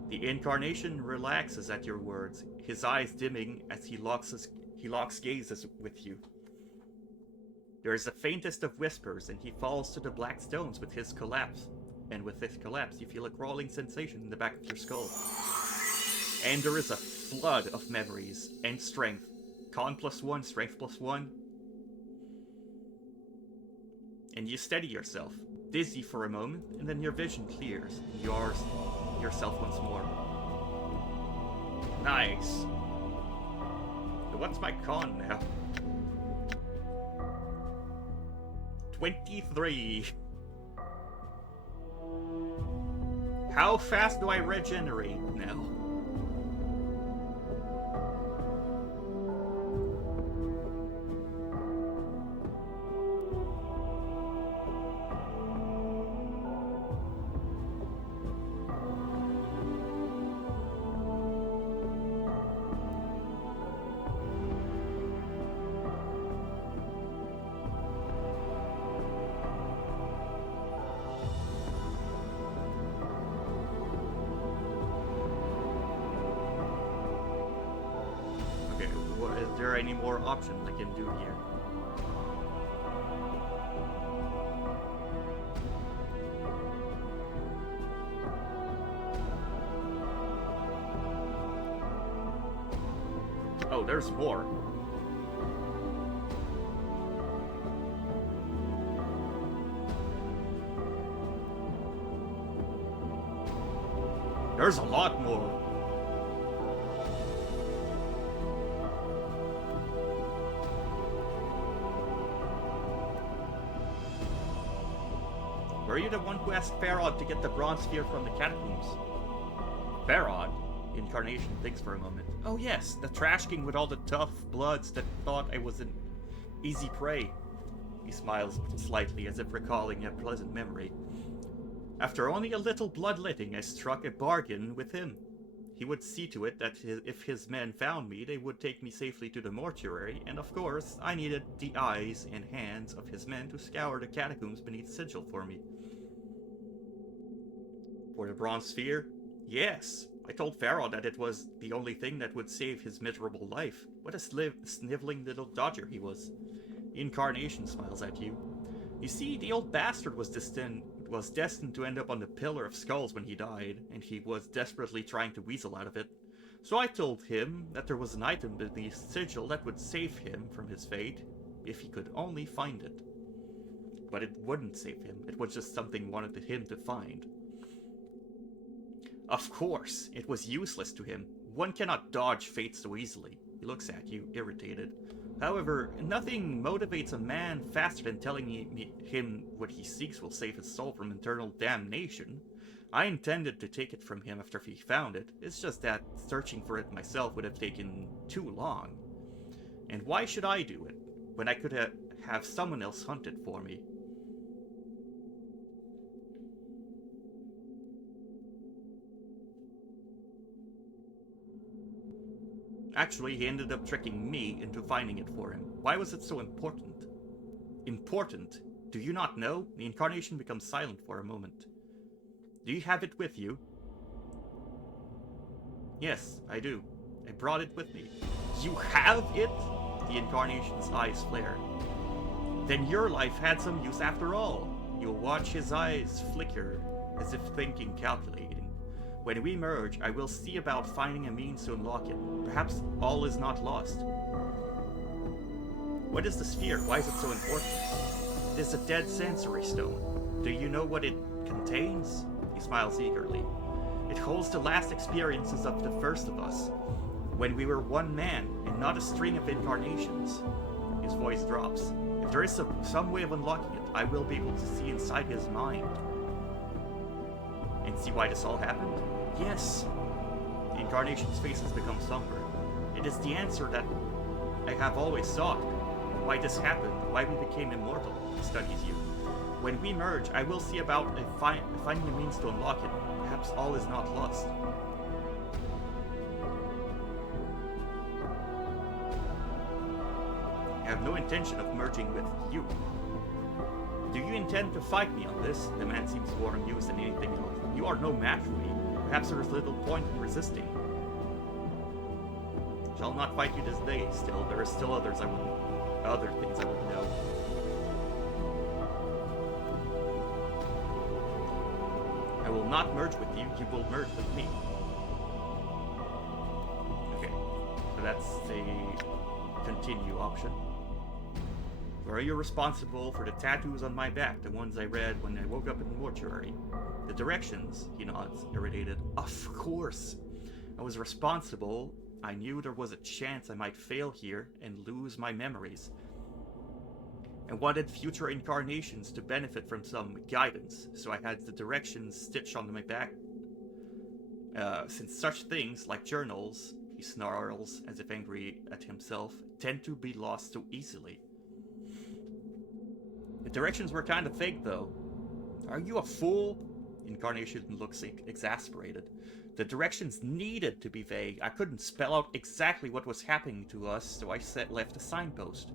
The incarnation relaxes at your words, his eyes dimming as he locks gazes with you. There is the faintest of whispers, and he falls to the black stones with his collapse. And with this collapse, you feel a crawling sensation in the back of your skull. And there is a flood of memories and strength. Con +1, strength +1. And you steady yourself, dizzy for a moment, and then your vision clears, and you are yourself once more. Nice. So what's my con now? 23. How fast do I regenerate now? Is there any more options I can do here? Oh, there's more. There's a lot more. Were you the one who asked Farod to get the bronze sphere from the catacombs? Farod? Incarnation thinks for a moment. Oh yes, the trash king with all the tough bloods that thought I was an easy prey. He smiles slightly as if recalling a pleasant memory. After only a little bloodletting, I struck a bargain with him. He would see to it that if his men found me, they would take me safely to the mortuary, and of course, I needed the eyes and hands of his men to scour the catacombs beneath Sigil for me. For the bronze sphere? Yes. I told Pharaoh that it was the only thing that would save his miserable life. What a sniveling little dodger he was. The incarnation smiles at you. You see, the old bastard was destined to end up on the Pillar of Skulls when he died, and he was desperately trying to weasel out of it. So I told him that there was an item beneath Sigil that would save him from his fate, if he could only find it. But it wouldn't save him, it was just something wanted him to find. Of course, it was useless to him. One cannot dodge fate so easily. He looks at you, irritated. However, nothing motivates a man faster than telling him what he seeks will save his soul from eternal damnation. I intended to take it from him after he found it. It's just that searching for it myself would have taken too long. And why should I do it, when I could have someone else hunt it for me? Actually, he ended up tricking me into finding it for him. Why was it so important? Important? Do you not know? The incarnation becomes silent for a moment. Do you have it with you? Yes, I do. I brought it with me. You have it? The incarnation's eyes flare. Then your life had some use after all. You'll watch his eyes flicker, as if thinking, calculating. When we merge, I will see about finding a means to unlock it. Perhaps all is not lost. What is the sphere? Why is it so important? It is a dead sensory stone. Do you know what it contains? He smiles eagerly. It holds the last experiences of the first of us, when we were one man and not a string of incarnations. His voice drops. If there is some way of unlocking it, I will be able to see inside his mind. And see why this all happened? Yes. The incarnation's face has become somber. It is the answer that I have always sought. Why this happened, why we became immortal. He studies you. When we merge, I will see about finding a means to unlock it. Perhaps all is not lost. I have no intention of merging with you. Do you intend to fight me on this? The man seems more amused than anything else. You are no match for me. Perhaps there is little point in resisting. Shall not fight you this day. Still, there are still other things I would know. I will not merge with you. You will merge with me. Okay, so that's the continue option. Are you responsible for the tattoos on my back, the ones I read when I woke up in the mortuary? The directions, he nods, irritated. Of course! I was responsible. I knew there was a chance I might fail here and lose my memories. I wanted future incarnations to benefit from some guidance, so I had the directions stitched onto my back. Since such things, like journals, he snarls as if angry at himself, tend to be lost so easily. The directions were kind of fake, though. Are you a fool? Incarnation looks exasperated. The directions needed to be vague. I couldn't spell out exactly what was happening to us, so I left a signpost.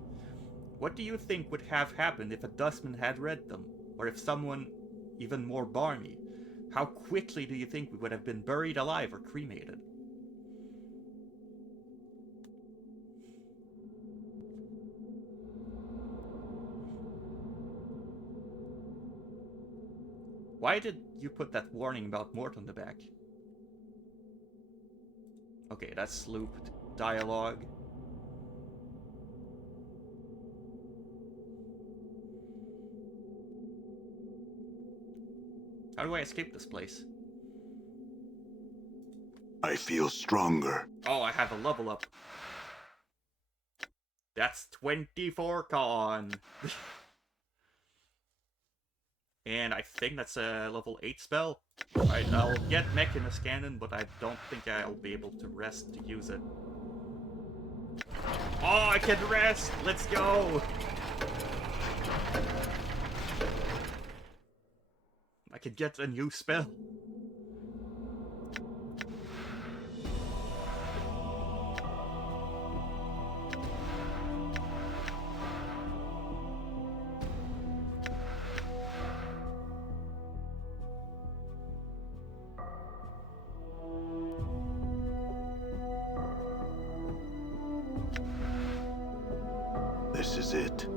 What do you think would have happened if a dustman had read them? Or if someone even more barmy? How quickly do you think we would have been buried alive or cremated? Why did you put that warning about Mort on the back? Okay, that's looped dialogue. How do I escape this place? I feel stronger. Oh, I have a level up. That's 24 con. And I think that's a level 8 spell. Alright, I'll get Mechanus Cannon, but I don't think I'll be able to rest to use it. Oh, I can rest! Let's go! I can get a new spell. This is it.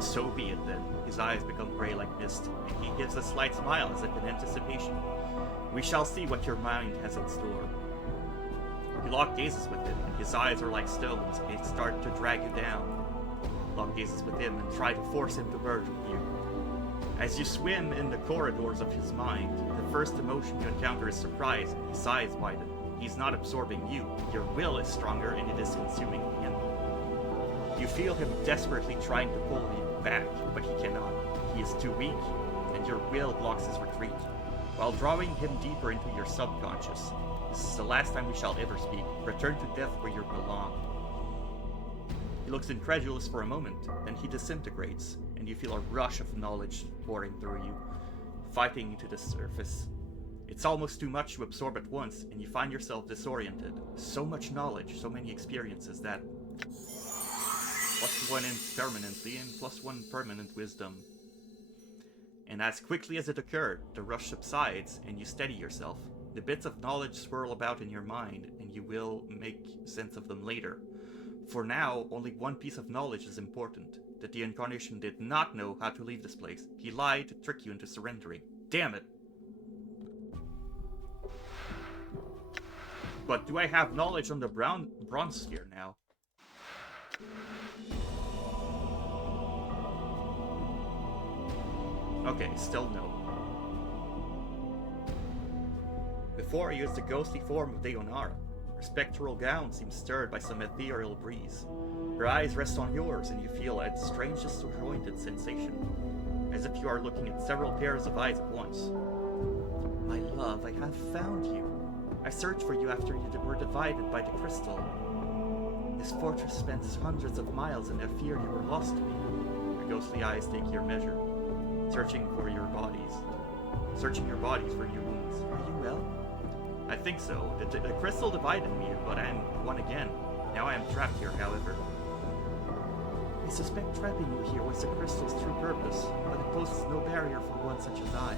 So be it then. His eyes become gray like mist, and he gives a slight smile as if in anticipation. We shall see what your mind has in store. You lock gazes with him, and his eyes are like stones, and they start to drag you down. Lock gazes with him and try to force him to merge with you. As you swim in the corridors of his mind, the first emotion you encounter is surprise, and his eyes widen. He's not absorbing you. Your will is stronger, and it is consuming him. You feel him desperately trying to pull you back, but he cannot. He is too weak, and your will blocks his retreat, while drawing him deeper into your subconscious. This is the last time we shall ever speak. Return to death where you belong. He looks incredulous for a moment, then he disintegrates, and you feel a rush of knowledge pouring through you, fighting to the surface. It's almost too much to absorb at once, and you find yourself disoriented. So much knowledge, so many experiences that... +1 permanently and +1 permanent wisdom. And as quickly as it occurred, the rush subsides and you steady yourself. The bits of knowledge swirl about in your mind, and you will make sense of them later. For now, only one piece of knowledge is important, that the Incarnation did not know how to leave this place. He lied to trick you into surrendering. Damn it! But do I have knowledge on the bronze sphere now? Okay, still no. Before I used the ghostly form of Deonara. Her spectral gown seems stirred by some ethereal breeze. Her eyes rest on yours, and you feel a strange disjointed sensation, as if you are looking at several pairs of eyes at once. My love, I have found you. I searched for you after you were divided by the crystal. This fortress spans hundreds of miles, and I feared you were lost to me. Your ghostly eyes take your measure, searching your bodies for your wounds. Are you well? I think so. The crystal divided me, but I am one again. Now I am trapped here, however. I suspect trapping you here was the crystal's true purpose, but it poses no barrier for one such as I.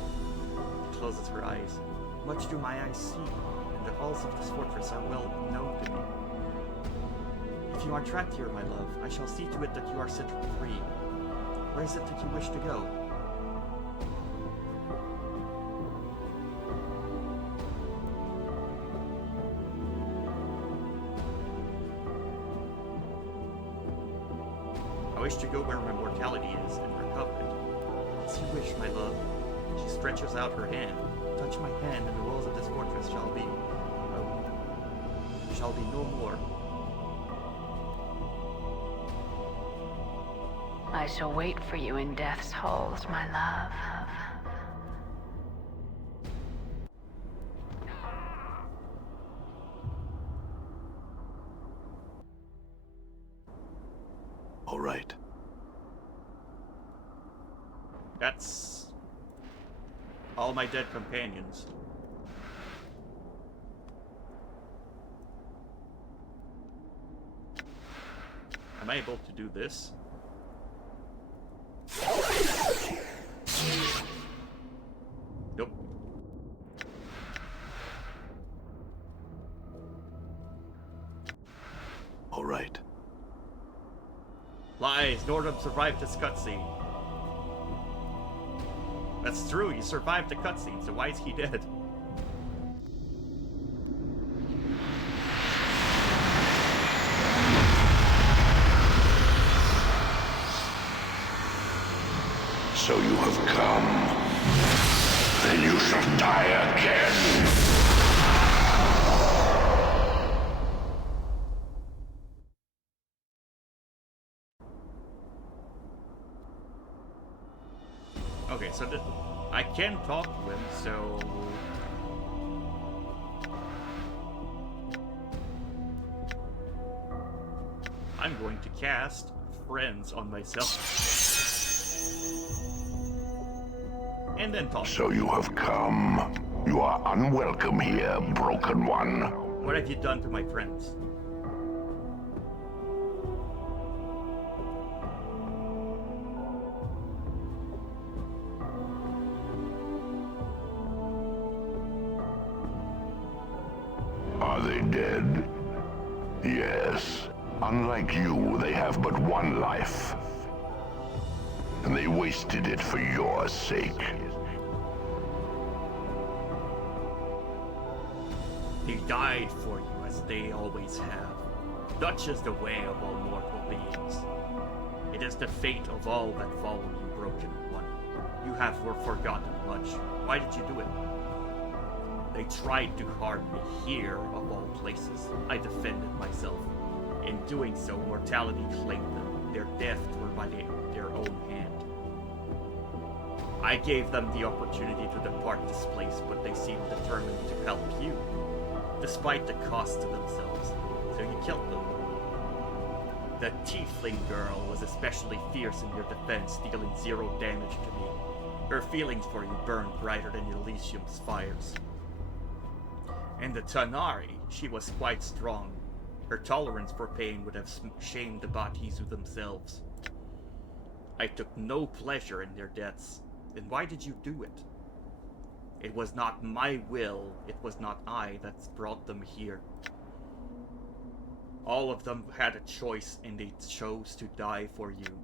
She closes her eyes. Much do my eyes see, and the halls of this fortress are well known to me. If you are trapped here, my love, I shall see to it that you are set free. Where is it that you wish to go? I wish to go where my mortality is and recover it. As you wish, my love. She stretches out her hand. Touch my hand, and the walls of this fortress shall be no more. I shall wait for you in death's halls, my love. All right. That's all my dead companions. Am I able to do this? Nope. All right. Lies! Nordum survived this cutscene. That's true, he survived the cutscene, so why is he dead? So you have come. Then you shall die again. Okay, so I can talk to him, so... I'm going to cast Friends on myself. And then talk. So you have come. You are unwelcome here, Broken One. What have you done to my friends? Are they dead? Yes. Unlike you, they have but one life. And they wasted it for your sake. They died for you, as they always have. Such is the way of all mortal beings. It is the fate of all that follow you, Broken One. You have forgotten much. Why did you do it? They tried to harm me here, of all places. I defended myself. In doing so, mortality claimed them. Their deaths were by their own hand. I gave them the opportunity to depart this place, but they seemed determined to help you, despite the cost to themselves, so you killed them. The tiefling girl was especially fierce in your defense, dealing 0 damage to me. Her feelings for you burned brighter than Elysium's fires. And the Tanari, she was quite strong. Her tolerance for pain would have shamed the Batizu themselves. I took no pleasure in their deaths. Then why did you do it? It was not my will, it was not I that brought them here. All of them had a choice, and they chose to die for you.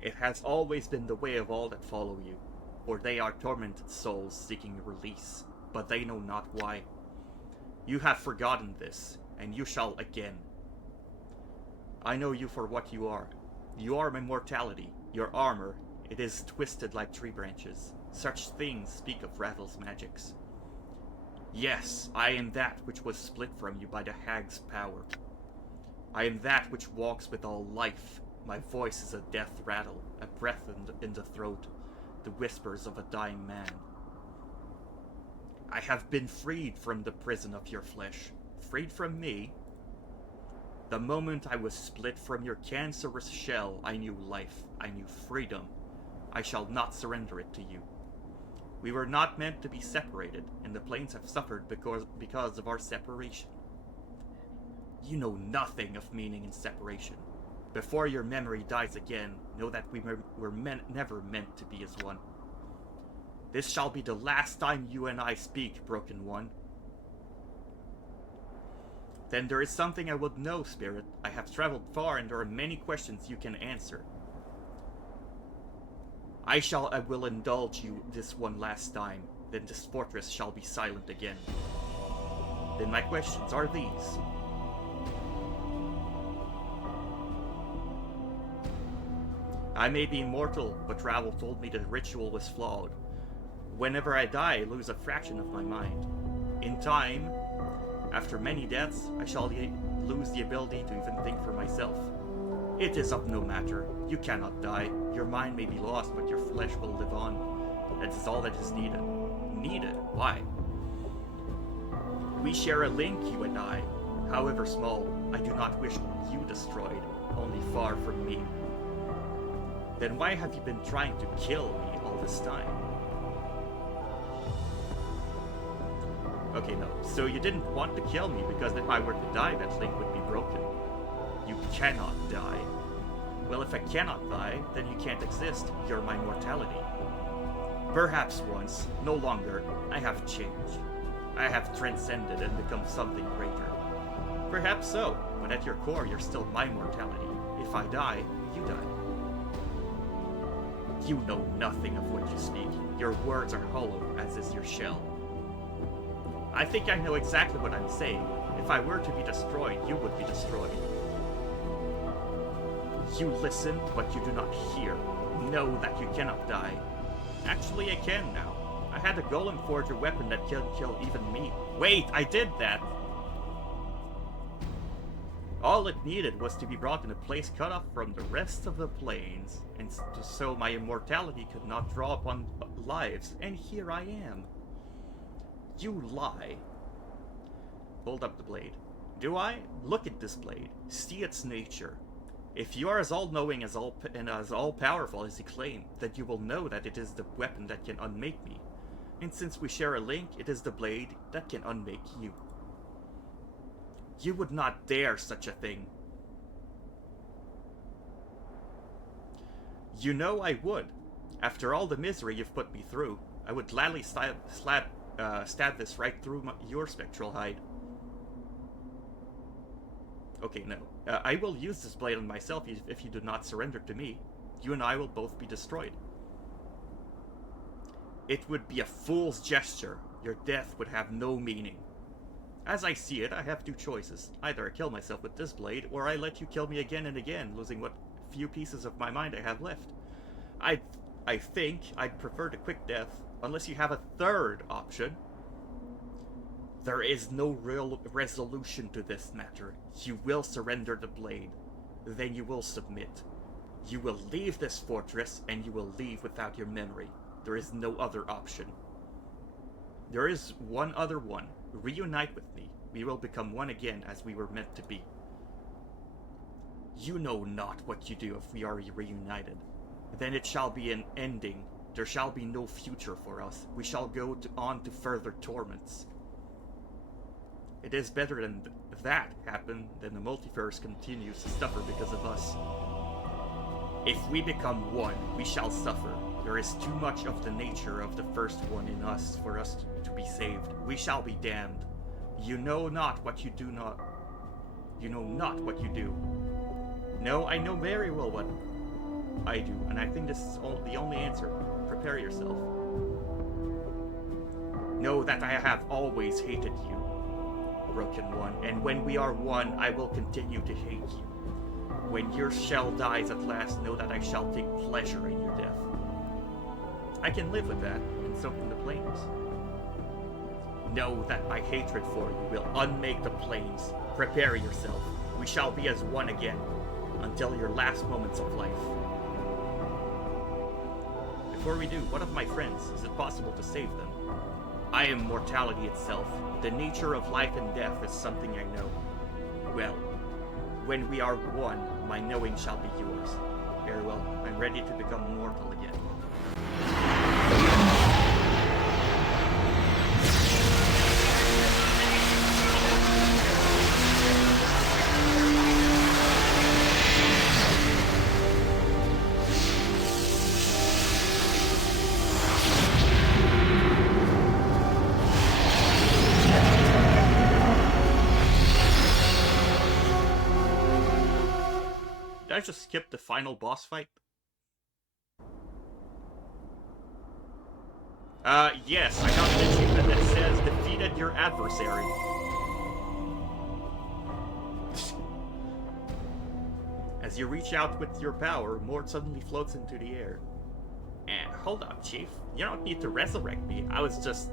It has always been the way of all that follow you, for they are tormented souls seeking release, but they know not why. You have forgotten this, and you shall again. I know you for what you are. You are my mortality, your armor, It is twisted like tree branches. Such things speak of Rattle's magics. Yes, I am that which was split from you by the hag's power. I am that which walks with all life. My voice is a death rattle, a breath in the throat, the whispers of a dying man. I have been freed from the prison of your flesh. Freed from me? The moment I was split from your cancerous shell, I knew life. I knew freedom. I shall not surrender it to you. We were not meant to be separated, and the planes have suffered because of our separation. You know nothing of meaning in separation. Before your memory dies again, know that we were never meant to be as one. This shall be the last time you and I speak, Broken One. Then there is something I would know, Spirit. I have traveled far, and there are many questions you can answer. I will indulge you this one last time, then this fortress shall be silent again. Then my questions are these. I may be immortal, but Ravel told me the ritual was flawed. Whenever I die, I lose a fraction of my mind. In time, after many deaths, I shall lose the ability to even think for myself. It is of no matter. You cannot die. Your mind may be lost, but your flesh will live on. That is all that is needed. Needed? Why? We share a link, you and I. However small, I do not wish you destroyed, only far from me. Then why have you been trying to kill me all this time? Okay, no. So you didn't want to kill me because if I were to die, that link would be broken. You cannot die. Well, if I cannot die, then you can't exist. You're my mortality. Perhaps once, no longer, I have changed. I have transcended and become something greater. Perhaps so, but at your core, you're still my mortality. If I die, you die. You know nothing of what you speak. Your words are hollow, as is your shell. I think I know exactly what I'm saying. If I were to be destroyed, you would be destroyed. You listen, but you do not hear. Know that you cannot die. Actually, I can now. I had a golem forge a weapon that can kill even me. Wait, I did that! All it needed was to be brought in a place cut off from the rest of the planes, and so my immortality could not draw upon lives, and here I am. You lie. Hold up the blade. Do I? Look at this blade. See its nature. If you are as all-knowing as all-powerful as you claim, then you will know that it is the weapon that can unmake me. And since we share a link, it is the blade that can unmake you. You would not dare such a thing. You know I would. After all the misery you've put me through, I would gladly stab this right through your spectral hide. Okay, no. I will use this blade on myself if you do not surrender to me. You and I will both be destroyed. It would be a fool's gesture. Your death would have no meaning. As I see it, I have two choices. Either I kill myself with this blade, or I let you kill me again and again, losing what few pieces of my mind I have left. I think I'd prefer the quick death, unless you have a third option. There is no real resolution to this matter. You will surrender the blade. Then you will submit. You will leave this fortress, and you will leave without your memory. There is no other option. There is one other one. Reunite with me. We will become one again as we were meant to be. You know not what you do if we are reunited. Then it shall be an ending. There shall be no future for us. We shall go on to further torments. It is better than that happen than the multiverse continues to suffer because of us. If we become one, we shall suffer. There is too much of the nature of the first one in us for us to be saved. We shall be damned. You know not what you do not. You know not what you do. No, I know very well what I do, and I think this is the only answer. Prepare yourself. Know that I have always hated you, Broken One, and when we are one, I will continue to hate you. When your shell dies at last, know that I shall take pleasure in your death. I can live with that, and so can the plains. Know that my hatred for you will unmake the plains. Prepare yourself. We shall be as one again, until your last moments of life. Before we do, what of my friends? Is it possible to save them? I am mortality itself. The nature of life and death is something I know. Well, when we are one, my knowing shall be yours. Very well, I'm ready to become mortal again. Did I just skip the final boss fight? Yes, I got an achievement that says defeated your adversary. As you reach out with your power, Mort suddenly floats into the air. Hold up, Chief. You don't need to resurrect me. I was just,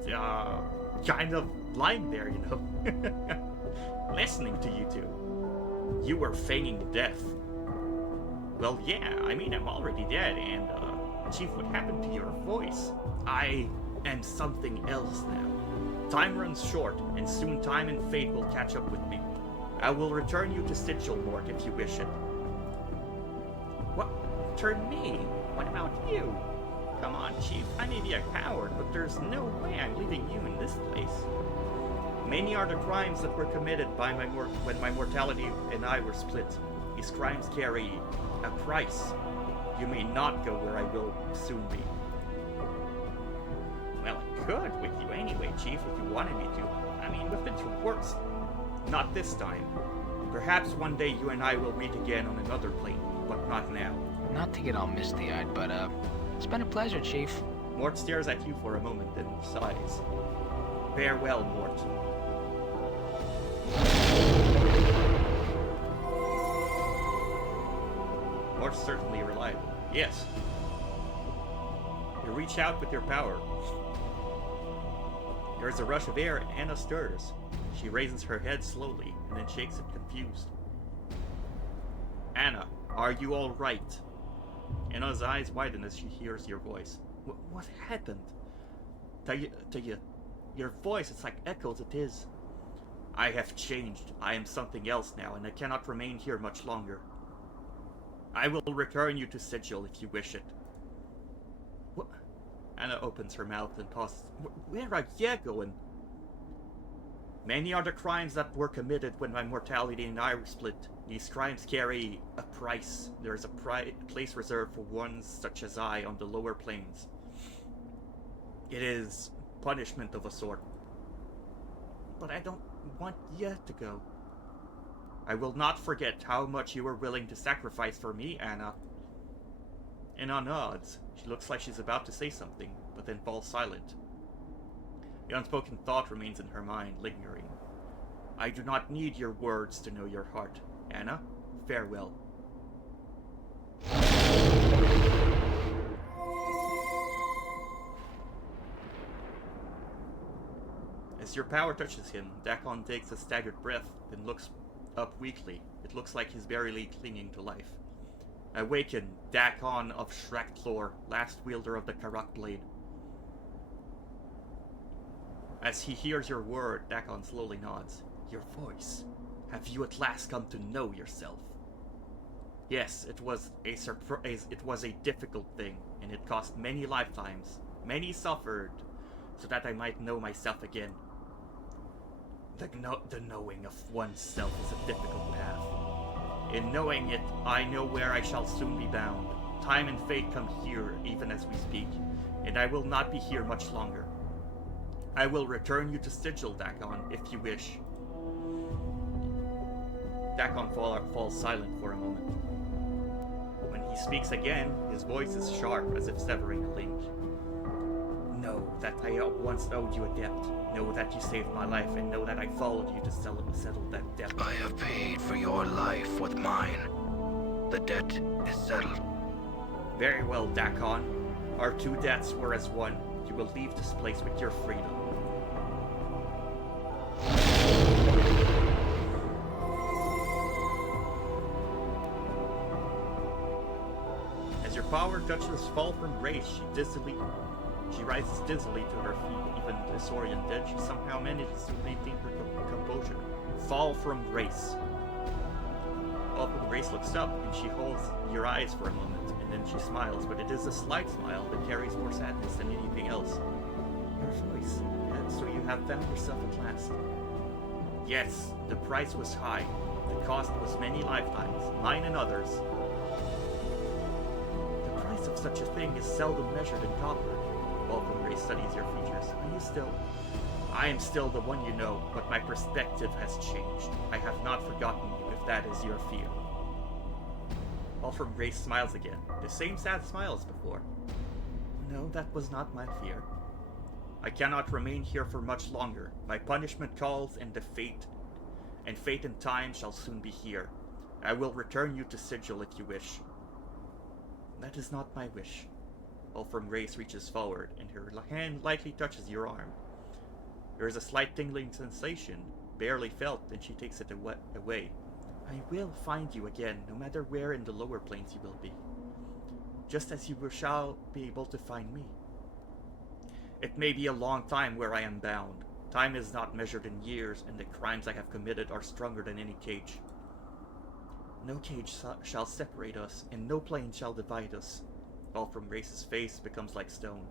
kind of lying there, you know. Listening to you two. You were feigning death. Well, yeah, I mean, I'm already dead, and, Chief, what happened to your voice? I am something else now. Time runs short, and soon time and fate will catch up with me. I will return you to Sigil, Mort, if you wish it. What? Return me? What about you? Come on, Chief, I may be a coward, but there's no way I'm leaving you in this place. Many are the crimes that were committed by when my mortality and I were split. These crimes carry a price. You may not go where I will soon be. Well, I could with you anyway, Chief, if you wanted me to. I mean, we've been through worse. Not this time. Perhaps one day you and I will meet again on another plane, but not now. Not to get all misty-eyed, but, it's been a pleasure, Chief. Mort stares at you for a moment, then sighs. Farewell, Mort. Mort's certainly reliable. Yes. You reach out with your power. There is a rush of air and Anna stirs. She raises her head slowly and then shakes it confused. Anna, are you all right? Anna's eyes widen as she hears your voice. What happened? Your voice, it's like echoes, it is. I have changed. I am something else now, and I cannot remain here much longer. I will return you to Sigil if you wish it. What? Anna opens her mouth and pauses. Where are you going? Many are the crimes that were committed when my mortality and I were split. These crimes carry a price. There is a place reserved for ones such as I on the lower planes. It is punishment of a sort. But I don't want you to go. I will not forget how much you were willing to sacrifice for me, Anna. Anna nods. She looks like she's about to say something, but then falls silent. The unspoken thought remains in her mind, lingering. I do not need your words to know your heart. Anna, farewell. As your power touches him, Dakon takes a staggered breath, then looks up weakly. It looks like he's barely clinging to life. Awaken, Dakon of Shraktlor, last wielder of the Karak blade. As he hears your word, Dakon slowly nods. Your voice. Have you at last come to know yourself? Yes, it was a surprise. It was a difficult thing, and it cost many lifetimes. Many suffered, so that I might know myself again. The knowing of oneself is a difficult path. In knowing it, I know where I shall soon be bound. Time and fate come here, even as we speak, and I will not be here much longer. I will return you to Sigil, Dakon, if you wish. Dakon falls silent for a moment. When he speaks again, his voice is sharp, as if severing a link. Know that I once owed you a debt. Know that you saved my life, and know that I followed you to settle that debt. I have paid for your life with mine. The debt is settled. Very well, Dakon. Our two debts were as one. You will leave this place with your freedom. As your power touches fall from grace, she rises dizzily to her feet, even disoriented. She somehow manages to maintain her composure. Fall from grace. Fall from grace looks up, and she holds your eyes for a moment, and then she smiles, but it is a slight smile that carries more sadness than anything else. Your voice. So you have found yourself at last. Yes, the price was high. The cost was many lifetimes, mine and others. The price of such a thing is seldom measured in copper. Vulcan Ray studies your features. Are you still? I am still the one you know, but my perspective has changed. I have not forgotten you, if that is your fear. Wolfram Grace smiles again, the same sad smile as before. No, that was not my fear. I cannot remain here for much longer. My punishment calls, and fate and time shall soon be here. I will return you to Sigil if you wish. That is not my wish. Wolfram Grace reaches forward, and her hand lightly touches your arm. There is a slight tingling sensation, barely felt, and she takes it away. I will find you again, no matter where in the lower planes you will be. Just as you shall be able to find me. It may be a long time where I am bound. Time is not measured in years, and the crimes I have committed are stronger than any cage. No cage shall separate us, and no plane shall divide us. Wolfram Grace's face becomes like stone.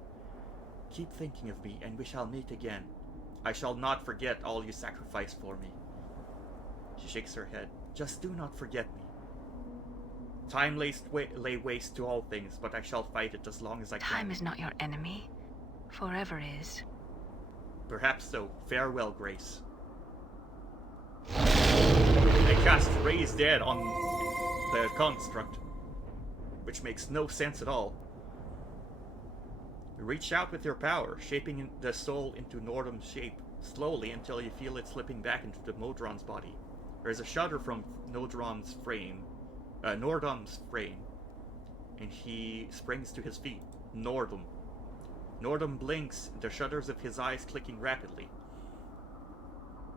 Keep thinking of me, and we shall meet again. I shall not forget all you sacrificed for me. She shakes her head. Just do not forget me. Time lay waste to all things, but I shall fight it as long as I can. Time is not your enemy. Forever is. Perhaps so. Farewell, Grace. They cast Raise Dead on the construct, which makes no sense at all. Reach out with your power, shaping the soul into Nordum's shape, slowly until you feel it slipping back into the Modron's body. There is a shudder from Nordum's frame, and he springs to his feet. Nordum. Nordum blinks, the shutters of his eyes clicking rapidly.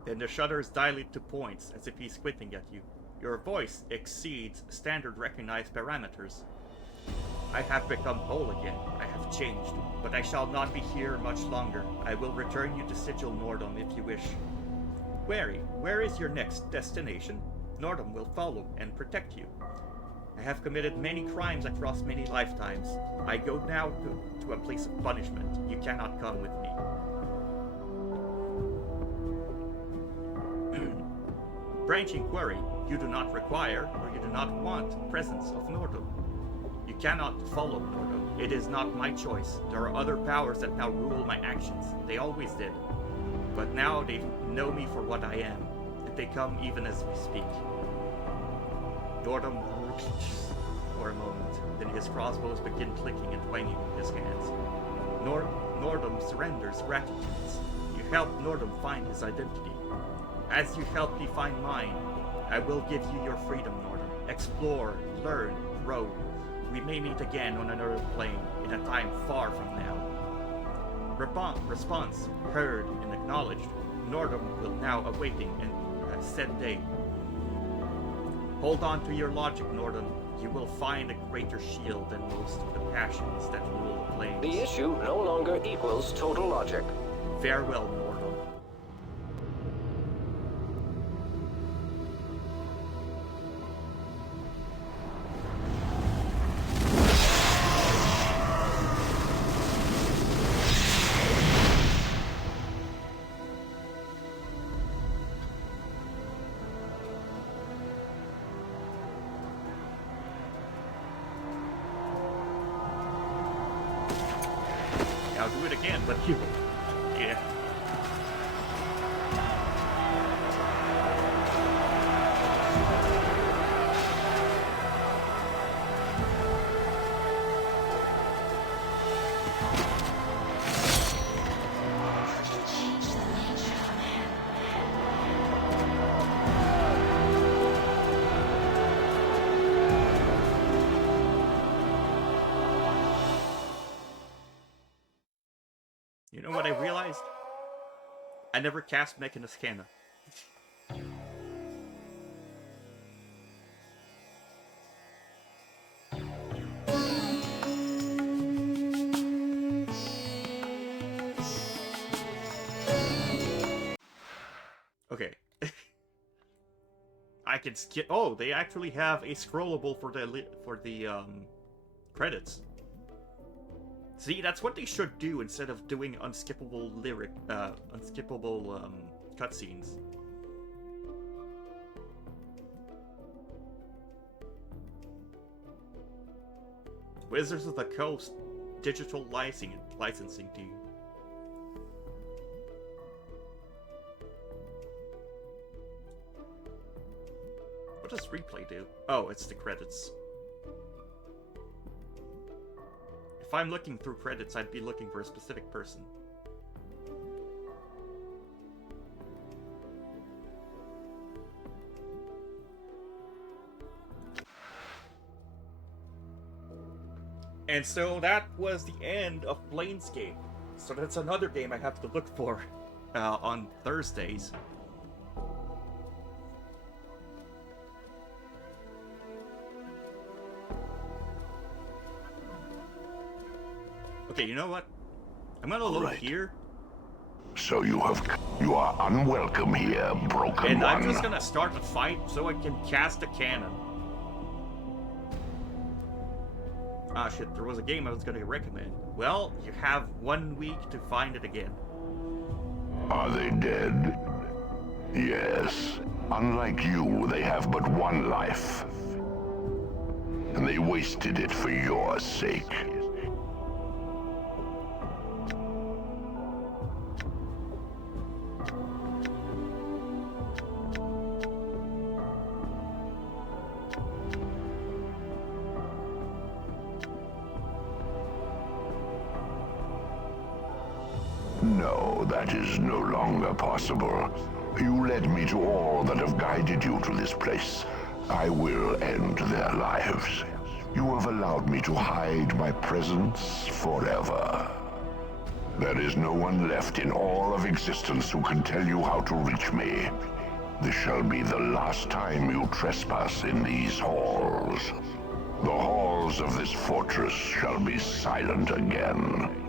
Then the shutters dilate to points, as if he's squinting at you. Your voice exceeds standard recognized parameters. I have become whole again. I have changed, but I shall not be here much longer. I will return you to Sigil Nordum if you wish. Query, where is your next destination? Nordum will follow and protect you. I have committed many crimes across many lifetimes. I go now to a place of punishment. You cannot come with me. Branching query, you do not require, or you do not want, presence of Nordum. You cannot follow Nordum. It is not my choice. There are other powers that now rule my actions. They always did. But now they know me for what I am. They come even as we speak. Nordum for a moment, then his crossbows begin clicking and twanging in his hands. Nordum surrenders gratitude. You help Nordum find his identity. As you help me find mine, I will give you your freedom, Nordum. Explore, learn, grow. We may meet again on another plane, in a time far from now. Response heard and acknowledged. Nordum will now awaiting a said day. Hold on to your logic, Nordum. You will find a greater shield than most of the passions that rule the planes. The issue no longer equals total logic. Farewell, Nordum. I'll do it again, but you... Yeah. what I realized? I never cast Mechanus Canna. Okay. I can skip. Oh, they actually have a scrollable for the credits. See, that's what they should do instead of doing unskippable cutscenes. Wizards of the Coast digital licensing team. What does replay do? Oh, it's the credits. If I'm looking through credits, I'd be looking for a specific person. And so that was the end of Planescape. So that's another game I have to look for on Thursdays. Okay, you know what? I'm gonna load here. So you are unwelcome here, broken and one. I'm just gonna start a fight so I can cast a cannon. Ah shit, there was a game I was gonna recommend. Well, you have 1 week to find it again. Are they dead? Yes. Unlike you, they have but one life. And they wasted it for your sake. No, that is no longer possible. You led me to all that have guided you to this place. I will end their lives. You have allowed me to hide my presence forever. There is no one left in all of existence who can tell you how to reach me. This shall be the last time you trespass in these halls. The halls of this fortress shall be silent again.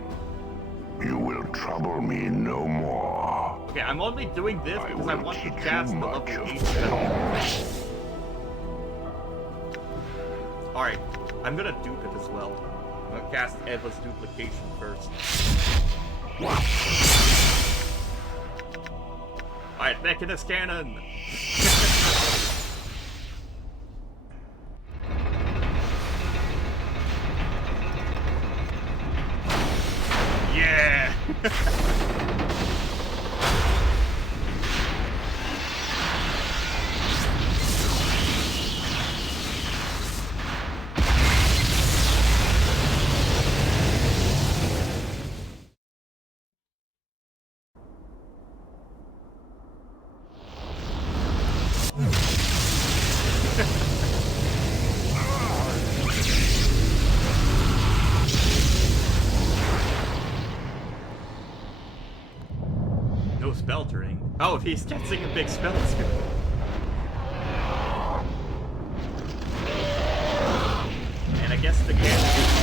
You will trouble me no more. Okay, I'm only doing this because I want to cast the level 8 spell. Alright, I'm gonna dupe it as well. I'm gonna cast Eva's duplication first. Alright, Mechanus Cannon! Yeah! No spell turning. Oh, he's casting a big spell too. And I guess the cannon.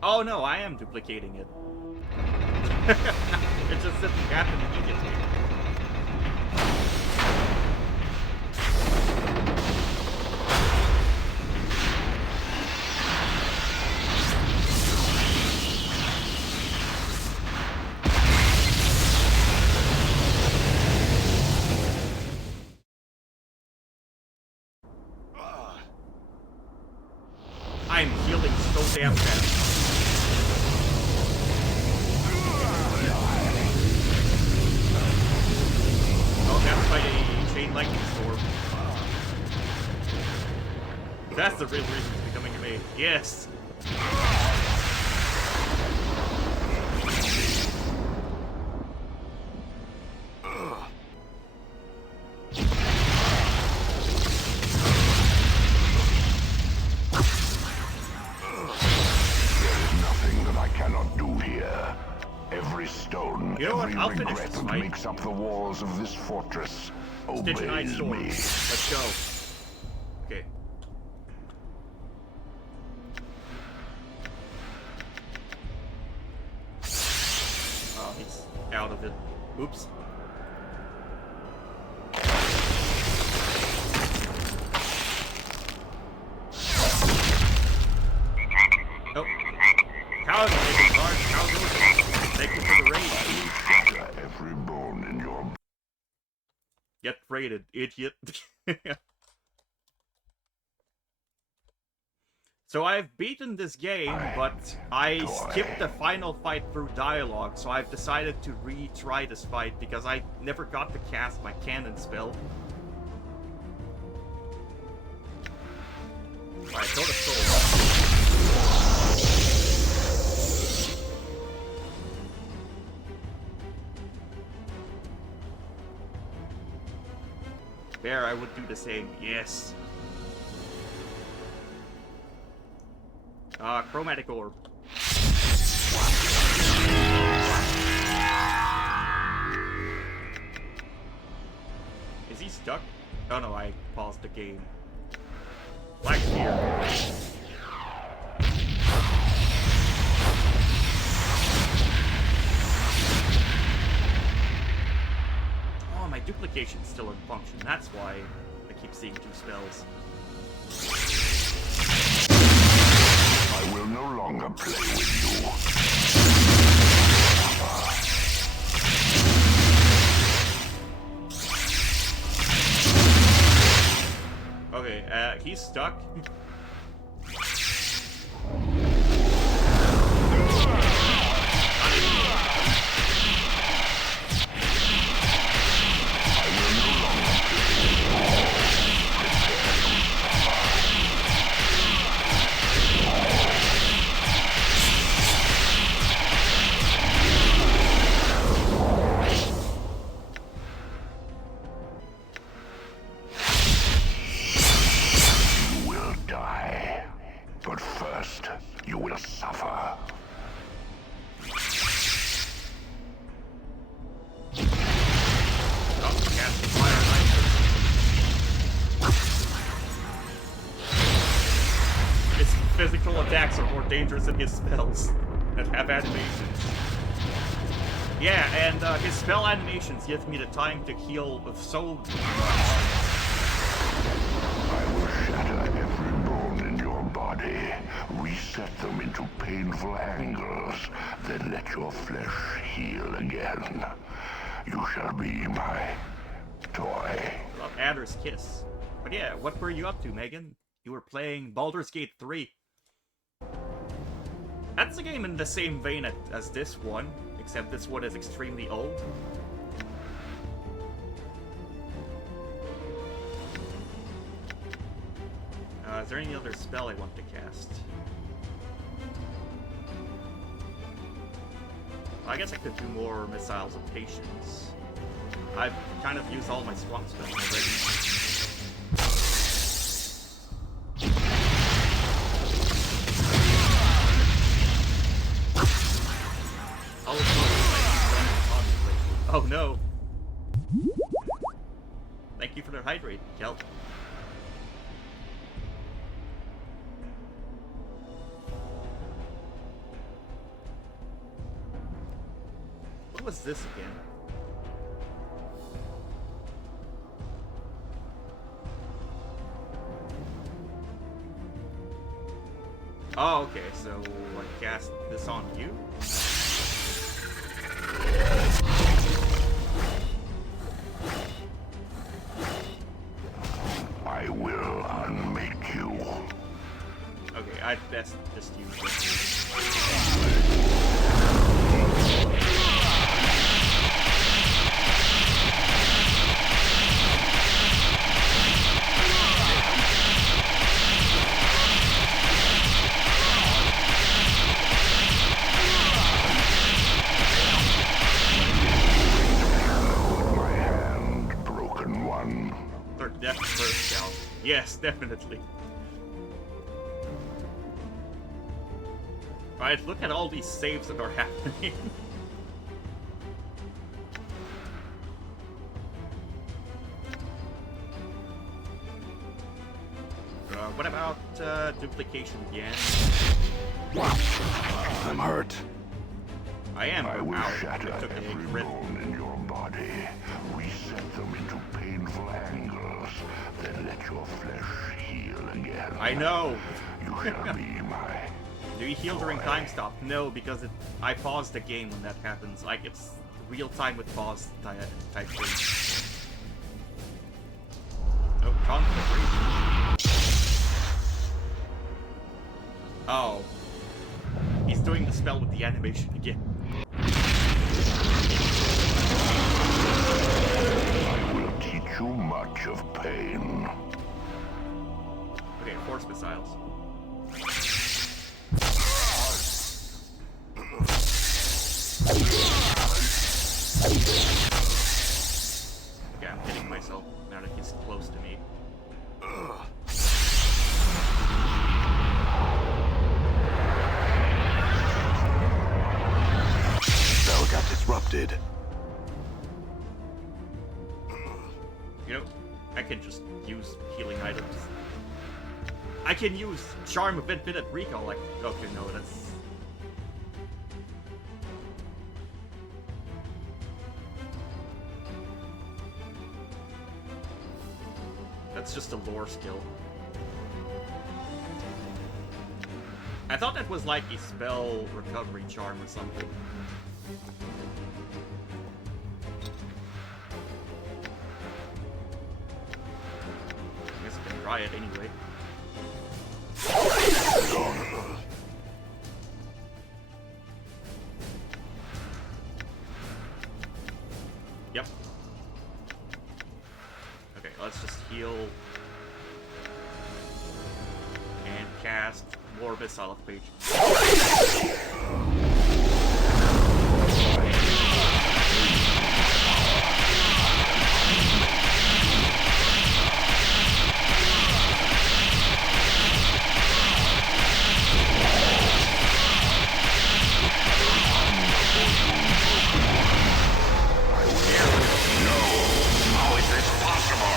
Oh no, I am duplicating it. It just didn't happen immediately. I'm healing so damn fast. Lightning storm. That's the real reason it's becoming a maid. Yes! atop the walls of this fortress Stitch Knight obeys Storm. me. Let's go. Okay. Oh, he's out of it. Oops. Oh. How's it, Bart? How's it? Thank you for the raid. Shatter every bone in your Get raided, idiot. So I've beaten this game, but I skipped the final fight through dialogue, so I've decided to retry this fight because I never got to cast my cannon spell. Alright, go to soul. There, I would do the same, yes. Chromatic orb. Is he stuck? Oh no, I paused the game. Black Spear. Oh, my duplication's still in function. That's why I keep seeing 2 spells. I will no longer play with you. Okay, he's stuck. You will die. But first, you will suffer. His physical attacks are more dangerous than his spells that have animations. Yeah, and his spell animations give me the time to heal with so much. I will shatter every bone in your body, reset them into painful angles, then let your flesh heal again. You shall be my toy. Love Adder's Kiss. But yeah, what were you up to, Megan? You were playing Baldur's Gate 3. That's a game in the same vein as this one, except this one is extremely old. Is there any other spell I want to cast? I guess I could do more Missiles of Patience. I've kind of used all my swamp spells already. Oh no! Thank you for the hydrate, Kel. What was this again? Oh, okay, so I cast this on you? I will unmake you. Okay, I'd best just use this. My hand, broken one. Third death first, Cal. Yes, definitely. Alright, look at all these saves that are happening. What about duplication again? I'm hurt. I am. I will Ow. shatter I took a every big crit. bone in your body, reset them into painful angles, then let your flesh heal again. I know. You shall be my... Do you heal during time stop? No, because I paused the game when that happens. Like, it's real time with pause type thing. Oh, conflict. Oh. He's doing the spell with the animation again. I will teach you much of pain. Okay, force missiles. Okay, I'm hitting myself now that he's close to me. Spell got disrupted. You know, I can just use healing items. I can use Charm of Infinite Recall, like... Okay, no, that's... That's just a lore skill. I thought that was like a spell recovery charm or something. I guess I can try it anyway. Yep. Okay, let's just heal and cast more Missile of Patience. How is this possible?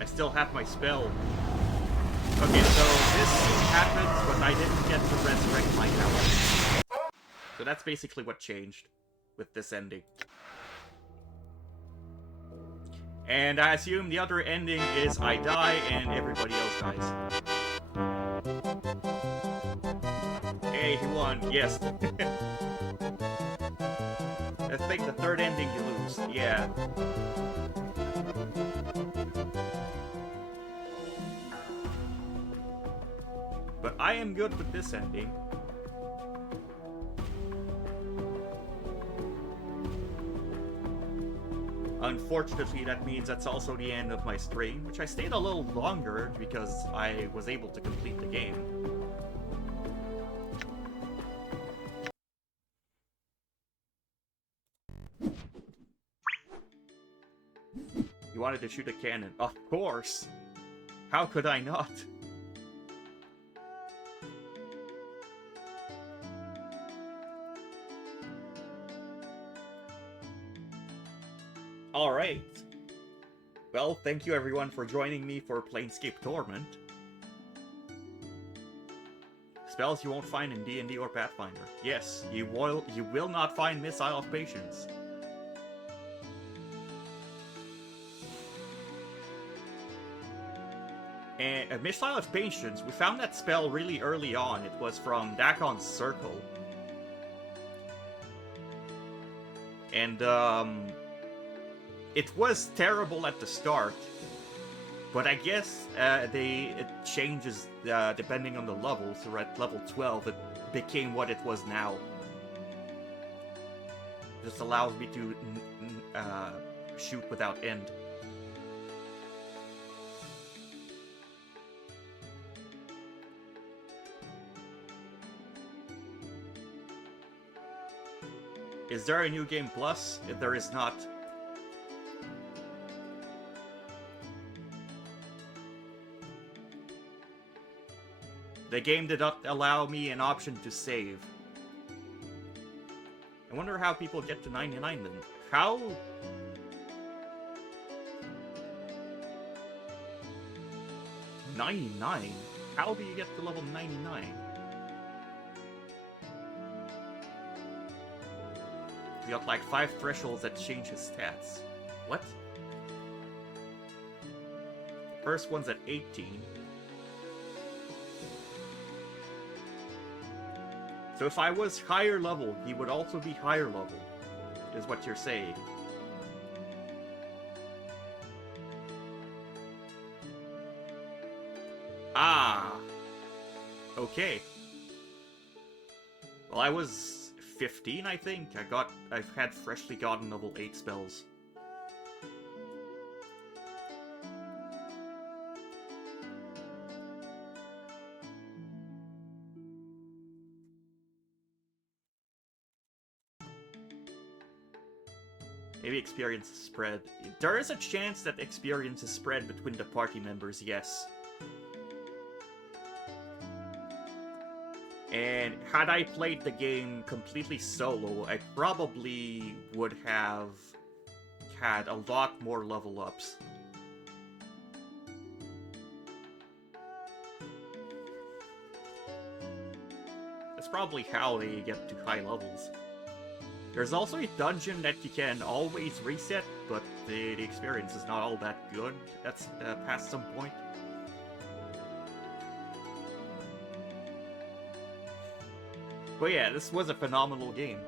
I still have my spell. Okay, so this happens when I didn't get to resurrect my ally. So that's basically what changed with this ending. And I assume the other ending is I die and everybody else dies. Hey, he won. Yes. I think the third ending you lose. Yeah. But I am good with this ending. Unfortunately, that means that's also the end of my stream, which I stayed a little longer because I was able to complete the game. You wanted to shoot a cannon? Of course! How could I not? Alright. Well, thank you everyone for joining me for Planescape Torment. Spells you won't find in D&D or Pathfinder. Yes, you will not find Missile of Patience. And Missile of Patience, we found that spell really early on. It was from Dakon's Circle. And, it was terrible at the start, but I guess it changes depending on the level. So at level 12, it became what it was now. Just allows me to shoot without end. Is there a new game plus? There is not. The game did not allow me an option to save. I wonder how people get to 99 then. How? $99? How do you get to level 99? You got like 5 thresholds that change his stats. What? First one's at 18. So if I was higher level, he would also be higher level, is what you're saying. Ah! Okay. Well, I was 15, I think. I've had freshly gotten level 8 spells. Maybe experience is spread. There is a chance that experience is spread between the party members, yes. And had I played the game completely solo, I probably would have had a lot more level ups. That's probably how they get to high levels. There's also a dungeon that you can always reset, but the experience is not all that good. That's past some point. But yeah, this was a phenomenal game.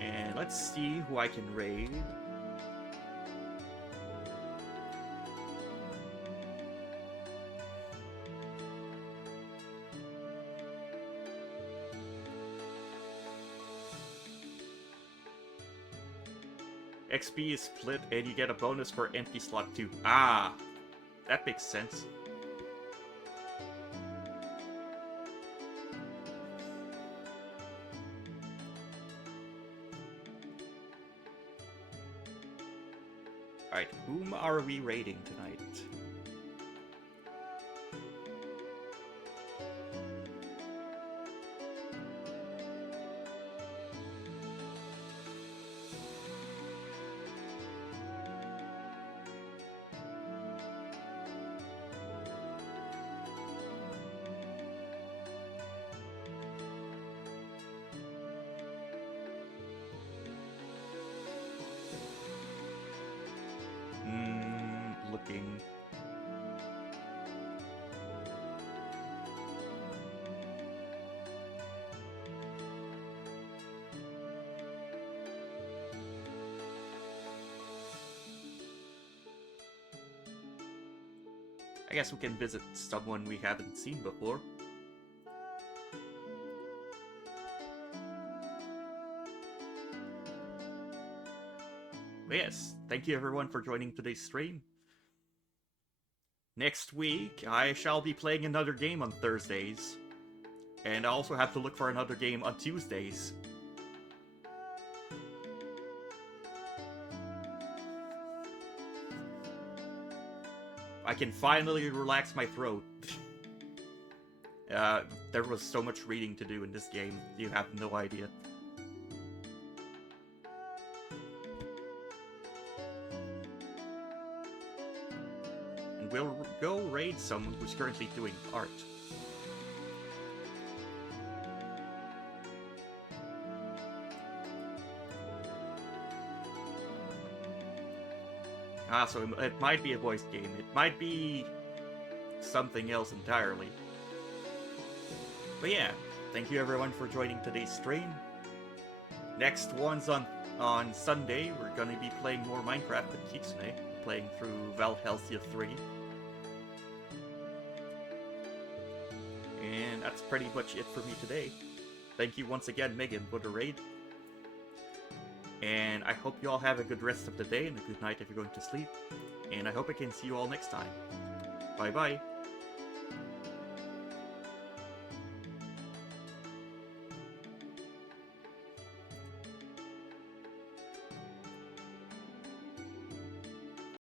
And let's see who I can raid. XP is split and you get a bonus for empty slot 2. Ah, that makes sense. Alright, whom are we raiding tonight? Looking. I guess we can visit someone we haven't seen before. But yes, thank you everyone for joining today's stream. Next week, I shall be playing another game on Thursdays. And I also have to look for another game on Tuesdays. I can finally relax my throat. There was so much reading to do in this game, you have no idea. We'll go raid someone who's currently doing art. Ah, so it might be a voice game. It might be something else entirely. But yeah, thank you everyone for joining today's stream. Next one's on Sunday. We're gonna be playing more Minecraft with Kitsune, playing through Valhelsia 3. And that's pretty much it for me today. Thank you once again, Megan, for the raid. And I hope you all have a good rest of the day and a good night if you're going to sleep. And I hope I can see you all next time. Bye bye.